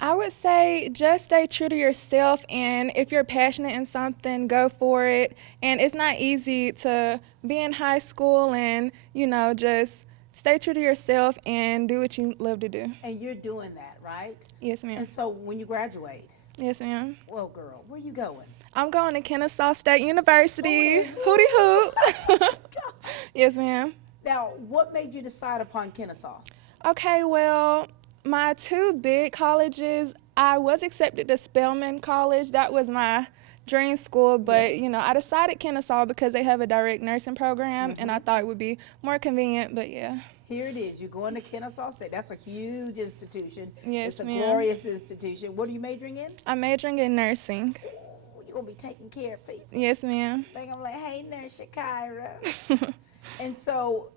I would say just stay true to yourself, and if you're passionate in something, go for it. And it's not easy to be in high school and, you know, just stay true to yourself and do what you love to do. And you're doing that, right? Yes, ma'am. And so when you graduate, Yes, ma'am. well, girl, where you going? I'm going to Kennesaw State University. Hooty hoot. Yes, ma'am. Now, what made you decide upon Kennesaw? Okay, well, my two big colleges, I was accepted to Spelman College. That was my dream school, but, you know, I decided Kennesaw because they have a direct nursing program, and I thought it would be more convenient, but yeah. Here it is. You're going to Kennesaw State. That's a huge institution. Yes, it's a ma'am. glorious institution. What are you majoring in? I'm majoring in nursing. Ooh, you're going to be taking care of people. Yes, ma'am. They're going to be like, hey, Nurse Shakira. And so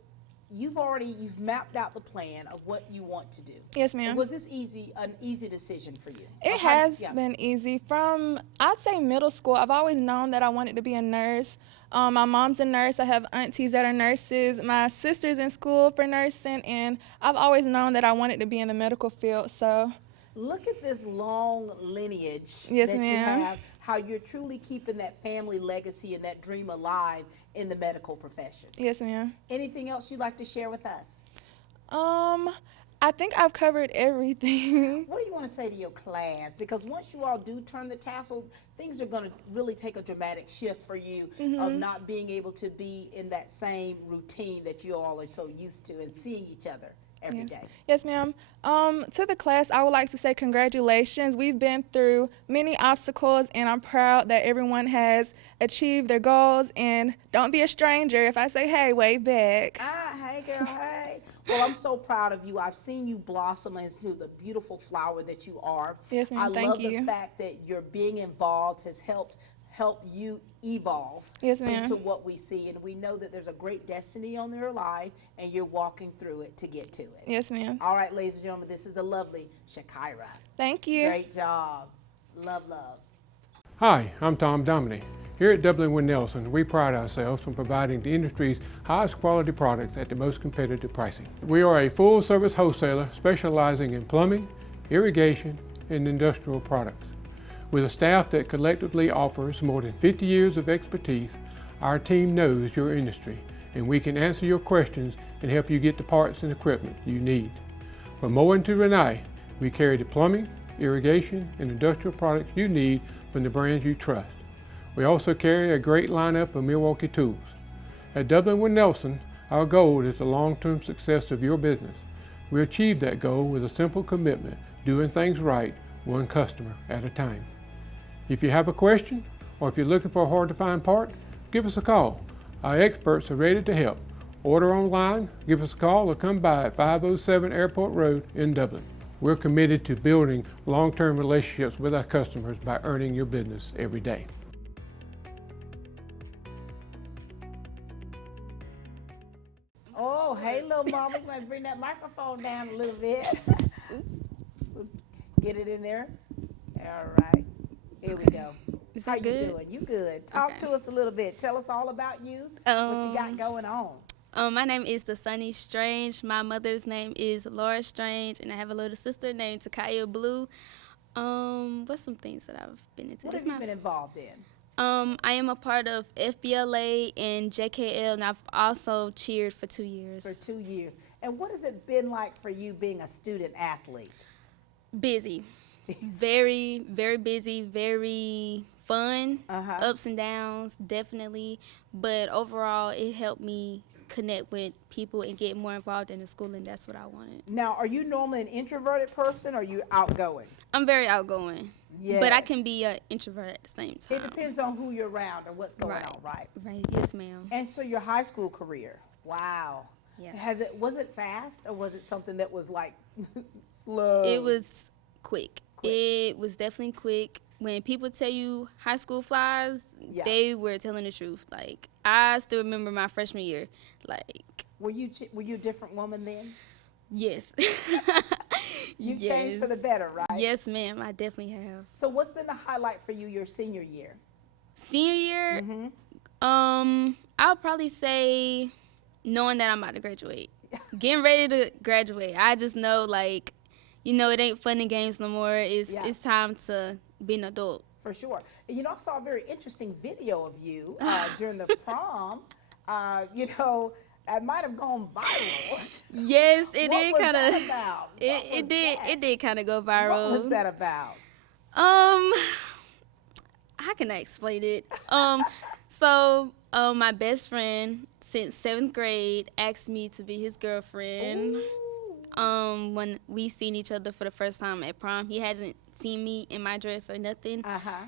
you've mapped out the plan of what you want to do. Yes, ma'am. Was this an easy decision for you? It has been easy. From, I'd say, middle school, I've always known that I wanted to be a nurse. My mom's a nurse. I have aunties that are nurses. My sister's in school for nursing, and I've always known that I wanted to be in the medical field. So, look at this long lineage Yes, that you ma'am. have, how you're truly keeping that family legacy and that dream alive in the medical profession. yes, ma'am. Anything else you'd like to share with us? I think I've covered everything. What do you want to say to your class? Because once you all do turn the tassel, things are going to really take a dramatic shift for you of not being able to be in that same routine that you all are so used to and seeing each other every day. Yes, ma'am. To the class, I would like to say congratulations. We've been through many obstacles, and I'm proud that everyone has achieved their goals. And don't be a stranger. If I say, hey, wave back. Hey, girl, hey. Well, I'm so proud of you. I've seen you blossom into the beautiful flower that you are. Yes, ma'am. I Thank love you. the fact that your being involved has helped you evolve Yes, ma'am. into what we see, and we know that there's a great destiny on your life, and you're walking through it to get to it. Yes, ma'am. All right, ladies and gentlemen, this is the lovely Shakira. Thank you. Great job. Love, love. Hi, I'm Tom Dominy. Here at Dublin with Nelson, we pride ourselves on providing the industry's highest quality products at the most competitive pricing. We are a full-service wholesaler specializing in plumbing, irrigation, and industrial products. With a staff that collectively offers more than 50 years of expertise, our team knows your industry, and we can answer your questions and help you get the parts and equipment you need. From mowing to Renee, we carry the plumbing, irrigation, and industrial products you need from the brands you trust. We also carry a great lineup of Milwaukee tools. At Dublin with Nelson, our goal is the long-term success of your business. We achieve that goal with a simple commitment, doing things right, one customer at a time. If you have a question, or if you're looking for a hard-to-find part, give us a call. Our experts are ready to help. Order online, give us a call, or come by at 507 Airport Road in Dublin. We're committed to building long-term relationships with our customers by earning your business every day. Oh, hey, little mama, you might bring that microphone down a little bit. Get it in there. All right. Here we go. Is How that you good? doing? You good. Talk to us a little bit. Tell us all about you, what you got going on. My name is Sunny Strange. My mother's name is Laura Strange, and I have a little sister named Takaya Blue. What's some things that I've been into? What have you been involved in? I am a part of FBLA and JKL, and I've also cheered for 2 years. For 2 years. And what has it been like for you being a student athlete? Busy. Very, very busy, very fun. Ups and downs, definitely. But overall, it helped me connect with people and get more involved in the school, and that's what I wanted. Now, are you normally an introverted person or are you outgoing? I'm very outgoing. Yes. But I can be an introvert at the same time. It depends on who you're around or what's going on, right? Right, yes, ma'am. And so your high school career, wow. Yeah. Was it fast or was it something that was like slow? It was quick. It was definitely quick. When people tell you high school flies, they were telling the truth. Like, I still remember my freshman year. Like, were you a different woman then? Yes. You changed for the better, right? Yes, ma'am. I definitely have. So what's been the highlight for you your senior year? Senior year, I'll probably say knowing that I'm about to graduate. Getting ready to graduate. I just know, like, you know, it ain't fun and games no more. It's time to be an adult. For sure. You know, I saw a very interesting video of you during the prom. You know, it might have gone viral. Yes, it What did was kind that of. about? It did kind of go viral. What was that about? How can I explain it? So my best friend since 7th grade asked me to be his girlfriend. When we seen each other for the first time at prom, he hasn't seen me in my dress or nothing.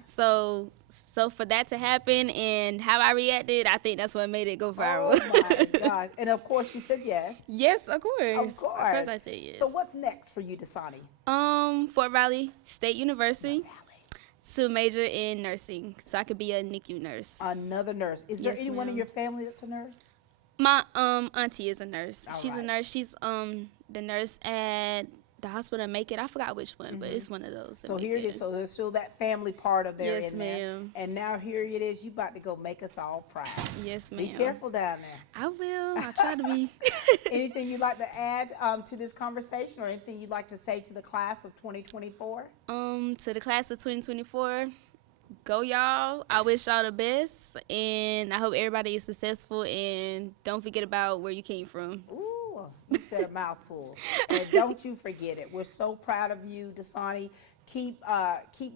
So for that to happen and how I reacted, I think that's what made it go viral. Oh my God! And of course, you said yes. Yes, of course. Of course I said yes. So what's next for you, Dasani? Fort Riley State University to major in nursing, so I could be a NICU nurse. Another nurse. Is there Yes, anyone in ma'am. your family that's a nurse? My auntie is a nurse. All She's a right. nurse. She's the nurse at the hospital in Macon. I forgot which one, but it's one of those. in So here it Macon. is. So there's still that family part of there Yes, in there. ma'am. And now here it is. You about to go make us all proud. Yes, ma'am. Be careful down there. I will. I try to be. Anything you'd like to add to this conversation, or anything you'd like to say to the class of 2024? To the class of 2024, go y'all. I wish y'all the best, and I hope everybody is successful, and don't forget about where you came from. Ooh, you said a mouthful. And don't you forget it. We're so proud of you, Dasani. Keep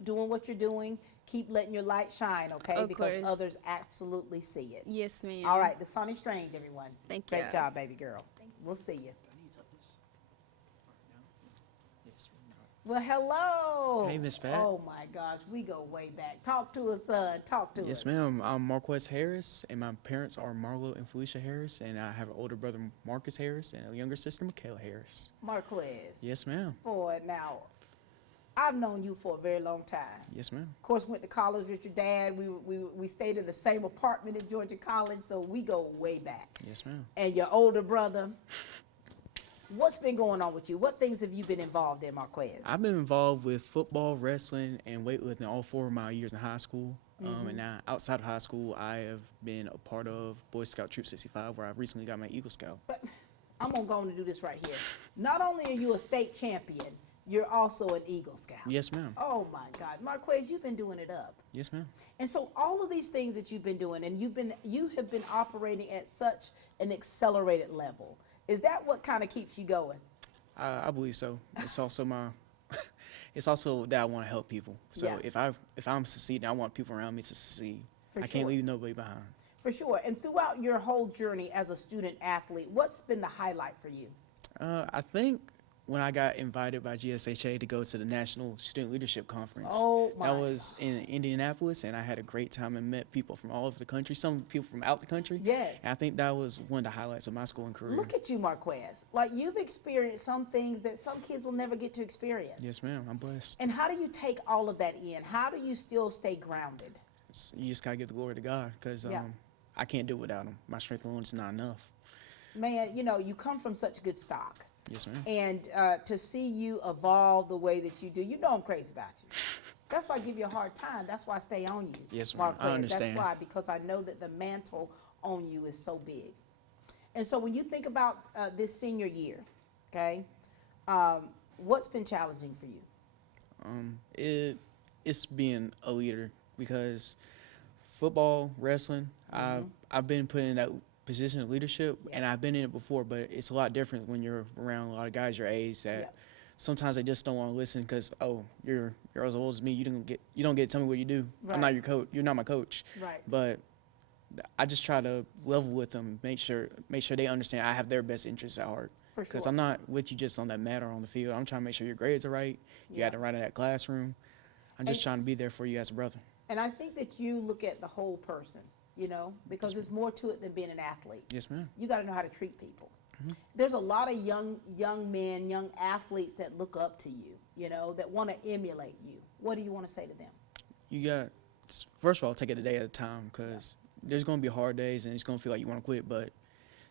doing what you're doing. Keep letting your light shine, okay? Of Because course. others absolutely see it. Yes, ma'am. All right, Dasani Strange, everyone. Thank you. Great job, baby girl. We'll see you. Well, hello. Hey, Miss Pat. Oh my gosh, we go way back. Talk to us, son. Talk to us. Yes, ma'am. I'm Marquez Harris, and my parents are Marlo and Felicia Harris, and I have an older brother, Marcus Harris, and a younger sister, Michaela Harris. Marquez. Yes, ma'am. Boy, now, I've known you for a very long time. Yes, ma'am. Of course, went to college with your dad. We stayed in the same apartment at Georgia College, so we go way back. Yes, ma'am. And your older brother, what's been going on with you? What things have you been involved in, Marquez? I've been involved with football, wrestling, and weightlifting all 4 of my years in high school. And now, outside of high school, I have been a part of Boy Scout Troop 65, where I recently got my Eagle Scout. But I'm going to go on and do this right here. Not only are you a state champion, you're also an Eagle Scout. Yes, ma'am. Oh, my God. Marquez, you've been doing it up. Yes, ma'am. And so all of these things that you've been doing, and you have been operating at such an accelerated level. Is that what kind of keeps you going? I believe so. It's also it's also that I want to help people. So Yeah. if I'm succeeding, I want people around me to succeed. For I can't sure. leave nobody behind. For sure. And throughout your whole journey as a student athlete, what's been the highlight for you? I think when I got invited by GSHA to go to the National Student Leadership Conference, Oh, my that was in Indianapolis, and I had a great time and met people from all over the country, some people from out the country. Yes. And I think that was one of the highlights of my schooling career. Look at you, Marquez. Like, you've experienced some things that some kids will never get to experience. Yes, ma'am. I'm blessed. And how do you take all of that in? How do you still stay grounded? You just gotta give the glory to God, because Yeah. I can't do it without Him. My strength alone is not enough. Man, you come from such good stock. Yes, ma'am. And to see you evolve the way that you do, I'm crazy about you. That's why I give you a hard time. That's why I stay on you. Yes, ma'am. I Marquez. understand. That's why, because I know that the mantle on you is so big. And so when you think about this senior year, okay, what's been challenging for you? It's being a leader, because football, wrestling, I've been put in that position of leadership, and I've been in it before, but it's a lot different when you're around a lot of guys your age that sometimes they just don't want to listen because, oh, you're as old as me, you don't get to tell me what you do. Right. I'm not your coach. You're not my coach. Right. But I just try to level with them, make sure they understand I have their best interests at heart. For Because sure. I'm not with you just on that mat or on the field. I'm trying to make sure your grades are right. You got it right in that classroom. I'm just trying to be there for you as a brother. And I think that you look at the whole person, because there's more to it than being an athlete. Yes, ma'am. You got to know how to treat people. There's a lot of young men, young athletes that look up to you, that want to emulate you. What do you want to say to them? You got, first of all, take it a day at a time, because there's going to be hard days and it's going to feel like you want to quit. But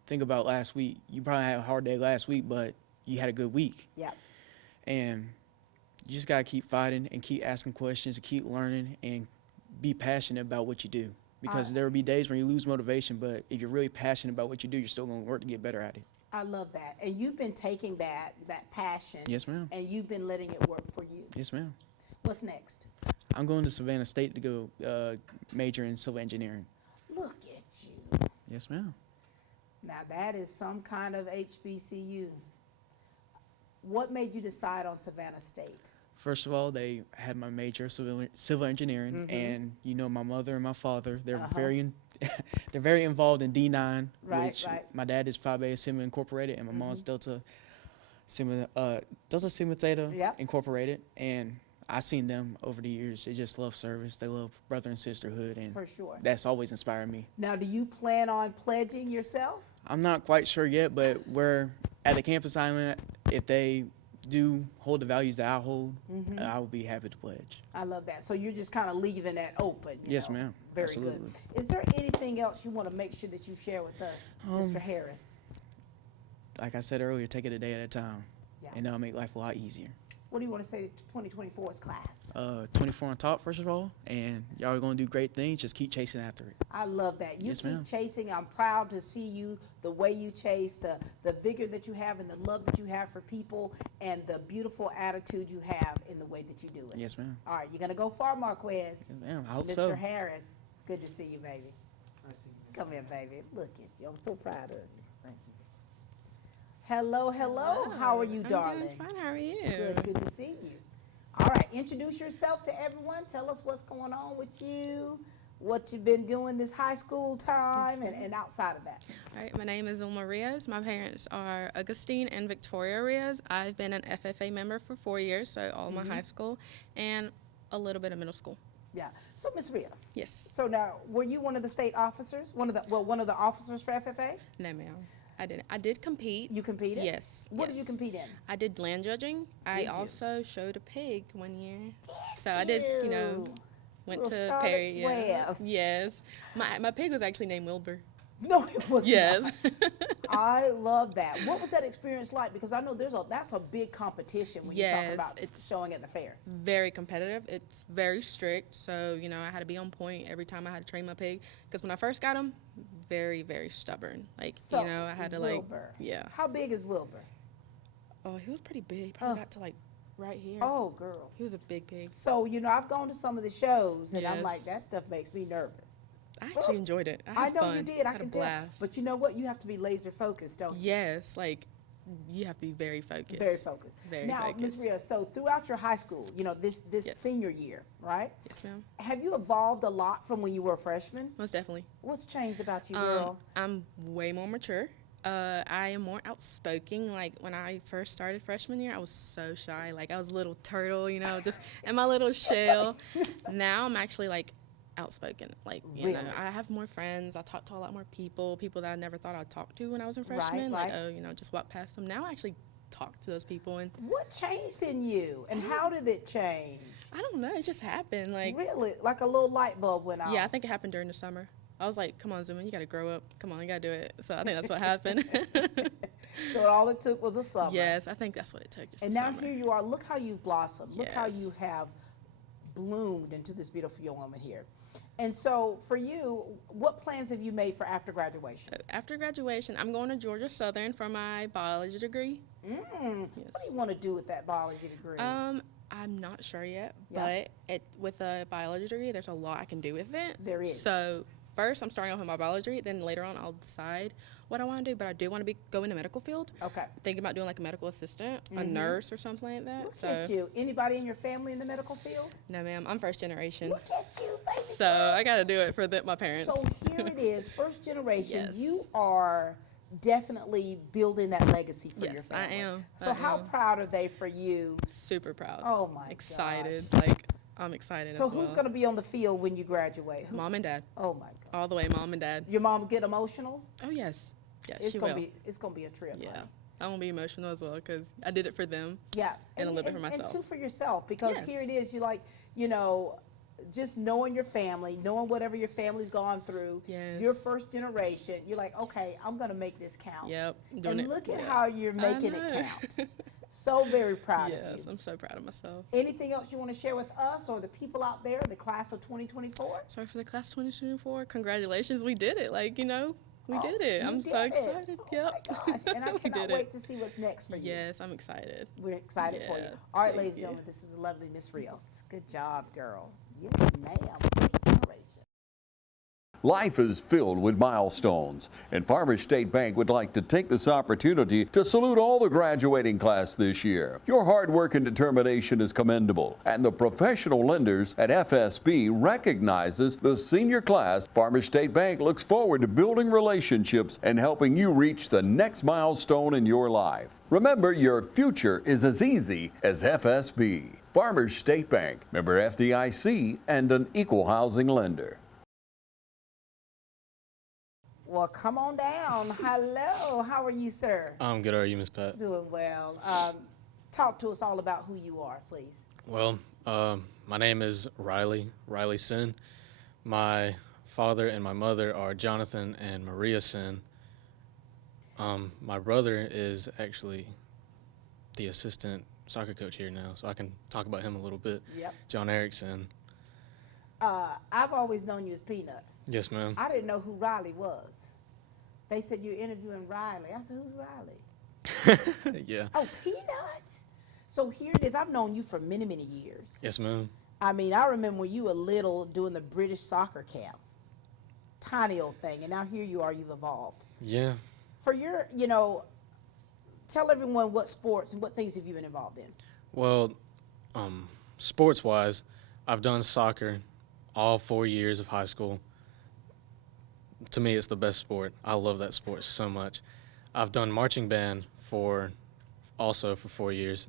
think about last week. You probably had a hard day last week, but you had a good week. Yeah. And you just got to keep fighting and keep asking questions and keep learning and be passionate about what you do. Because there will be days when you lose motivation, but if you're really passionate about what you do, you're still going to work to get better at it. I love that. And you've been taking that passion. Yes, ma'am. And you've been letting it work for you. Yes, ma'am. What's next? I'm going to Savannah State to go major in civil engineering. Look at you. Yes, ma'am. Now that is some kind of HBCU. What made you decide on Savannah State? First of all, they had my major, civil engineering, and my mother and my father, they're they're very involved in D9, which my dad is Phi Beta Sigma Incorporated, and my mom's Delta Sigma Theta Incorporated, and I've seen them over the years. They just love service. They love brother and sisterhood, and For sure. that's always inspired me. Now, do you plan on pledging yourself? I'm not quite sure yet, but we're at the campus I'm at. If they do hold the values that I hold, I would be happy to pledge. I love that. So you're just kind of leaving that open. Yes, ma'am. Very Absolutely. good. Is there anything else you want to make sure that you share with us, Mr. Harris? Like I said earlier, take it a day at a time, and that'll make life a lot easier. What do you want to say to 2024's class? 24 on top, first of all, and y'all are going to do great things. Just keep chasing after it. I love that. You Yes, keep ma'am. chasing. I'm proud to see you, the way you chase, the vigor that you have and the love that you have for people and the beautiful attitude you have in the way that you do it. Yes, ma'am. All right, you're going to go far, Marquez. Yes, ma'am. I hope Mr. so. Harris, good to see you, baby. Come here, baby. Look at you. I'm so proud of you. Thank you. Hello. How are you, I'm darling? doing fine. How are you? Good to see you. All right, introduce yourself to everyone. Tell us what's going on with you. what you've been doing this high school time and outside of that. All right, my name is Ilma Riaz. My parents are Augustine and Victoria Riaz. I've been an FFA member for 4 years, so all my high school and a little bit of middle school. Yeah. So, Ms. Rios. Yes. So now, were you one of the state officers? One of the officers for FFA? No, ma'am. I didn't. I did compete. You competed? Yes. What did you compete in? I did land judging. I also showed a pig one year. So I did, did, went Little to Perry. Charlotte's Yeah. Web. Yes. My pig was actually named Wilbur. No, it was Yes. not. I love that. What was that experience like? Because I know that's a big competition when you talk about showing at the fair. Very competitive. It's very strict. So, I had to be on point every time I had to train my pig. Because when I first got him, very, very stubborn. Like, So, I had to Wilbur. yeah. How big is Wilbur? Oh, he was pretty big. He probably got to right here. Oh, girl. He was a big pig. So, I've gone to some of the shows and I'm Yes. like, that stuff makes me nervous. I actually enjoyed it. I had know fun. you did. I had can a tell. blast. But you know what? You have to be laser focused, don't you? Yes, you have to be very focused. Very focused. Very now, focused. Ms. Rhea, so throughout your high school, this senior year, right? Yes, ma'am. Have you evolved a lot from when you were a freshman? Most definitely. What's changed about you, girl? I'm way more mature. I am more outspoken. Like when I first started freshman year, I was so shy. Like I was a little turtle, just in my little shell. Now I'm actually outspoken. Really? I have more friends. I talk to a lot more people that I never thought I'd talk to when I was in freshman. Right. Just walk past them. Now I actually talk to those people. And what changed in you, and how did it change? I don't know. It just happened. Really, like a little light bulb went off. Yeah, I think it happened during the summer. I was like, come on, Zuma, you got to grow up. Come on, you got to do it. So I think that's what happened. So all it took was a summer. Yes, I think that's what it took, just and a now summer. here you are. Look how you've blossomed. Look how Yes. you have bloomed into this beautiful young woman here. And so for you, what plans have you made for after graduation? After graduation, I'm going to Georgia Southern for my biology degree. Yes. What do you want to do with that biology degree? I'm not sure yet, Yeah. but with a biology degree, there's a lot I can do with it. There is. So first, I'm starting off with my biology, then later on, I'll decide what I want to do, but I do want to go in the medical field. Okay. Thinking about doing a medical assistant, a nurse or something like that. Look at you. Anybody in your family in the medical field? No, ma'am, I'm first generation. Look at you, baby. So I got to do it for my parents. So here it is, first generation. Yes. You are definitely building that legacy for your Yes, family. I am. So how proud are they for you? Super proud. Oh my Excited. gosh. I'm excited So as well. who's going to be on the field when you graduate? Mom and dad. Oh my God. All the way, mom and dad. Your mom get emotional? Oh, yes. Yes, It's she gonna will. be a trip. Yeah. honey. I'm going to be emotional as well because I did it for them. Yeah. And a little bit for myself. And two for yourself, because Yes. here it is, just knowing your family, knowing whatever your family's gone through. Yes. You're first generation. You're like, okay, I'm going to make this count. Yep. And look at yeah. how you're I making it know. count. So very proud of Yes, you. I'm so proud of myself. Anything else you want to share with us or the people out there, the class of 2024? Sorry for the class 2024. Congratulations, we did it. We did it. you I'm so did it. excited. Yep. Gosh, and I We cannot did wait it. to see what's next for you. Yes, I'm excited. We're excited for you. Yeah, All right, thank ladies and you. gentlemen, this is the lovely Miss Rios. Good job, girl. Yes, ma'am. Great generation. Life is filled with milestones, and Farmers State Bank would like to take this opportunity to salute all the graduating class this year. Your hard work and determination is commendable, and the professional lenders at FSB recognizes the senior class. Farmers State Bank looks forward to building relationships and helping you reach the next milestone in your life. Remember, your future is as easy as FSB. Farmers State Bank, member FDIC, and an equal housing lender. Well, come on down. Hello. How are you, sir? I'm good. How are you, Miss Pat? Doing well. Talk to us all about who you are, please. Well, my name is Riley Sin. My father and my mother are Jonathan and Maria Sin. My brother is actually the assistant soccer coach here now, so I can talk about him a little bit. Yep. John Erickson. I've always known you as Peanut. Yes, ma'am. I didn't know who Riley was. They said you're interviewing Riley. I said, who's Riley? Yeah. Oh, Peanut? So here it is. I've known you for many, many years. Yes, ma'am. I mean, I remember when you were little doing the British soccer camp. Tiny old thing. And now here you are, you've evolved. Yeah. For your, tell everyone what sports and what things have you been involved in? Well, sports-wise, I've done soccer all 4 years of high school. To me, it's the best sport. I love that sport so much. I've done marching band for 4 years,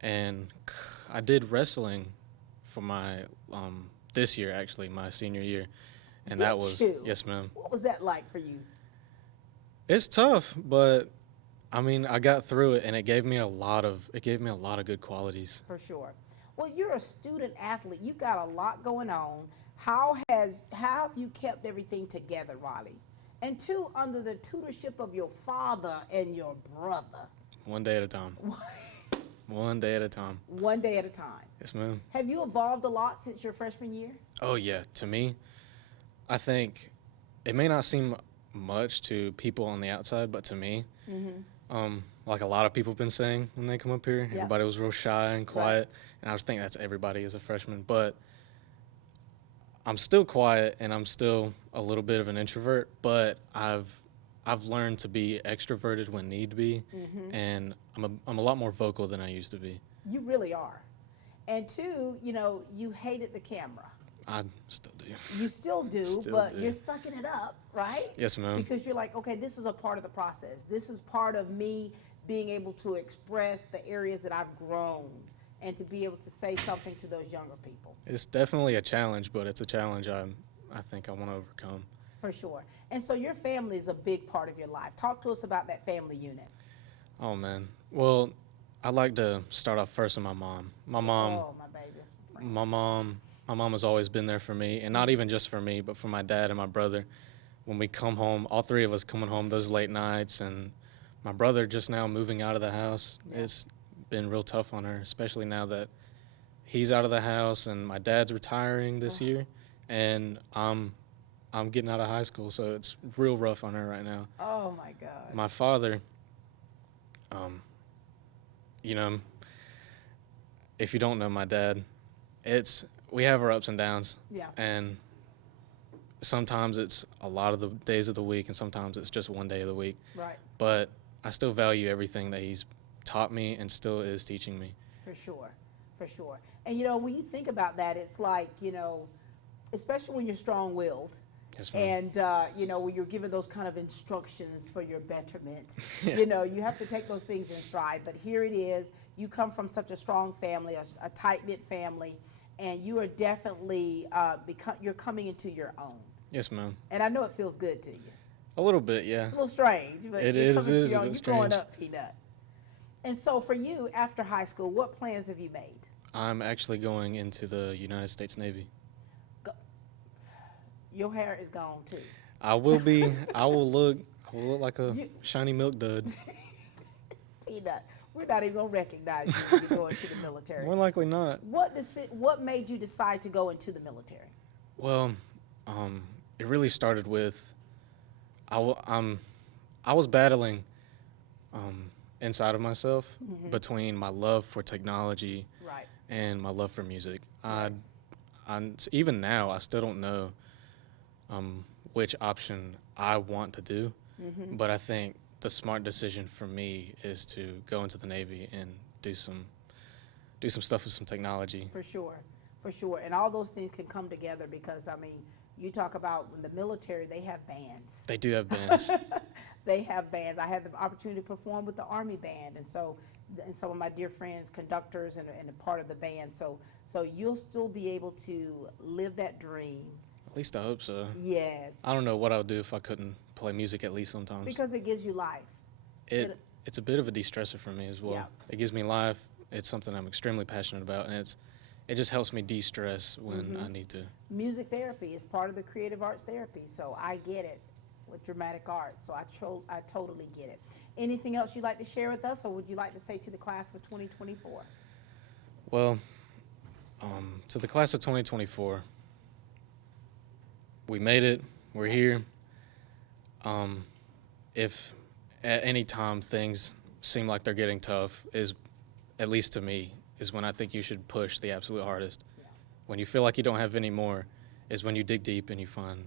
and I did wrestling for my this year, actually, my senior year, and that was yes, ma'am. What was that like for you? It's tough, but I mean, I got through it, and it gave me a lot of good qualities. For sure. Well, you're a student athlete. You've got a lot going on. How have you kept everything together, Riley? And two, under the tutorship of your father and your brother. One day at a time. One day at a time. One day at a time. Yes, ma'am. Have you evolved a lot since your freshman year? Oh, yeah. To me, I think it may not seem much to people on the outside, but to me, like a lot of people have been saying when they come up here, everybody was real shy and quiet, and I just think that's everybody as a freshman. But I'm still quiet, and I'm still a little bit of an introvert, but I've learned to be extroverted when need be, and I'm a lot more vocal than I used to be. You really are. And two, you know, you hated the camera. I still do. You still do, but you're sucking it up, right? Yes, ma'am. Because you're like, okay, this is a part of the process. This is part of me being able to express the areas that I've grown and to be able to say something to those younger people. It's definitely a challenge, but it's a challenge I think I want to overcome. For sure. And so your family is a big part of your life. Talk to us about that family unit. Oh, man. Well, I'd like to start off first with my mom. My mom has always been there for me, and not even just for me, but for my dad and my brother. When we come home, all three of us coming home those late nights, and my brother just now moving out of the house, it's been real tough on her, especially now that he's out of the house and my dad's retiring this year, and I'm getting out of high school, so it's real rough on her right now. Oh, my God. My father, you know, if you don't know my dad, we have our ups and downs. Yeah. And sometimes it's a lot of the days of the week, and sometimes it's just one day of the week. Right. But I still value everything that he's taught me and still is teaching me. For sure. For sure. And, you know, when you think about that, it's like, you know, especially when you're strong-willed, yes, ma'am. and, you know, when you're given those kind of instructions for your betterment, you know, you have to take those things in stride. But here it is. You come from such a strong family, a tight-knit family, and you are definitely, you're coming into your own. Yes, ma'am. And I know it feels good to you. A little bit, yeah. It's a little strange, but it you're is coming to your a own. bit You're growing strange. up, Peanut. And so for you, after high school, what plans have you made? I'm actually going into the United States Navy. Your hair is gone too. I will be. I will look like a shiny milk dud. Peanut, we're not even gonna recognize you when you go into the military. More likely not. What made you decide to go into the military? Well, it really started with I was battling inside of myself between my love for technology and my love for music. Even now, I still don't know which option I want to do, but I think the smart decision for me is to go into the Navy and do some stuff with some technology. For sure, for sure. And all those things can come together because, I mean, you talk about in the military, they have bands. They do have bands. They have bands. I had the opportunity to perform with the Army band, and so and some of my dear friends, conductors, and a part of the band. So you'll still be able to live that dream. At least I hope so. Yes. I don't know what I would do if I couldn't play music at least sometimes. Because it gives you life. It's a bit of a de-stressor for me as well. Yeah. It gives me life. It's something I'm extremely passionate about, and it just helps me de-stress when I need to. Music therapy is part of the creative arts therapy, so I get it with dramatic art. So I totally get it. Anything else you'd like to share with us, or would you like to say to the class of 2024? Well, to the class of 2024, we made it. We're here. If at any time things seem like they're getting tough, at least to me, is when I think you should push the absolute hardest. Yeah. When you feel like you don't have any more is when you dig deep and you find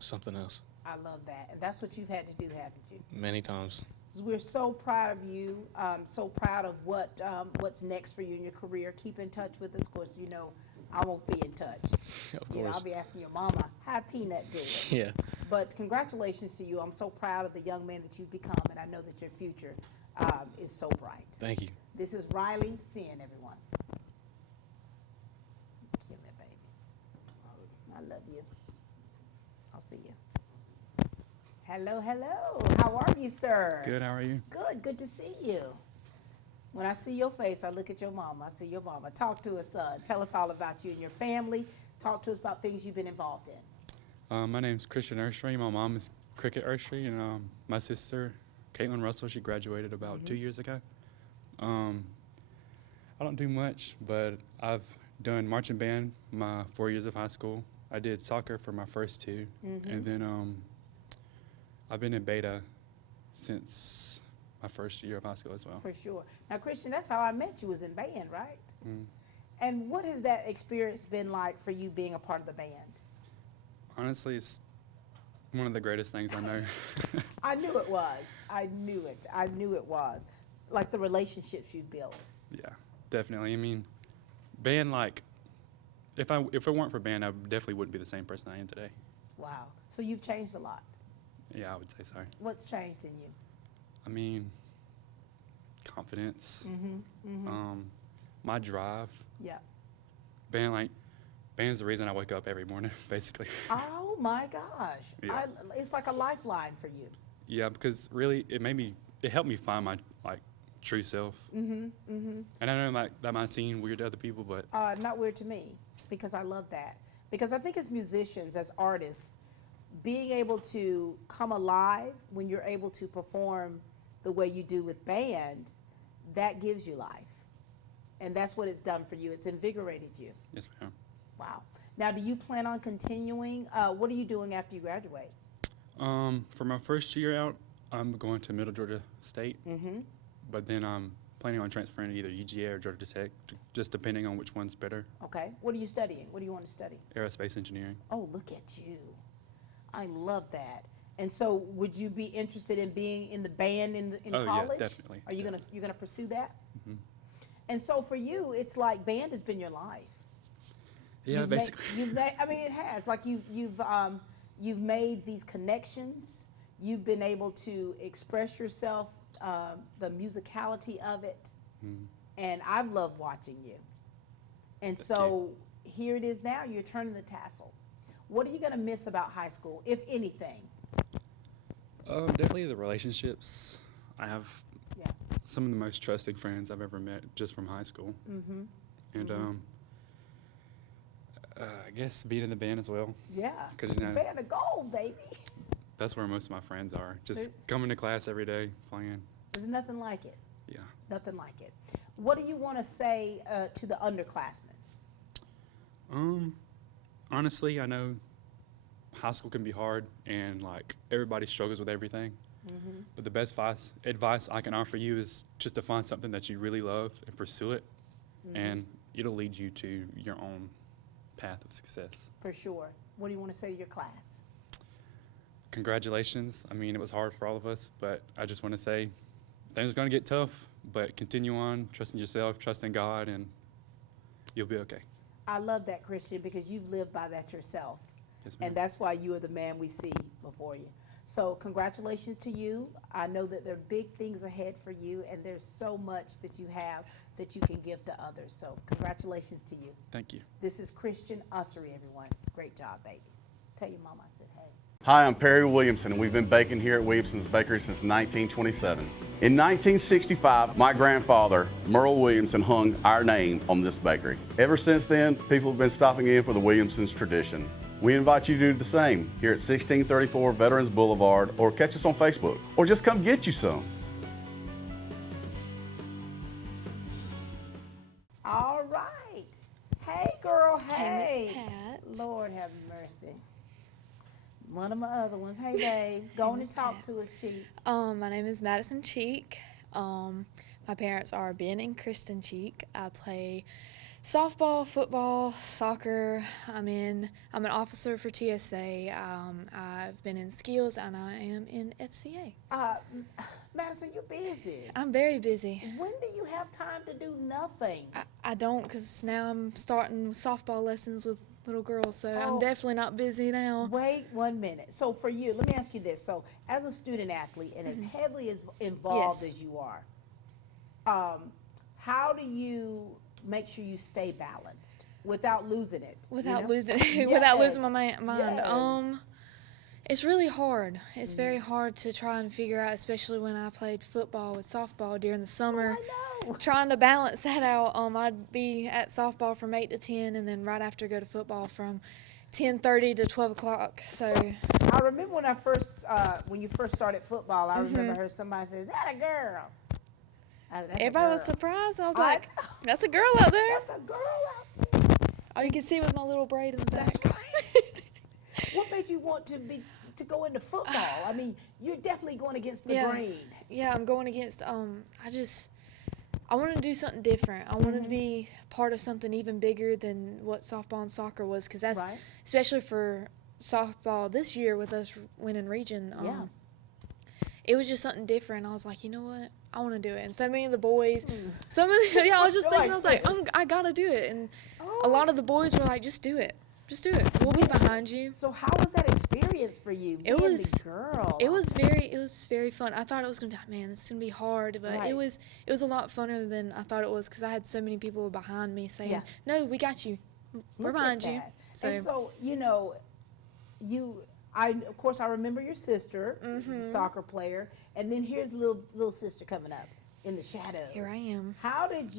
something else. I love that. And that's what you've had to do, haven't you? Many times. We're so proud of you, so proud of what's next for you in your career. Keep in touch with us. Of course, you know, I won't be in touch. Of You know, I'll course. be asking your mama, how Peanut doing? Yeah. But congratulations to you. I'm so proud of the young man that you've become, and I know that your future is so bright. Thank you. This is Riley Sin, everyone. Give me, baby. I love you. I'll see you. Hello, hello. How are you, sir? Good, how are you? Good to see you. When I see your face, I look at your mama. I see your mama. Talk to us. Tell us all about you and your family. Talk to us about things you've been involved in. My name's Christian Erstry. My mom is Cricket Erstry, and my sister, Caitlin Russell, she graduated about 2 years ago. I don't do much, but I've done marching band my 4 years of high school. I did soccer for my first two, and then I've been in beta since my first year of high school as well. For sure. Now, Christian, that's how I met you, was in band, right? And what has that experience been like for you being a part of the band? Honestly, it's one of the greatest things I know. I knew it was. I knew it. I knew it was. Like the relationships you built. Yeah, definitely. I mean, band, like, if it weren't for band, I definitely wouldn't be the same person I am today. Wow. So you've changed a lot. Yeah, I would say so. What's changed in you? I mean, confidence, Mm-hmm. my drive. Yeah. Band's the reason I wake up every morning, basically. Oh my gosh. Yeah. It's like a lifeline for you. Yeah, because really, it helped me find my, like, true self. And I know that might seem weird to other people, but Not weird to me, because I love that. Because I think as musicians, as artists, being able to come alive when you're able to perform the way you do with band, that gives you life. And that's what it's done for you. It's invigorated you. yes, ma'am. Wow. Now, do you plan on continuing? What are you doing after you graduate? For my first year out, I'm going to Middle Georgia State, but then I'm planning on transferring to either UGA or Georgia Tech, just depending on which one's better. Okay. What are you studying? What do you want to study? Aerospace engineering. Oh, look at you. I love that. And so, would you be interested in being in the band in Oh, yeah, college? definitely, Are you gonna pursue that? And so, for you, it's like band has been your life. Yeah, basically. I mean, it has. Like you've made these connections. You've been able to express yourself, the musicality of it, and I've loved watching you. And so here it is now. You're turning the tassel. What are you going to miss about high school, if anything? Definitely the relationships. I have Yeah. some of the most trusting friends I've ever met just from high school. And I guess being in the band as well. Yeah. 'Cause, you know, Band of gold, baby. that's where most of my friends are. Just There- coming to class every day, playing. There's nothing like it. Yeah. Nothing like it. What do you want to say to the underclassmen? Honestly, I know high school can be hard and like everybody struggles with everything. But the best advice I can offer you is just to find something that you really love and pursue it, and it'll lead you to your own path of success. For sure. What do you want to say to your class? Congratulations. I mean, it was hard for all of us, but I just want to say things are going to get tough, but continue on, trusting yourself, trusting God, and you'll be okay. I love that, Christian, because you've lived by that yourself. Yes, ma'am. And that's why you are the man we see before you. So congratulations to you. I know that there are big things ahead for you, and there's so much that you have that you can give to others. So congratulations to you. Thank you. This is Christian Ussery, everyone. Great job, baby. Tell your mama I said hey. Hi, I'm Perry Williamson, and we've been baking here at Williamson's Bakery since 1927. In 1965, my grandfather, Merle Williamson, hung our name on this bakery. Ever since then, people have been stopping in for the Williamson's tradition. We invite you to do the same here at 1634 Veterans Boulevard, or catch us on Facebook, or just come get you some. All right. Hey, girl, hey. Hey, Miss Pat. Lord have mercy. One of my other ones. Hey, babe. Go on and talk to us, Cheek. My name is Madison Cheek. My parents are Ben and Kristen Cheek. I play Softball, football, soccer. I'm an officer for TSA. I've been in skills and I am in FCA. Madison, you're busy. I'm very busy. When do you have time to do nothing? I don't, because now I'm starting softball lessons with little girls, so I'm definitely not busy now. Wait 1 minute. So for you, let me ask you this. So as a student athlete and as heavily as involved as you are, how do you make sure you stay balanced without losing it? Without you know? losing without losing my mind. Yes. It's really hard. It's very hard to try and figure out, especially when I played football with softball during the summer. Trying to balance that out. I'd be at softball from 8 to 10, and then right after go to football from 10:30 to 12 o'clock. So I remember when you first started football. I remember heard somebody say, "Is that a girl?" Everybody was surprised. I was like, "That's a girl out there." That's a girl out there. Oh, you can see with my little braid in the back. That's right. What made you want to go into football? I mean, you're definitely going against the grain. Yeah, I'm going against. I wanted to do something different. I wanted to be part of something even bigger than what softball and soccer was, because that's especially for softball this year with us winning region. It was just something different. I was like, you know what? I want to do it. And so many of the boys, I was just thinking, I was like, I gotta do it. And a lot of the boys were like, just do it. Just do it. We'll be behind you. So how was that experience for you? It was the girl. It was very fun. I thought it was gonna be, man, this is gonna be hard, but it was a lot funner than I thought it was, because I had so many people behind me saying, no, we got you. We're behind you. And so, you know, of course I remember your sister, soccer player, and then here's little sister coming up in the shadows. Here I am. How did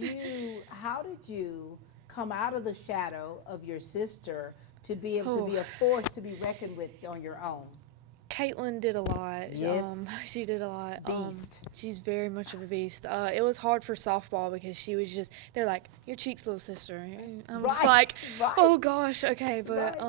you come out of the shadow of your sister to be able to be a force to be reckoned with on your own? Caitlin did a lot. Yes. She did a lot. Beast. She's very much of a beast. It was hard for softball because she was just, they're like, your Cheek's little sister. I'm just like, oh gosh, okay. But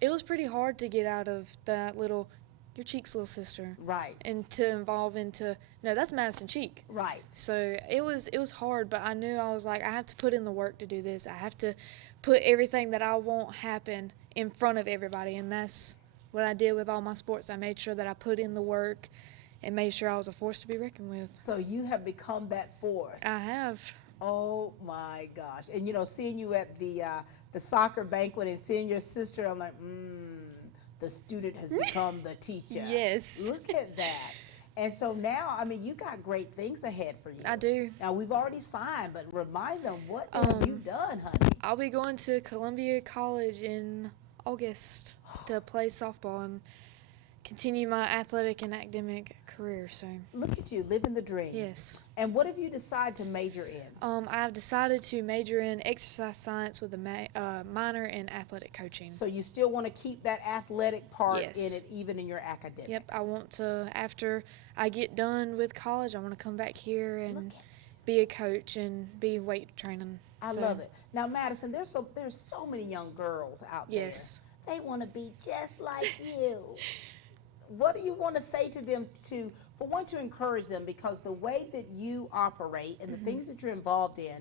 it was pretty hard to get out of that little, your Cheek's little sister. Right. And to evolve into, no, that's Madison Cheek. Right. So it was hard, but I knew, I was like, I have to put in the work to do this. I have to put everything that I want happen in front of everybody, and that's what I did with all my sports. I made sure that I put in the work and made sure I was a force to be reckoned with. So you have become that force. I have. Oh my gosh. And you know, seeing you at the soccer banquet and seeing your sister, I'm like, the student has become the teacher. Yes. Look at that. And so now, I mean, you got great things ahead for you. I do. Now, we've already signed, but remind them, what have you done, honey? I'll be going to Columbia College in August to play softball and continue my athletic and academic career. So look at you, living the dream. Yes. And what have you decided to major in? I've decided to major in exercise science with a minor in athletic coaching. So you still want to keep that athletic part in it, even in your academics? Yep. I want to, after I get done with college, I want to come back here and be a coach and be weight training. I love it. Now, Madison, there's so many young girls out there. Yes. They want to be just like you. What do you want to say to them for one, to encourage them, because the way that you operate and the things that you're involved in,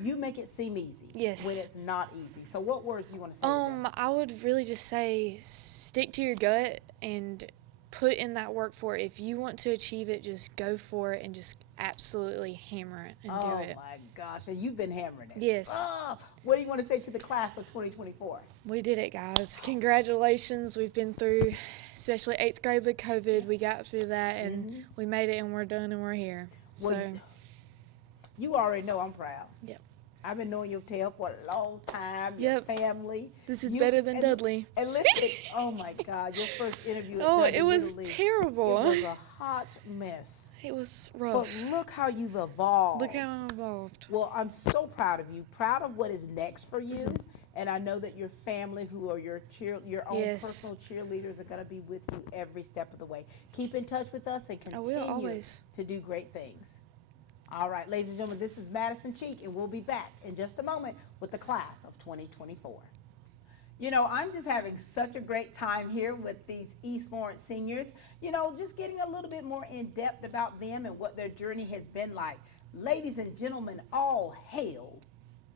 you make it seem easy. Yes. When it's not easy. So what words do you want to say to them? I would really just say stick to your gut and put in that work for it. If you want to achieve it, just go for it and just absolutely hammer it and do it. Oh my gosh, and you've been hammering it. Yes. Oh, what do you want to say to the class of 2024? We did it, guys. Congratulations. We've been through, especially 8th grade with COVID, we got through that and we made it, and we're done and we're here. Well, so you already know I'm proud. Yep. I've been knowing your tale for a long time, your family. This is better than Dudley. And listen, oh my God, your first interview at Dudley, it was terrible. It was a hot mess. It was rough. But look how you've evolved. Look how I evolved. Well, I'm so proud of you, proud of what is next for you. And I know that your family, who are your own personal cheerleaders, are going to be with you every step of the way. Keep in touch with us and continue to do great things. All right, ladies and gentlemen, this is Madison Cheek, and we'll be back in just a moment with the class of 2024. You know, I'm just having such a great time here with these East Lawrence seniors, you know, just getting a little bit more in depth about them and what their journey has been like. Ladies and gentlemen, all hail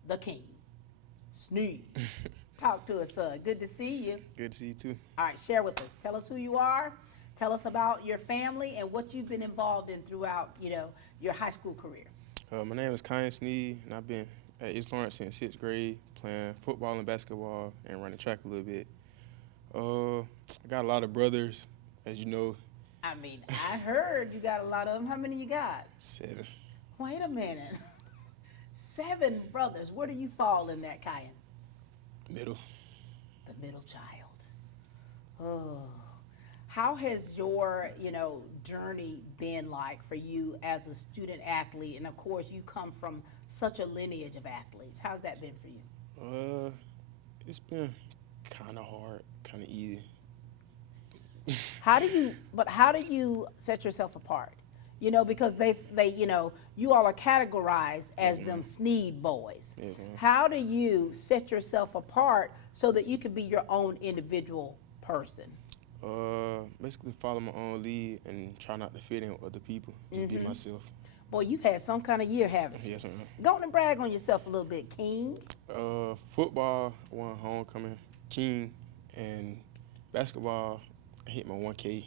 the king, Sneed. Talk to us, son. Good to see you. Good to see you too. All right, share with us. Tell us who you are. Tell us about your family and what you've been involved in throughout, your high school career. My name is Kyan Sneed, and I've been at East Lawrence since 6th grade, playing football and basketball and running track a little bit. I got a lot of brothers, as you know. I mean, I heard you got a lot of them. How many you got? 7. Wait a minute. 7 brothers. Where do you fall in that, Kyan? Middle. The middle child. Oh. How has your, journey been like for you as a student athlete? And of course, you come from such a lineage of athletes. How's that been for you? It's been kind of hard, kind of easy. How do you set yourself apart? Because they you all are categorized as them Sneed boys. Yes, ma'am. How do you set yourself apart so that you can be your own individual person? Basically follow my own lead and try not to fit in with other people. Just be myself. Boy, you've had some kind of year, haven't you? Yes, ma'am. Go on and brag on yourself a little bit, King. Football, I won homecoming, king, and basketball, I hit my 1K.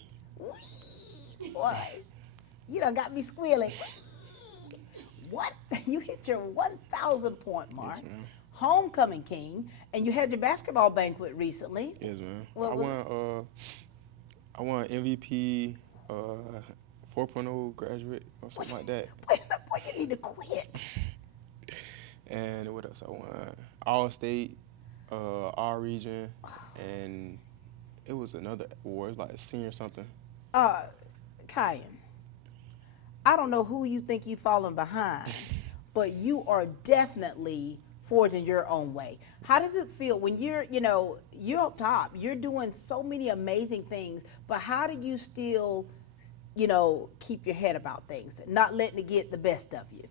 Boy, you done got me squealing. What? You hit your 1,000 point mark. Yes, ma'am. Homecoming king, and you had your basketball banquet recently. Yes, ma'am. Well, I won MVP, 4.0 graduate or something like that. Boy, you need to quit. And what else I won? All state, all region, and it was another award, it was like a senior something. Kyan, I don't know who you think you've fallen behind, but you are definitely forging your own way. How does it feel when you're up top, you're doing so many amazing things, but how do you still, keep your head about things, not letting it get the best of you?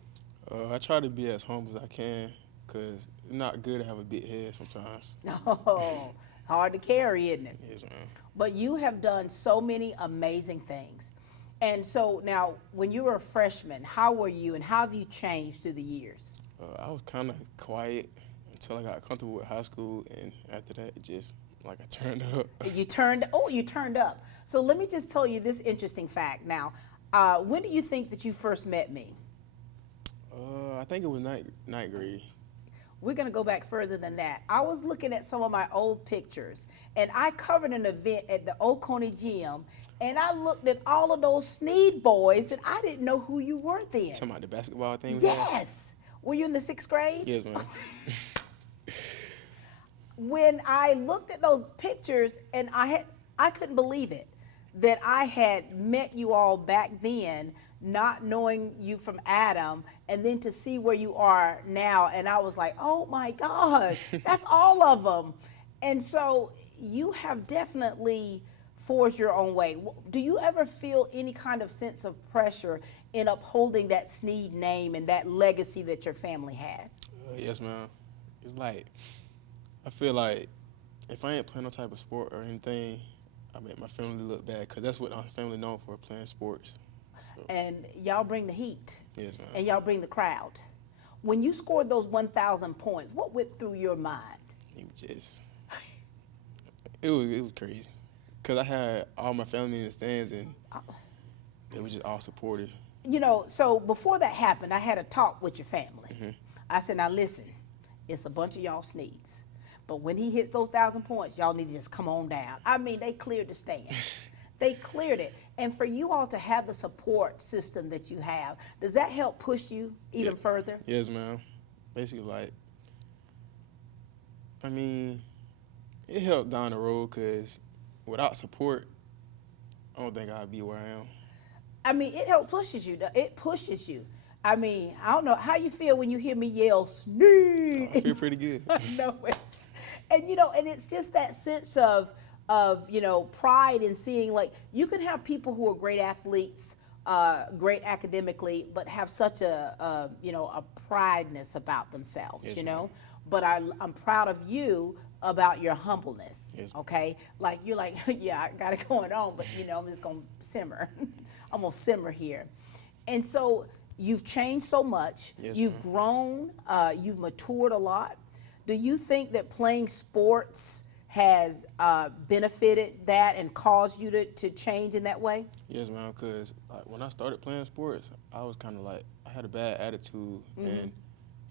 I try to be as humble as I can, because it's not good to have a big head sometimes. Oh, hard to carry, isn't it? Yes, ma'am. But you have done so many amazing things. And so now, when you were a freshman, how were you and how have you changed through the years? I was kind of quiet until I got comfortable with high school, and after that, it just, like, I turned up. You turned up. So let me just tell you this interesting fact. Now, when do you think that you first met me? I think it was ninth grade. We're going to go back further than that. I was looking at some of my old pictures, and I covered an event at the Oconee Gym, and I looked at all of those Sneed boys, and I didn't know who you were then. Talking about the basketball thing? Yes. Were you in the 6th grade? Yes, ma'am. When I looked at those pictures, and I couldn't believe it, that I had met you all back then, not knowing you from Adam, and then to see where you are now, and I was like, oh my gosh, that's all of them. And so you have definitely forged your own way. Do you ever feel any kind of sense of pressure in upholding that Sneed name and that legacy that your family has? Yes, ma'am. It's like, I feel like if I ain't playing no type of sport or anything, I make my family look bad, because that's what my family known for, playing sports. So. And y'all bring the heat. Yes, ma'am. And y'all bring the crowd. When you scored those 1,000 points, what went through your mind? It was crazy. Because I had all my family in the stands, and they were just all supportive. So before that happened, I had a talk with your family. Mm-hmm. I said, now listen, it's a bunch of y'all Sneeds. But when he hits those 1,000 points, y'all need to just come on down. I mean, they cleared the stand. They cleared it. And for you all to have the support system that you have, does that help push you even further? Yes, ma'am. Basically, like, I mean, it helped down the road, because without support, I don't think I'd be where I am. I mean, it helps pushes you. It pushes you. I mean, I don't know how you feel when you hear me yell, Sneed. I feel pretty good. No, and and it's just that sense of pride in seeing, like, you can have people who are great athletes, great academically, but have such a prideness about themselves, Yes, But I'm proud of you about your humbleness, Yes. okay? Like, you're like, yeah, I got it going on, but, I'm just going to simmer. I'm going to simmer here. And so you've changed so much. Yes, you've grown. You've matured a lot. Do you think that playing sports has benefited that and caused you to change in that way? Yes, ma'am, because when I started playing sports, I was kind of like, I had a bad attitude. And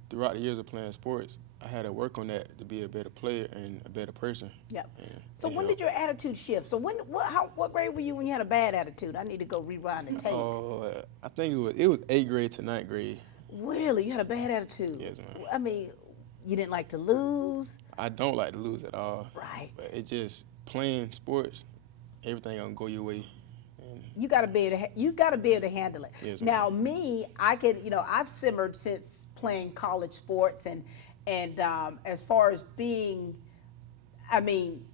throughout the years of playing sports, I had to work on that to be a better player and a better person. Yep. So when did your attitude shift? So what grade were you when you had a bad attitude? I need to go rewind the tape. I think it was 8th grade to 9th grade. Really? You had a bad attitude? Yes, ma'am. I mean, you didn't like to lose? I don't like to lose at all. Right. But it's just playing sports, everything gonna go your way. You got to be able to. You've got to be able to handle it. Yes, now, me, I could. I've simmered since playing college sports, and as far as being, I mean,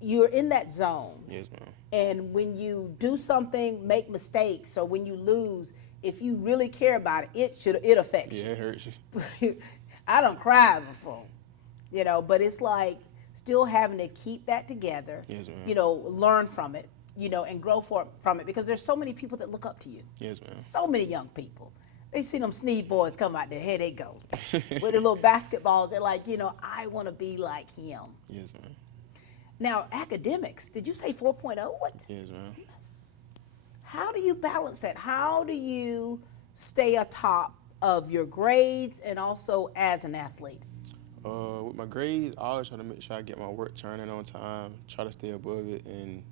you're in that zone. Yes, ma'am. And when you do something, make mistakes, or when you lose, if you really care about it, it affects you. Yeah, it hurts you. I don't cry before, but it's like still having to keep that together. Yes, ma'am. Learn from it, and grow from it, because there's so many people that look up to you. Yes, ma'am. So many young people. They see them Sneed boys come out there, here they go. With their little basketballs, they're like, I want to be like him. Yes, ma'am. Now, academics, did you say 4.0? What? Yes, ma'am. How do you balance that? How do you stay atop of your grades and also as an athlete? With my grades, I always try to make sure I get my work turned in on time, try to stay above it, and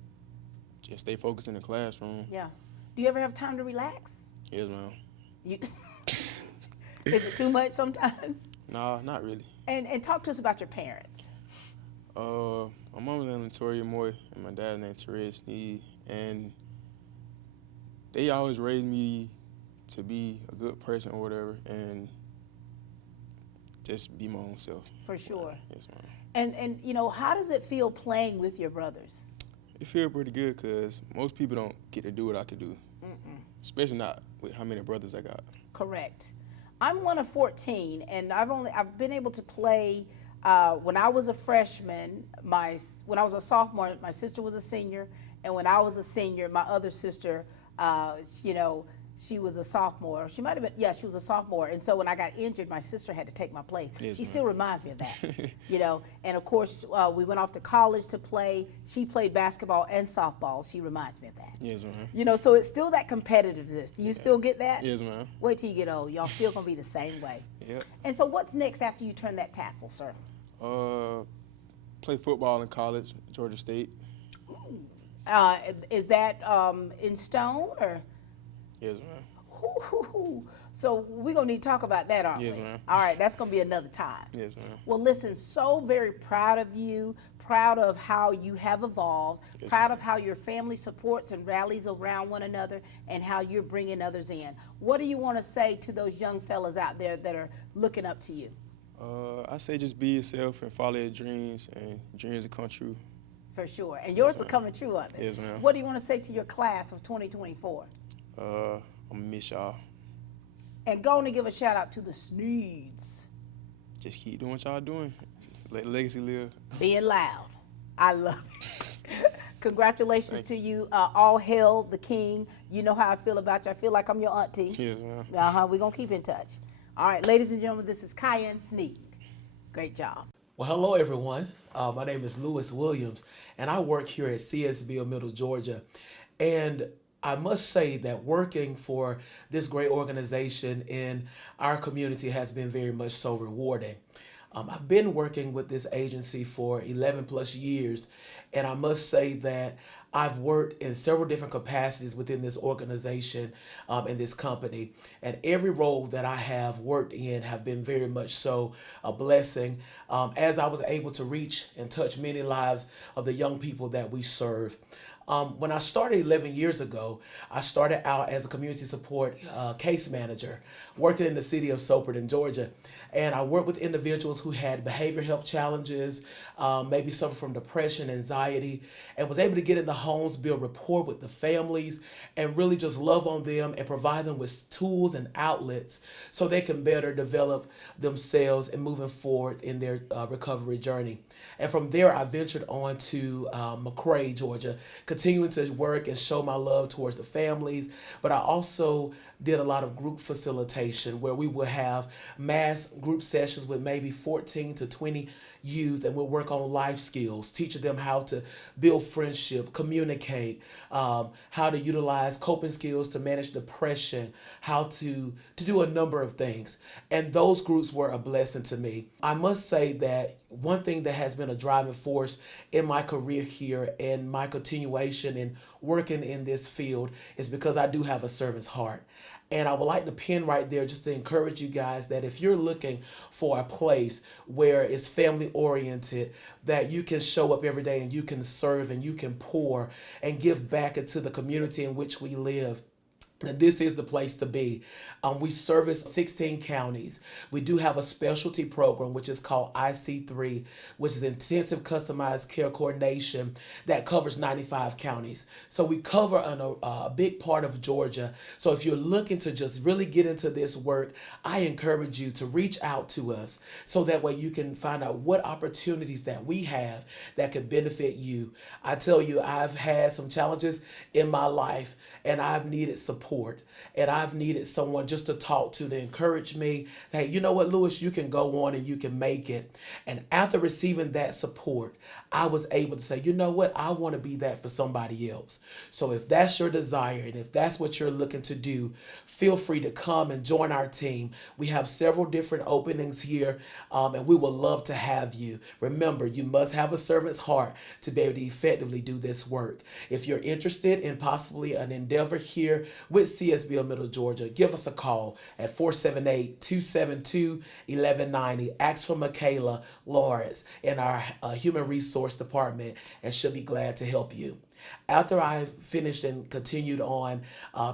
just stay focused in the classroom. Yeah. Do you ever have time to relax? Yes, ma'am. Is it too much sometimes? Nah, not really. And talk to us about your parents. My mom named Latoria Moy, and my dad named Therese Sneed, and they always raised me to be a good person or whatever, and just be my own self. For sure. Yes, ma'am. And how does it feel playing with your brothers? It feels pretty good because most people don't get to do what I could do, especially not with how many brothers I got. Correct. I'm one of 14, and I've been able to play. When I was a freshman, when I was a sophomore, my sister was a senior, and when I was a senior, my other sister, she was a sophomore. She might have been, she was a sophomore. And so when I got injured, my sister had to take my place. Yes, she still reminds me of that, And of course, we went off to college to play. She played basketball and softball. She reminds me of that. Yes, ma'am. So it's still that competitiveness. Do you still get that? Yes, ma'am. Wait till you get old. Y'all still gonna be the same way. Yep. And so what's next after you turn that tassel, sir? Play football in college, Georgia State. Is that in stone or? Yes, ma'am. So we're going to need to talk about that, aren't we? Yes, ma'am. All right, that's going to be another time. Yes, ma'am. Well, listen, so very proud of you, proud of how you have evolved, proud of how your family supports and rallies around one another, and how you're bringing others in. What do you want to say to those young fellas out there that are looking up to you? I say just be yourself and follow your dreams, and dreams will come true. For sure. And yours are coming true, aren't they? Yes, ma'am. What do you want to say to your class of 2024? I'm going to miss y'all. And go on and give a shout out to the Sneeds. Just keep doing what y'all doing. Let the legacy live. Being loud. I love it. Congratulations to you. All hail the king. You know how I feel about you. I feel like I'm your auntie. Cheers, man. We're going to keep in touch. All right, ladies and gentlemen, this is Cayenne Sneed. Great job. Well, hello, everyone. My name is Lewis Williams, and I work here at CSB of Middle Georgia. And I must say that working for this great organization in our community has been very much so rewarding. I've been working with this agency for 11 plus years, and I must say that I've worked in several different capacities within this organization and this company, and every role that I have worked in have been very much so a blessing as I was able to reach and touch many lives of the young people that we serve. When I started 11 years ago, I started out as a community support case manager working in the city of Soperton, Georgia. And I worked with individuals who had behavior health challenges, maybe suffer from depression, anxiety, and was able to get in the homes, build rapport with the families, and really just love on them and provide them with tools and outlets so they can better develop themselves and moving forward in their recovery journey. And from there, I ventured on to McRae, Georgia, continuing to work and show my love towards the families. But I also did a lot of group facilitation where we would have mass group sessions with maybe 14 to 20 youth, and we'll work on life skills, teaching them how to build friendship, communicate, how to utilize coping skills to manage depression, how to do a number of things. And those groups were a blessing to me. I must say that one thing that has been a driving force in my career here and my continuation in working in this field is because I do have a servant's heart. And I would like to pin right there just to encourage you guys that if you're looking for a place where it's family oriented, that you can show up every day and you can serve and you can pour and give back into the community in which we live, and this is the place to be. We service 16 counties. We do have a specialty program, which is called IC3, which is Intensive Customized Care Coordination, that covers 95 counties. So we cover a big part of Georgia. So if you're looking to just really get into this work, I encourage you to reach out to us so that way you can find out what opportunities that we have that could benefit you. I tell you, I've had some challenges in my life and I've needed support, and I've needed someone just to talk to encourage me that, you know what, Lewis, you can go on and you can make it. And after receiving that support, I was able to say, you know what, I want to be that for somebody else. So if that's your desire and if that's what you're looking to do, feel free to come and join our team. We have several different openings here, and we would love to have you. Remember, you must have a servant's heart to be able to effectively do this work. If you're interested in possibly an endeavor here with CSB of Middle Georgia, give us a call at 478-272-1190. Ask for Michaela Lawrence in our Human Resource Department, and she'll be glad to help you. After I finished and continued on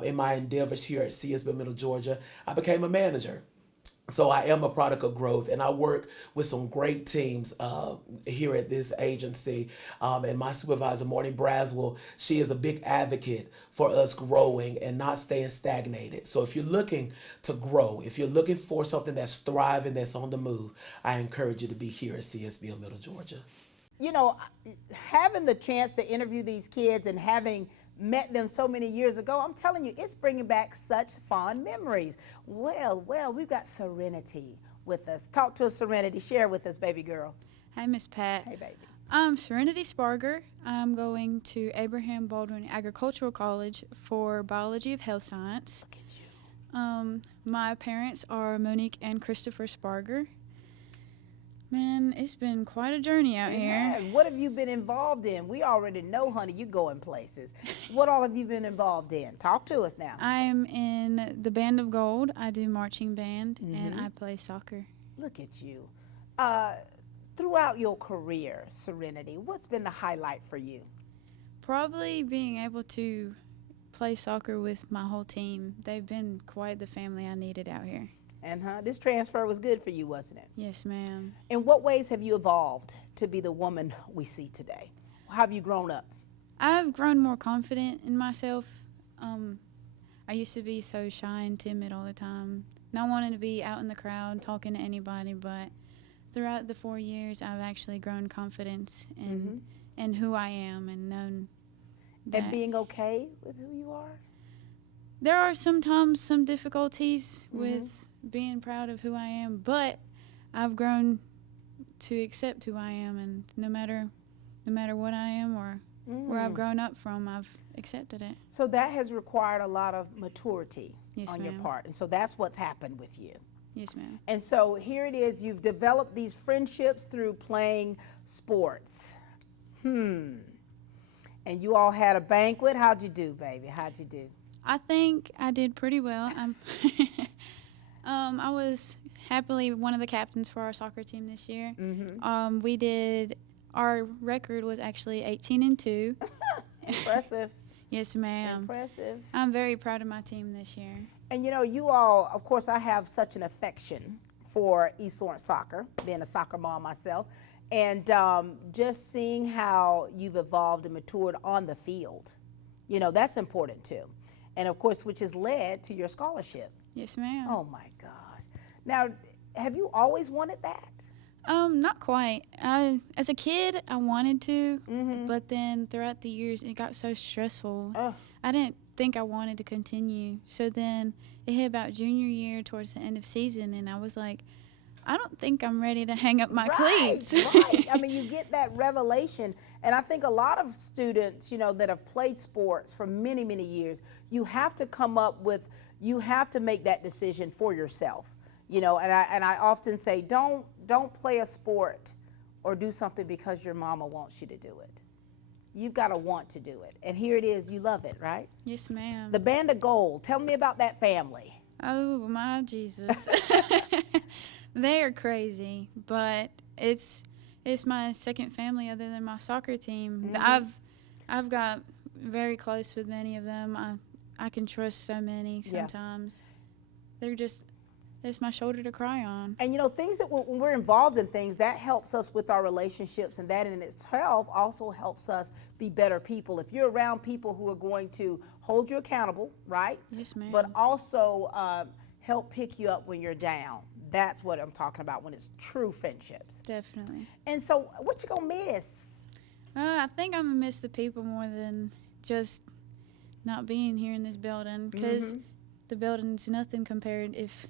in my endeavors here at CSB of Middle Georgia, I became a manager. So I am a product of growth, and I work with some great teams here at this agency. And my supervisor, Morning Braswell, she is a big advocate for us growing and not staying stagnated. So if you're looking to grow, if you're looking for something that's thriving, that's on the move, I encourage you to be here at CSB of Middle Georgia. You know, having the chance to interview these kids and having met them so many years ago, I'm telling you, it's bringing back such fond memories. Well, we've got Serenity with us. Talk to us, Serenity. Share with us, baby girl. Hi, Miss Pat. Hey, baby. I'm Serenity Sparger. I'm going to Abraham Baldwin Agricultural College for Biology of Health Science. Look at you. My parents are Monique and Christopher Sparger. Man, it's been quite a journey out here. What have you been involved in? We already know, honey, you going places. What all have you been involved in? Talk to us now. I'm in the Band of Gold. I do marching band, and I play soccer. Look at you. Throughout your career, Serenity, what's been the highlight for you? Probably being able to play soccer with my whole team. They've been quite the family I needed out here. And this transfer was good for you, wasn't it? Yes, ma'am. In what ways have you evolved to be the woman we see today? How have you grown up? I've grown more confident in myself. I used to be so shy and timid all the time, not wanting to be out in the crowd talking to anybody, but throughout the 4 years, I've actually grown confidence in who I am and known that. And being okay with who you are? There are sometimes some difficulties with being proud of who I am, but I've grown to accept who I am, and no matter what I am or where I've grown up from, I've accepted it. So that has required a lot of maturity on your ma'am. part, and so that's what's happened with you. Yes, ma'am. And so here it is, you've developed these friendships through playing sports. And you all had a banquet. How'd you do, baby? How'd you do? I think I did pretty well. I was happily one of the captains for our soccer team this year. Our record was actually 18-2. Impressive. Yes, ma'am. Impressive. I'm very proud of my team this year. And you know, you all, of course, I have such an affection for East Lawrence soccer, being a soccer mom myself, and just seeing how you've evolved and matured on the field. You know, that's important too. And of course, which has led to your scholarship. Yes, ma'am. Oh my God. Now, have you always wanted that? Not quite. As a kid, I wanted to, but then throughout the years, it got so stressful. I didn't think I wanted to continue. So then it hit about junior year towards the end of season, and I was like, I don't think I'm ready to hang up my cleats. Right. I mean, you get that revelation. And I think a lot of students, you know, that have played sports for many, many years, you have to come up with, you have to make that decision for yourself. You know, and I often say, don't play a sport or do something because your mama wants you to do it. You've got to want to do it. And here it is, you love it, right? Yes, ma'am. The Band of Gold, tell me about that family. Oh, my Jesus. They are crazy, but it's my second family other than my soccer team. I've got very close with many of them. I can trust so many sometimes. They're just, it's my shoulder to cry on. And you know, things that when we're involved in things, that helps us with our relationships, and that in itself also helps us be better people. If you're around people who are going to hold you accountable, right? Yes, ma'am. But also help pick you up when you're down. That's what I'm talking about when it's true friendships. Definitely. And so what you gonna miss? I think I'm gonna miss the people more than just not being here in this building, because the building's nothing compared if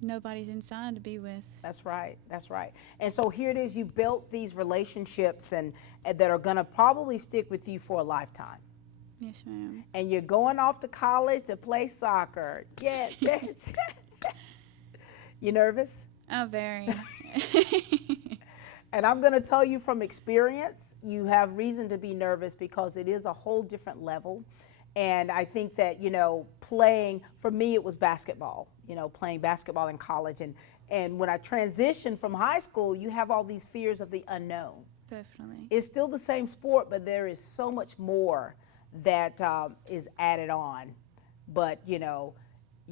nobody's inside to be with. That's right. That's right. And so here it is. You built these relationships and that are gonna probably stick with you for a lifetime. Yes, ma'am. And you're going off to college to play soccer. Yes. You nervous? Oh, very. And I'm going to tell you from experience, you have reason to be nervous because it is a whole different level. And I think that, you know, playing, for me, it was basketball, you know, playing basketball in college. And when I transitioned from high school, you have all these fears of the unknown. Definitely. It's still the same sport, but there is so much more that is added on. But, you know,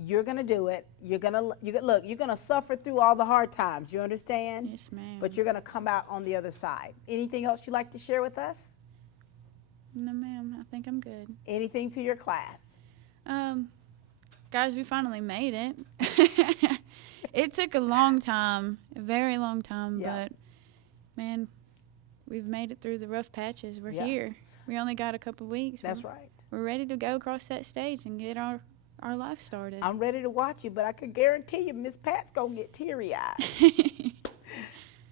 you're gonna do it. You're gonna suffer through all the hard times. You understand? Yes, ma'am. But you're gonna come out on the other side. Anything else you'd like to share with us? No, ma'am. I think I'm good. Anything to your class? Guys, we finally made it. It took a long time, a very long time, but man, we've made it through the rough patches. We're here. We only got a couple weeks. That's right. We're ready to go across that stage and get our life started. I'm ready to watch you, but I can guarantee you Miss Pat's gonna get teary-eyed.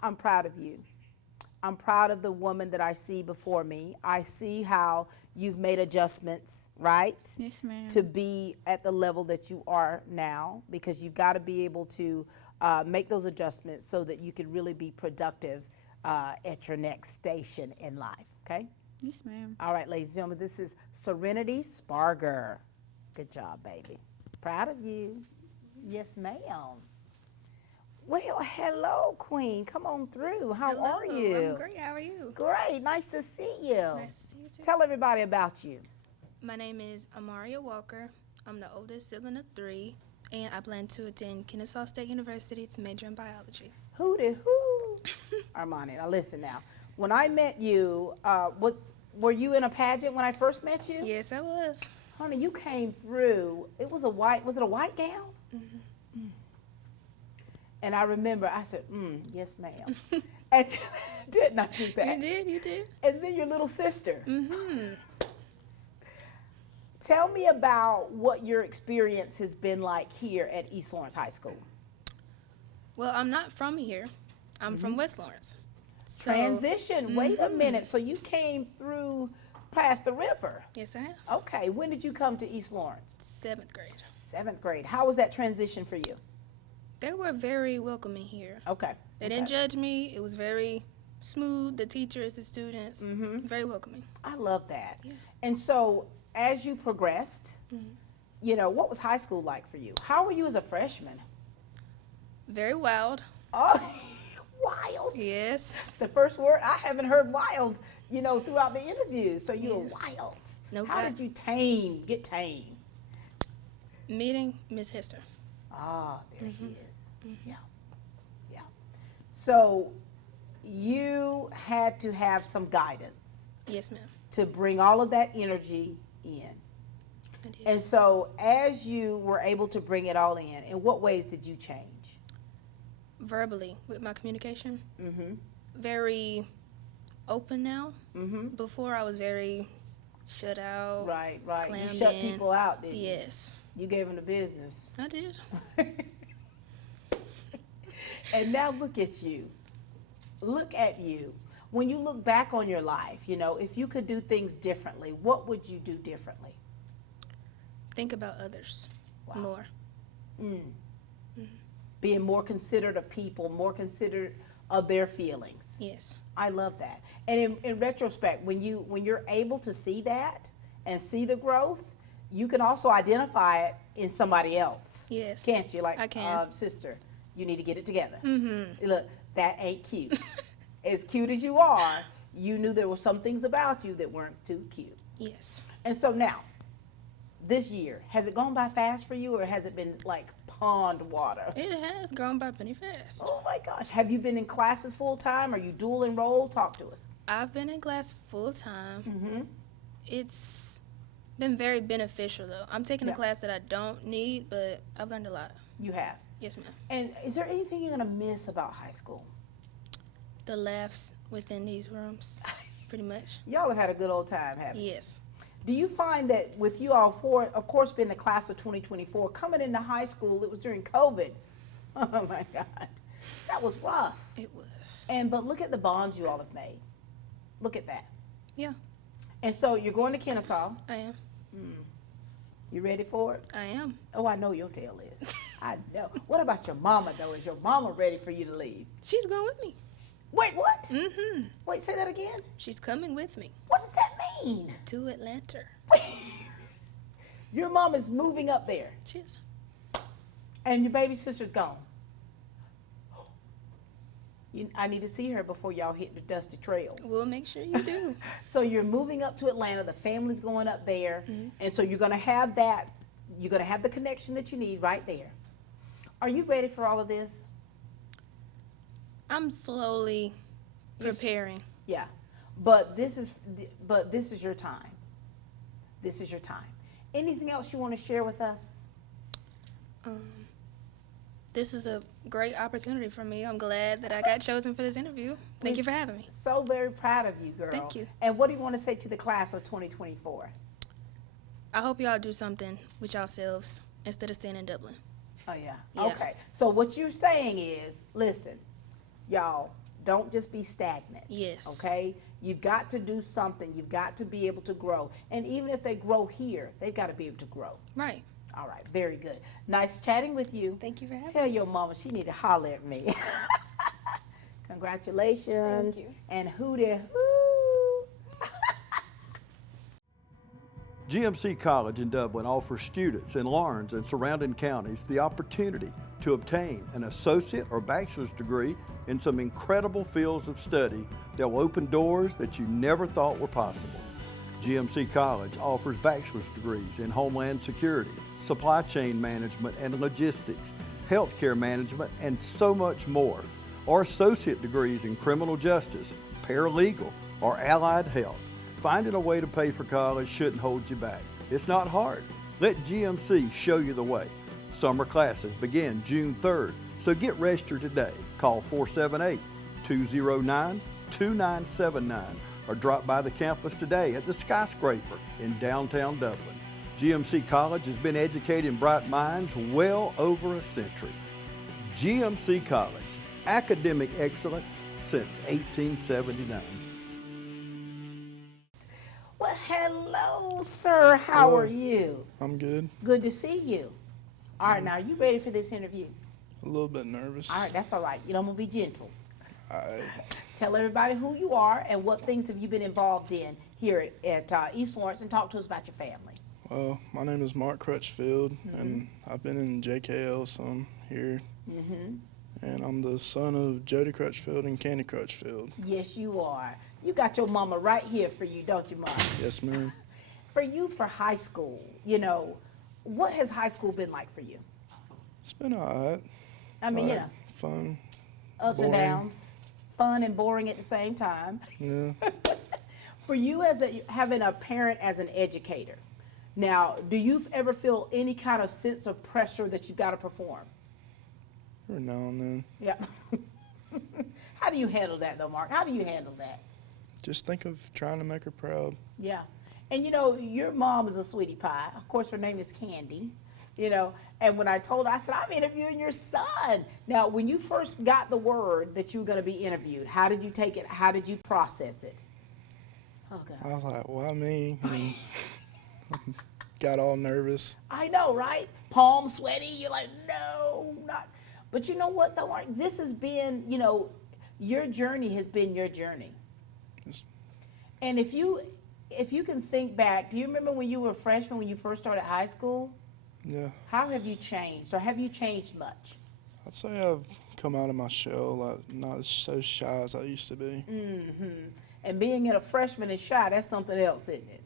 I'm proud of you. I'm proud of the woman that I see before me. I see how you've made adjustments, right? Yes, ma'am. To be at the level that you are now, because you've got to be able to make those adjustments so that you can really be productive at your next station in life, okay? Yes, ma'am. All right, ladies and gentlemen, this is Serenity Sparger. Good job, baby. Proud of you. Yes, ma'am. Well, hello, Queen. Come on through. How are you? I'm great. How are you? Great. Nice to see you. Nice to see you too. Tell everybody about you. My name is Amaria Walker. I'm the oldest sibling of 3, and I plan to attend Kennesaw State University to major in biology. Hooty hoo. Armani, now listen now. When I met you, were you in a pageant when I first met you? Yes, I was. Honey, you came through. It was a white gown? Mm-hmm. And I remember I said, yes, ma'am. And didn't I do that? You did. And then your little sister. Mm-hmm. Tell me about what your experience has been like here at East Lawrence High School. Well, I'm not from here. I'm from West Lawrence. So, Transition. Wait a minute. So you came through past the river? Yes, I have. Okay. When did you come to East Lawrence? 7th grade. 7th grade. How was that transition for you? They were very welcoming here. Okay. They didn't judge me. It was very smooth. The teachers, the students, very welcoming. I love that. Yeah. And so as you progressed, you know, what was high school like for you? How were you as a freshman? Very wild. Oh, wild. Yes. The first word, I haven't heard wild, you know, throughout the interview. So you were wild. No. How did you get tame? Meeting Miss Hester. Ah, there she is. Yeah. Yeah. So you had to have some guidance. Yes, ma'am. To bring all of that energy in. I did. And so as you were able to bring it all in what ways did you change? verbally with my communication. Mm-hmm. Very open now. Mm-hmm. Before I was very shut out. Right. You clammed shut in. people out, didn't you? Yes. You gave them the business. I did. And now look at you. Look at you. When you look back on your life, you know, if you could do things differently, what would you do differently? Think about others more. Being more considerate of people, more considerate of their feelings. Yes. I love that. And in retrospect, when you're able to see that and see the growth, you can also identify it in somebody else. Yes. Can't you? Like, I can. Sister, you need to get it together. Mm-hmm. Look, that ain't cute. As cute as you are, you knew there were some things about you that weren't too cute. Yes. And so now, this year, has it gone by fast for you, or has it been like pond water? It has gone by pretty fast. Oh my gosh. Have you been in classes full time? Are you dual enrolled? Talk to us. I've been in class full time. Mm-hmm. It's been very beneficial though. I'm taking a class that I don't need, but I've learned a lot. You have? Yes, ma'am. And is there anything you're going to miss about high school? The laughs within these rooms, pretty much. Y'all have had a good old time, haven't you? Yes. Do you find that with you all four, of course, being the class of 2024, coming into high school, it was during COVID. Oh my God. That was rough. It was. But look at the bonds you all have made. Look at that. Yeah. And so you're going to Kennesaw. I am. You ready for it? I am. Oh, I know your tail is. I know. What about your mama, though? Is your mama ready for you to leave? She's going with me. Wait, what? Mm-hmm. Wait, say that again? She's coming with me. What does that mean? To Atlanta. Your mom is moving up there. She is. And your baby sister's gone. I need to see her before y'all hit the dusty trails. We'll make sure you do. So you're moving up to Atlanta. The family's going up there. And so you're going to have that. You're going to have the connection that you need right there. Are you ready for all of this? I'm slowly preparing. Yeah. But this is your time. This is your time. Anything else you want to share with us? This is a great opportunity for me. I'm glad that I got chosen for this interview. Thank you for having me. So very proud of you, girl. Thank you. And what do you want to say to the class of 2024? I hope y'all do something with yourselves instead of staying in Dublin. Oh, yeah. Yeah. Okay. So what you're saying is, listen, y'all, don't just be stagnant. Yes. Okay? You've got to do something. You've got to be able to grow. And even if they grow here, they've got to be able to grow. Right. All right. Very good. Nice chatting with you. Thank you for having Tell me. your mama she need to holler at me. Congratulations. Thank you. And hootie hoo. GMC College in Dublin offers students in Lawrence and surrounding counties the opportunity to obtain an associate or bachelor's degree in some incredible fields of study that will open doors that you never thought were possible. GMC College offers bachelor's degrees in Homeland Security, Supply Chain Management and Logistics, Healthcare Management, and so much more, or associate degrees in Criminal Justice, Paralegal, or Allied Health. Finding a way to pay for college shouldn't hold you back. It's not hard. Let GMC show you the way. Summer classes begin June 3rd, so get registered today. Call 478-209-2979 or drop by the campus today at the Skyscraper in downtown Dublin. GMC College has been educating bright minds well over a century. GMC College, academic excellence since 1879. Well, hello, sir. How are you? I'm good. Good to see you. All right, now, are you ready for this interview? A little bit nervous. All right, that's all right. You know, I'm going to be gentle. All right. Tell everybody who you are and what things have you been involved in here at East Lawrence, and talk to us about your family. Well, my name is Mark Crutchfield, and I've been in JKL some here. And I'm the son of Jody Crutchfield and Candy Crutchfield. Yes, you are. You got your mama right here for you, don't you, Mom? Yes, ma'am. For you, for high school, you know, what has high school been like for you? It's been all right. I mean, you know, fun, ups boring. and downs, fun and boring at the same time. Yeah. For you, having a parent as an educator, now, do you ever feel any kind of sense of pressure that you got to perform? Every now and then. Yeah. How do you handle that, though, Mark? How do you handle that? Just think of trying to make her proud. Yeah. And, you know, your mom is a sweetie pie. Of course, her name is Candy, you know. And when I told her, I said, I'm interviewing your son. Now, when you first got the word that you were going to be interviewed, how did you take it? How did you process it? Oh, God. I was like, why me? And got all nervous. I know, right? Palm sweaty. You're like, no, not. But you know what, though, Mark? This has been, you know, your journey has been your journey. Yes. And if you can think back, do you remember when you were a freshman, when you first started high school? Yeah. How have you changed, or have you changed much? I'd say I've come out of my shell, like not so shy as I used to be. Mm-hmm. And being a freshman and shy, that's something else, isn't it?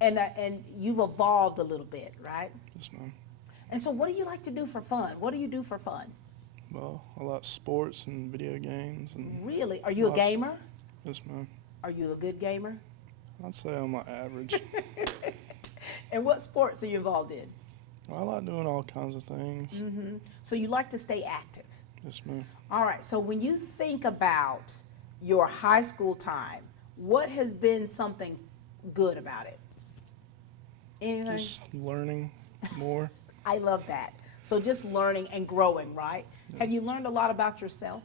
And you've evolved a little bit, right? Yes, ma'am. And so what do you like to do for fun? What do you do for fun? Well, I like sports and video games. And really? Are you a gamer? Yes, ma'am. Are you a good gamer? I'd say I'm like average. And what sports are you involved in? I like doing all kinds of things. Mm-hmm. So you like to stay active? Yes, ma'am. All right. So when you think about your high school time, what has been something good about it? Anything? Just learning more. I love that. So just learning and growing, right? Yeah. Have you learned a lot about yourself?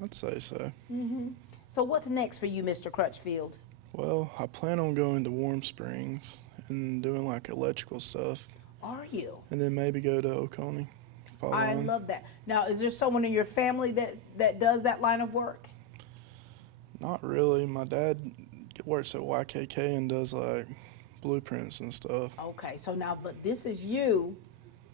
I'd say so. Mm-hmm. So what's next for you, Mr. Crutchfield? Well, I plan on going to Warm Springs and doing like electrical stuff. Are you? And then maybe go to Oconee. I love that. Now, is there someone in your family that does that line of work? Not really. My dad works at YKK and does like blueprints and stuff. Okay, so now, but this is you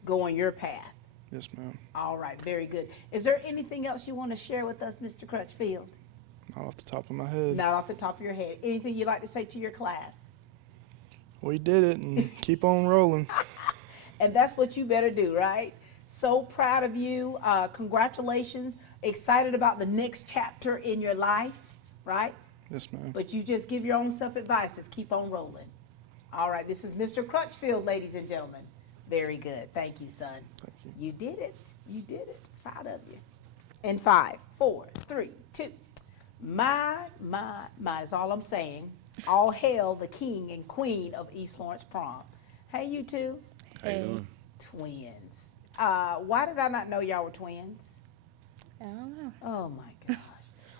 going your path. Yes, ma'am. All right, very good. Is there anything else you want to share with us, Mr. Crutchfield? Not off the top of my head. Not off the top of your head. Anything you'd like to say to your class? We did it and keep on rolling. And that's what you better do, right? So proud of you. Congratulations. Excited about the next chapter in your life, right? Yes, ma'am. But you just give your own self-advice. Just keep on rolling. All right, this is Mr. Crutchfield, ladies and gentlemen. Very good. Thank you, son. Thank you. You did it. You did it. Proud of you. In 5, 4, 3, 2. My, is all I'm saying. All hail the king and queen of East Lawrence Prom. Hey, you two. How you doing? Twins. Why did I not know y'all were twins? I don't know. Oh, my gosh.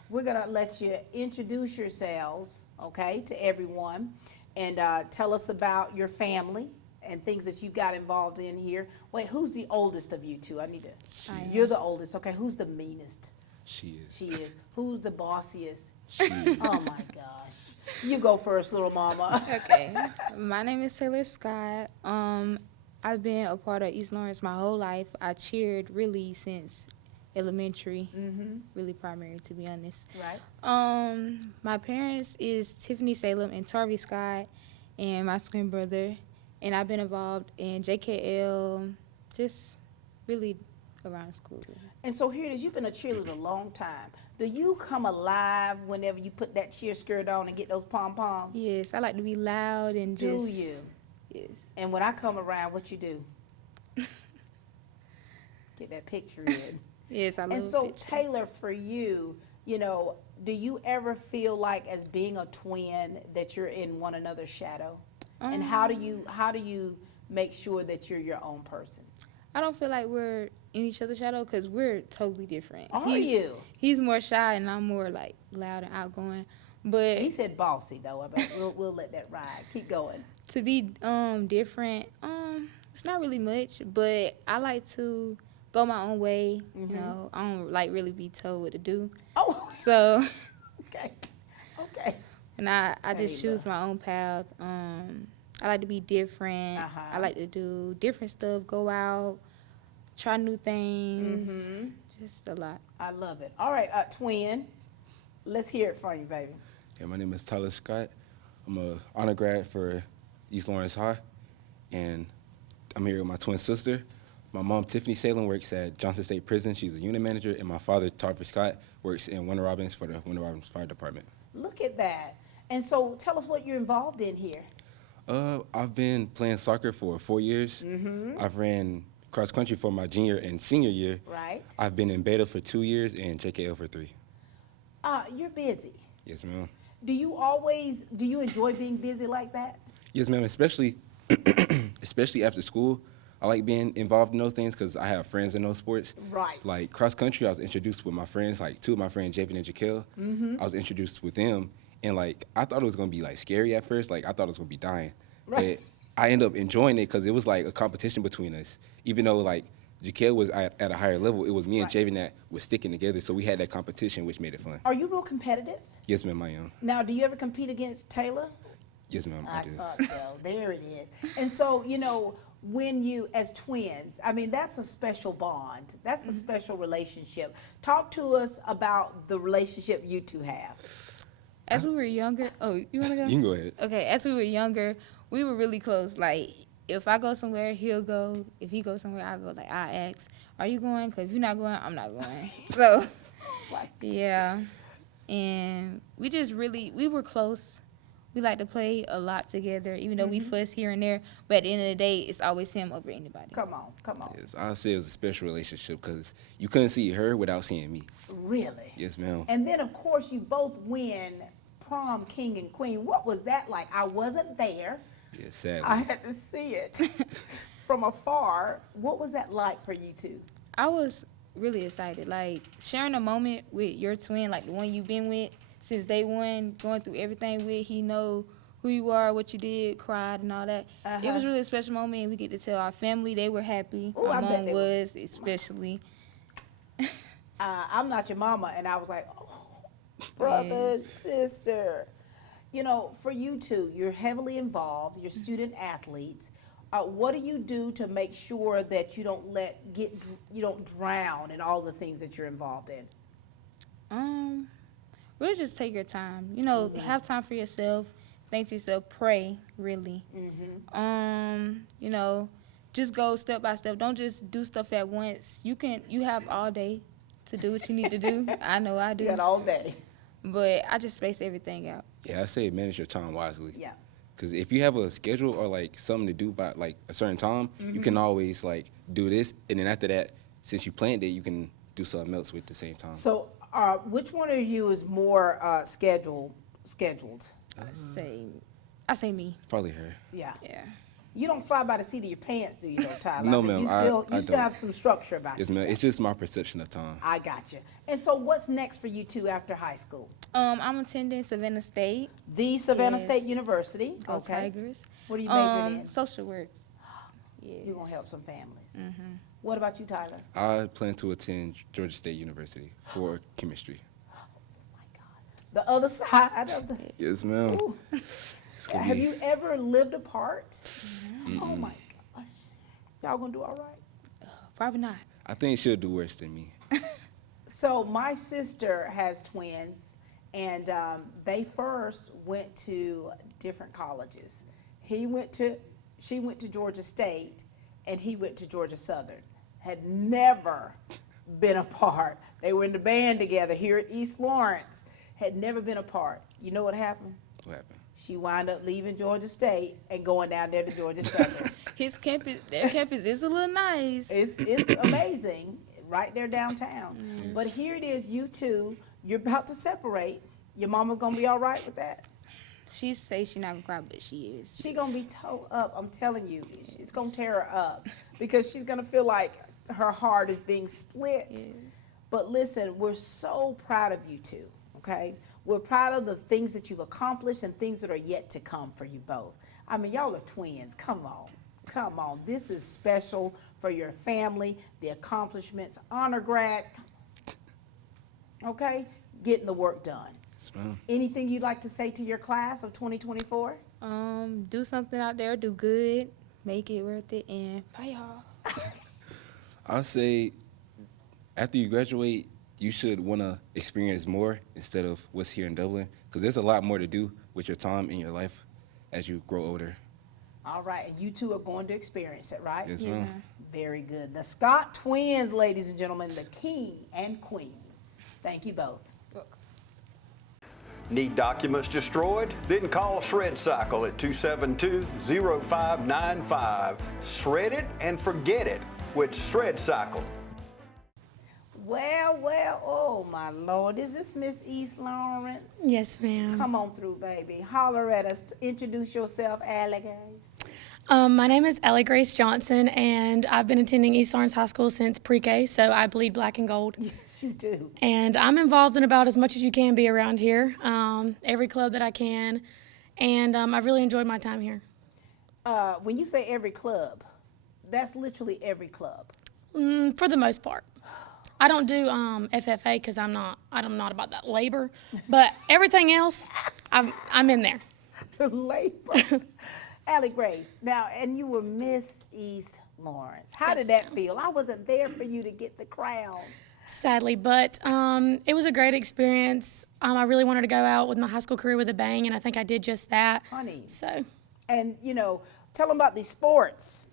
We're going to let you introduce yourselves, okay, to everyone, and tell us about your family and things that you've got involved in here. Wait, who's the oldest of you two? I need to. You're the oldest. Okay, who's the meanest? She is. She is. Who's the bossiest? She is. Oh, my gosh. You go first, little mama. Okay. My name is Taylor Scott. I've been a part of East Lawrence my whole life. I cheered really since elementary, really primary, to be honest. Right. My parents is Tiffany Salem and Tarvey Scott, and my twin brother. And I've been involved in JKL, just really around school. And so here it is. You've been a cheerleader a long time. Do you come alive whenever you put that cheer skirt on and get those pom-poms? Yes, I like to be loud and just. Do you? Yes. And when I come around, what you do? Get that picture in. Yes, I love And so, picture. Taylor, for you, you know, do you ever feel like as being a twin that you're in one another's shadow? And how do you make sure that you're your own person? I don't feel like we're in each other's shadow because we're totally different. Are you? He's more shy and I'm more like loud and outgoing. But He said bossy though. We'll let that ride. Keep going. to be different, it's not really much. But I like to go my own way. You know, I don't like really be told what to do. Oh. So. Okay. Okay. And I just choose my own path. I like to be different. I like to do different stuff, go out, try new things, just a lot. I love it. All right, twin, let's hear it from you, baby. Yeah, my name is Tyler Scott. I'm a honor grad for East Lawrence High, and I'm here with my twin sister. My mom, Tiffany Salem, works at Johnson State Prison. She's a unit manager, and my father, Tarver Scott, works in Winter Robins for the Winter Robins Fire Department. Look at that. And so tell us what you're involved in here. I've been playing soccer for 4 years. I've ran cross country for my junior and senior year. Right. I've been in beta for 2 years and JKL for 3. You're busy. Yes, ma'am. Do you enjoy being busy like that? Yes, ma'am, especially after school. I like being involved in those things because I have friends in those sports. Right. Like cross country, I was introduced with my friends, like 2 of my friends, Javen and Jaquel. I was introduced with them, and like I thought it was gonna be like scary at first. Like I thought it was gonna be dying, Right. but I ended up enjoying it because it was like a competition between us. Even though like Jaquel was at a higher level, it was me and Javen that was sticking together. So we had that competition, which made it fun. Are you real competitive? Yes, ma'am, I am. Now, do you ever compete against Taylor? Yes, ma'am, I do. thought so. There it is. And so, when you, as twins, I mean, that's a special bond. That's a special relationship. Talk to us about the relationship you two have. As we were younger, you want to go? You can go ahead. Okay, as we were younger, we were really close. Like, if I go somewhere, he'll go. If he goes somewhere, I'll go. Like, I ask, are you going? Because if you're not going, I'm not going. So, yeah. And we were close. We like to play a lot together, even though we fuss here and there. But at the end of the day, it's always him over anybody. Come on. Yes, I'll say it was a special relationship because you couldn't see her without seeing me. Really? Yes, ma'am. And then, of course, you both win prom king and queen. What was that like? I wasn't there. Yes, sadly. I had to see it from afar. What was that like for you two? I was really excited. Like, sharing a moment with your twin, like the one you've been with since day one, going through everything with, he know who you are, what you did, cried, and all that. It was really a special moment, and we get to tell our family they were happy. Ooh, our I bet mom they was, especially. I'm not your mama, and I was like, oh, brother, sister. For you two, you're heavily involved. You're student athletes. What do you do to make sure that you don't drown in all the things that you're involved in? Really just take your time. Have time for yourself. Think to yourself. Pray, really. Just go step by step. Don't just do stuff at once. You have all day to do what you need to do. I know I do. You got all day. But I just space everything out. Yeah, I say manage your time wisely. Yeah. Because if you have a schedule or like something to do by like a certain time, you can always like do this, and then after that, since you planned it, you can do something else with the same time. So, which one of you is more scheduled? I say me. Probably her. Yeah. Yeah. You don't fly by the seat of your pants, do you, though, Tyler? No, ma'am. You still have some structure about Yes, you. ma'am. It's just my perception of time. I got you. And so, what's next for you two after high school? I'm attending Savannah State. The Savannah State University. Go okay. Tigers. What are you majoring in? Social work. Yes. You're gonna help some families. What about you, Tyler? I plan to attend Georgia State University for chemistry. The other side of the. Yes, ma'am. Have you ever lived apart? Oh my gosh. Y'all gonna do all right? Probably not. I think she'll do worse than me. So my sister has twins, and they first went to different colleges. She went to Georgia State, and he went to Georgia Southern. Had never been apart. They were in the band together here at East Lawrence. Had never been apart. You know what happened? What happened? She wound up leaving Georgia State and going down there to Georgia Southern. Their campus is a little nice. It's amazing, right there downtown. But here it is, you two, you're about to separate. Your mama gonna be all right with that? She says she's not gonna cry, but she is. She gonna be tore up, I'm telling you. It's gonna tear her up because she's gonna feel like her heart is being split. Yes. But listen, we're so proud of you two, okay? We're proud of the things that you've accomplished and things that are yet to come for you both. I mean, y'all are twins. Come on. Come on. This is special for your family, the accomplishments, honor grad. Okay? Getting the work done. Yes, ma'am. Anything you'd like to say to your class of 2024? Do something out there, do good, make it worth it, and bye, y'all. I'll say after you graduate, you should want to experience more instead of what's here in Dublin, because there's a lot more to do with your time in your life as you grow older. All right, and you two are going to experience it, right? Yes, ma'am. Very good. The Scott twins, ladies and gentlemen, the king and queen. Thank you both. Need documents destroyed? Then call Shred Cycle at 272-0595. Shred it and forget it. with Shred Cycle. Well, oh my Lord, is this Miss East Lawrence? Yes, ma'am. Come on through, baby. Holler at us. Introduce yourself, Allie Grace. My name is Ellie Grace Johnson, and I've been attending East Lawrence High School since pre-K, so I bleed black and gold. Yes, you do. And I'm involved in about as much as you can be around here, every club that I can, and I've really enjoyed my time here. When you say every club, that's literally every club. For the most part. I don't do FFA because I'm not about that labor, but everything else, I'm in there. Labor. Allie Grace, now, and you were Miss East Lawrence. How did that feel? I wasn't there for you to get the crown. Sadly, but it was a great experience. I really wanted to go out with my high school career with a bang, and I think I did just that. Honey. So. And, tell them about these sports.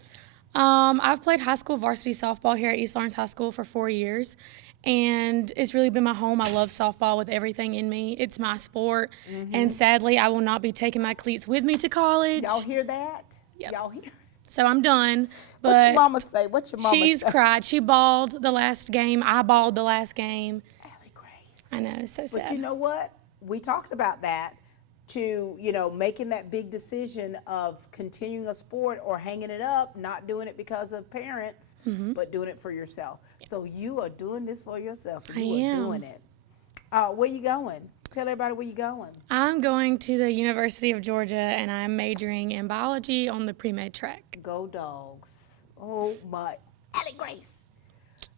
I've played high school varsity softball here at East Lawrence High School for 4 years, and it's really been my home. I love softball with everything in me. It's my sport, and sadly, I will not be taking my cleats with me to college. Y'all hear that? Yep. Y'all hear? So I'm done. But What's your mama say? What's your mama she's say? cried. She bawled the last game. I bawled the last game. Allie Grace. I know, it's so sad. But you know what? We talked about that. To, making that big decision of continuing a sport or hanging it up, not doing it because of parents, but doing it for yourself. So you are doing this for yourself. And you are doing it. Where you going? Tell everybody where you going. I'm going to the University of Georgia, and I'm majoring in biology on the pre-med track. Go Dogs. Oh my, Allie Grace.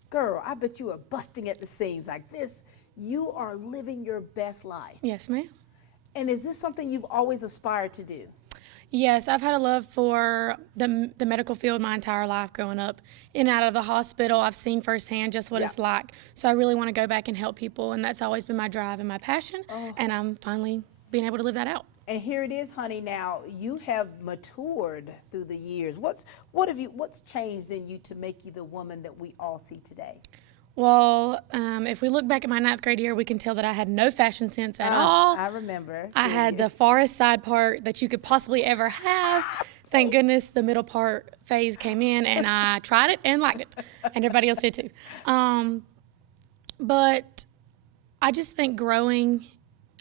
Girl, I bet you are busting at the seams like this. You are living your best life. Yes, ma'am. And is this something you've always aspired to do? Yes, I've had a love for the medical field my entire life growing up. In and out of the hospital, I've seen firsthand just what it's like. So I really want to go back and help people, and that's always been my drive and my passion, and I'm finally being able to live that out. And here it is, honey, now you have matured through the years. What's changed in you to make you the woman that we all see today? Well, if we look back at my 9th grade year, we can tell that I had no fashion sense at all. I remember. I had the farthest side part that you could possibly ever have. Thank goodness the middle part phase came in, and I tried it and liked it, and everybody else did too. But I just think growing,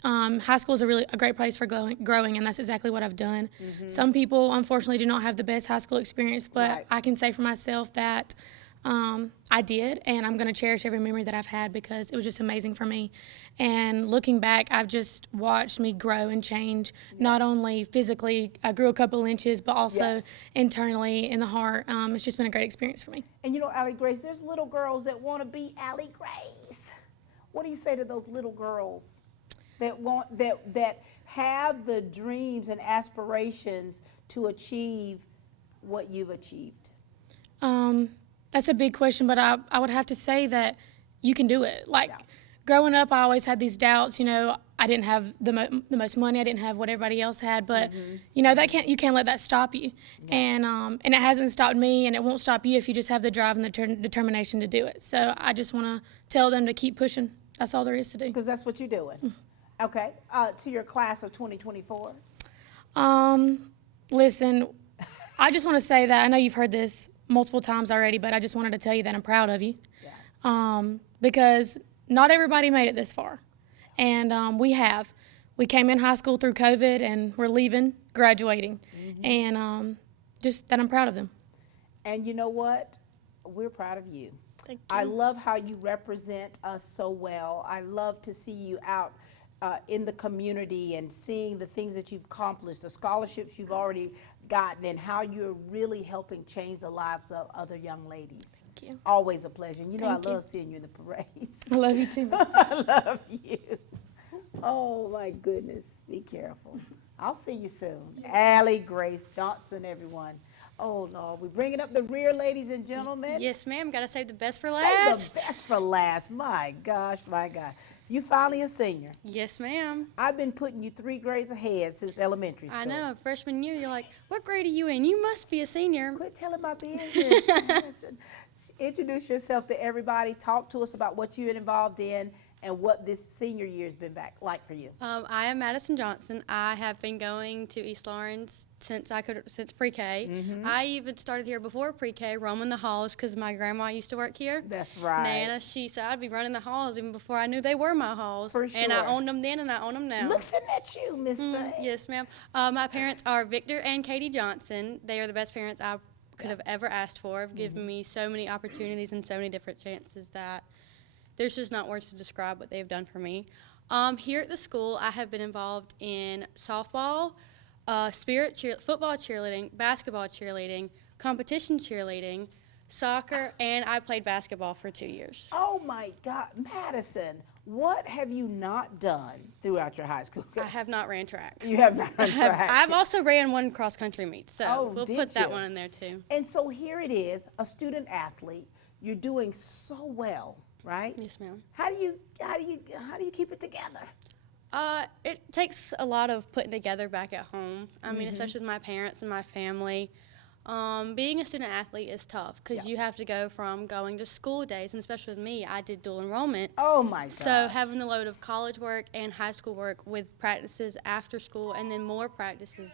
high school is a great place for growing, and that's exactly what I've done. Some people, unfortunately, do not have the best high school experience, but I can say for myself that I did, and I'm going to cherish every memory that I've had because it was just amazing for me. And looking back, I've just watched me grow and change, not only physically, I grew a couple inches, but also internally in the heart. It's just been a great experience for me. And Allie Grace, there's little girls that want to be Allie Grace. What do you say to those little girls that have the dreams and aspirations to achieve what you've achieved? That's a big question, but I would have to say that you can do it. Growing up, I always had these doubts. I didn't have the most money. I didn't have what everybody else had, but you can't let that stop you. And it hasn't stopped me, and it won't stop you if you just have the drive and the determination to do it. So I just want to tell them to keep pushing. That's all there is to do. Because that's what you're doing. Okay. To your class of 2024. Listen, I just want to say that I know you've heard this multiple times already, but I just wanted to tell you that I'm proud of you. Because not everybody made it this far. And we came in high school through COVID, and we're graduating. And just that I'm proud of them. And you know what? We're proud of you. Thank you. I love how you represent us so well. I love to see you out in the community and seeing the things that you've accomplished, the scholarships you've already gotten, and how you're really helping change the lives of other young ladies. Thank you. Always a pleasure. And Thank I you. love seeing you in the parades. I love you too. I love you. Oh my goodness. Be careful. I'll see you soon. Allie Grace Johnson, everyone. Oh Lord, we're bringing up the rear, ladies and gentlemen. Yes, ma'am. Gotta save the best for Save last. the best for last. My gosh, my God. You finally a senior. Yes, ma'am. I've been putting you 3 grades ahead since elementary school. I know. Freshman year, you're like, what grade are you in? You must be a senior. Quit telling my business. Listen, introduce yourself to everybody. Talk to us about what you've been involved in and what this senior year has been like for you. I am Madison Johnson. I have been going to East Lawrence since pre-K. I even started here before pre-K, roaming the halls because my grandma used to work here. That's right. Nana, she said I'd be running the halls even before I knew they were my halls. For And I sure. owned them then and I own them now. Listen at you, Miss Thing. Yes, ma'am. My parents are Victor and Katie Johnson. They are the best parents I could have ever asked for. Have given me so many opportunities and so many different chances that there's just not words to describe what they've done for me. Here at the school, I have been involved in softball, football cheerleading, basketball cheerleading, competition cheerleading, soccer, and I played basketball for 2 years. Oh my God, Madison, what have you not done throughout your high school? I have not ran track. You have not run track. I've also ran one cross country meet, so we'll did put that you? one in there too. And so here it is, a student athlete. You're doing so well, right? Yes, ma'am. How do you keep it together? It takes a lot of putting together back at home. I mean, especially with my parents and my family. Being a student athlete is tough because you have to go from going to school days, and especially with me, I did dual enrollment. Oh my God. So having the load of college work and high school work with practices after school and then more practices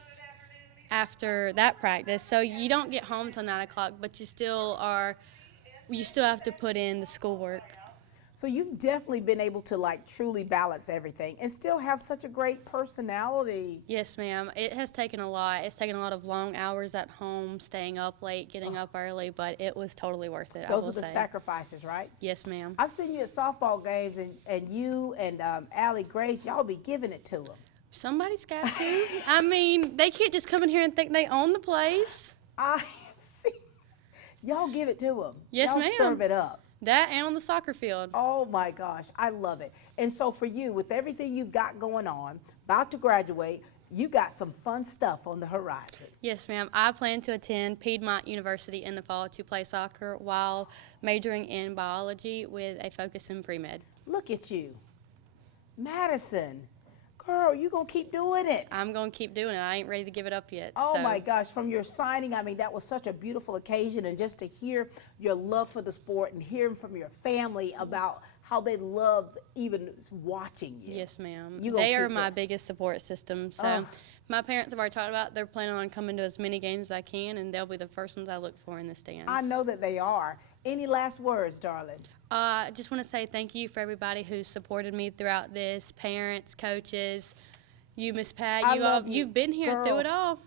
after that practice. So you don't get home till 9 o'clock, but you still have to put in the schoolwork. So you've definitely been able to like truly balance everything and still have such a great personality. Yes, ma'am. It has taken a lot. It's taken a lot of long hours at home, staying up late, getting up early, but it was totally worth it. Those are the sacrifices, right? Yes, ma'am. I've seen you at softball games, and you and Allie Grace, y'all be giving it to them. Somebody's got to. I mean, they can't just come in here and think they own the place. I see. Y'all give it to them. Yes, y'all ma'am. Serve it up. That and on the soccer field. Oh my gosh, I love it. And so for you, with everything you've got going on, about to graduate, you got some fun stuff on the horizon. Yes, ma'am. I plan to attend Piedmont University in the fall to play soccer while majoring in biology with a focus in pre-med. Look at you. Madison, girl, you gonna keep doing it. I'm gonna keep doing it. I ain't ready to give it up yet. Oh so. my gosh, from your signing, I mean, that was such a beautiful occasion, and just to hear your love for the sport and hearing from your family about how they love even watching you. Yes, ma'am. You They gonna are keep my it. biggest support system. So my parents have already talked about they're planning on coming to as many games as I can, and they'll be the first ones I look for in the stands. I know that they are. Any last words, darling? I just want to say thank you for everybody who's supported me throughout this, parents, coaches, you, Miss Pat, you've been here through it all.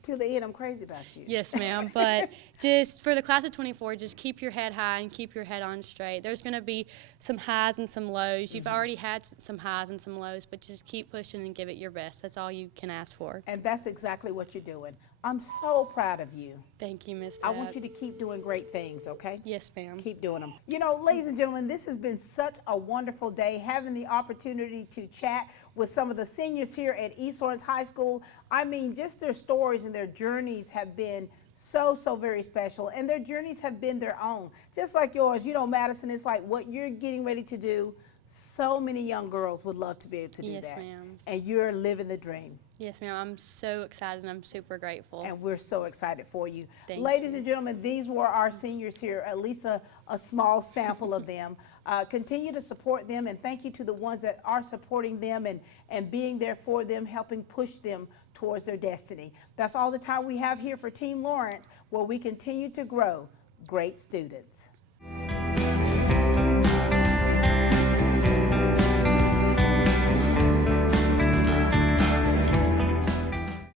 Till the end, I'm crazy about you. Yes, ma'am. But just for the class of 24, just keep your head high and keep your head on straight. There's going to be some highs and some lows. You've already had some highs and some lows, but just keep pushing and give it your best. That's all you can ask for. And that's exactly what you're doing. I'm so proud of you. Thank you, Miss Pat. I want you to keep doing great things, okay? Yes, ma'am. Keep doing them. You know, ladies and gentlemen, this has been such a wonderful day, having the opportunity to chat with some of the seniors here at East Lawrence High School. I mean, just their stories and their journeys have been so very special, and their journeys have been their own. Just like yours, you know, Madison, it's like what you're getting ready to do. So many young girls would love to be able to do that. Yes, ma'am. And you're living the dream. Yes, ma'am. I'm so excited and I'm super grateful. And we're so excited for you. Thank Ladies you. and gentlemen, these were our seniors here, at least a small sample of them. Continue to support them, and thank you to the ones that are supporting them and being there for them, helping push them towards their destiny. That's all the time we have here for Team Lawrence, where we continue to grow great students.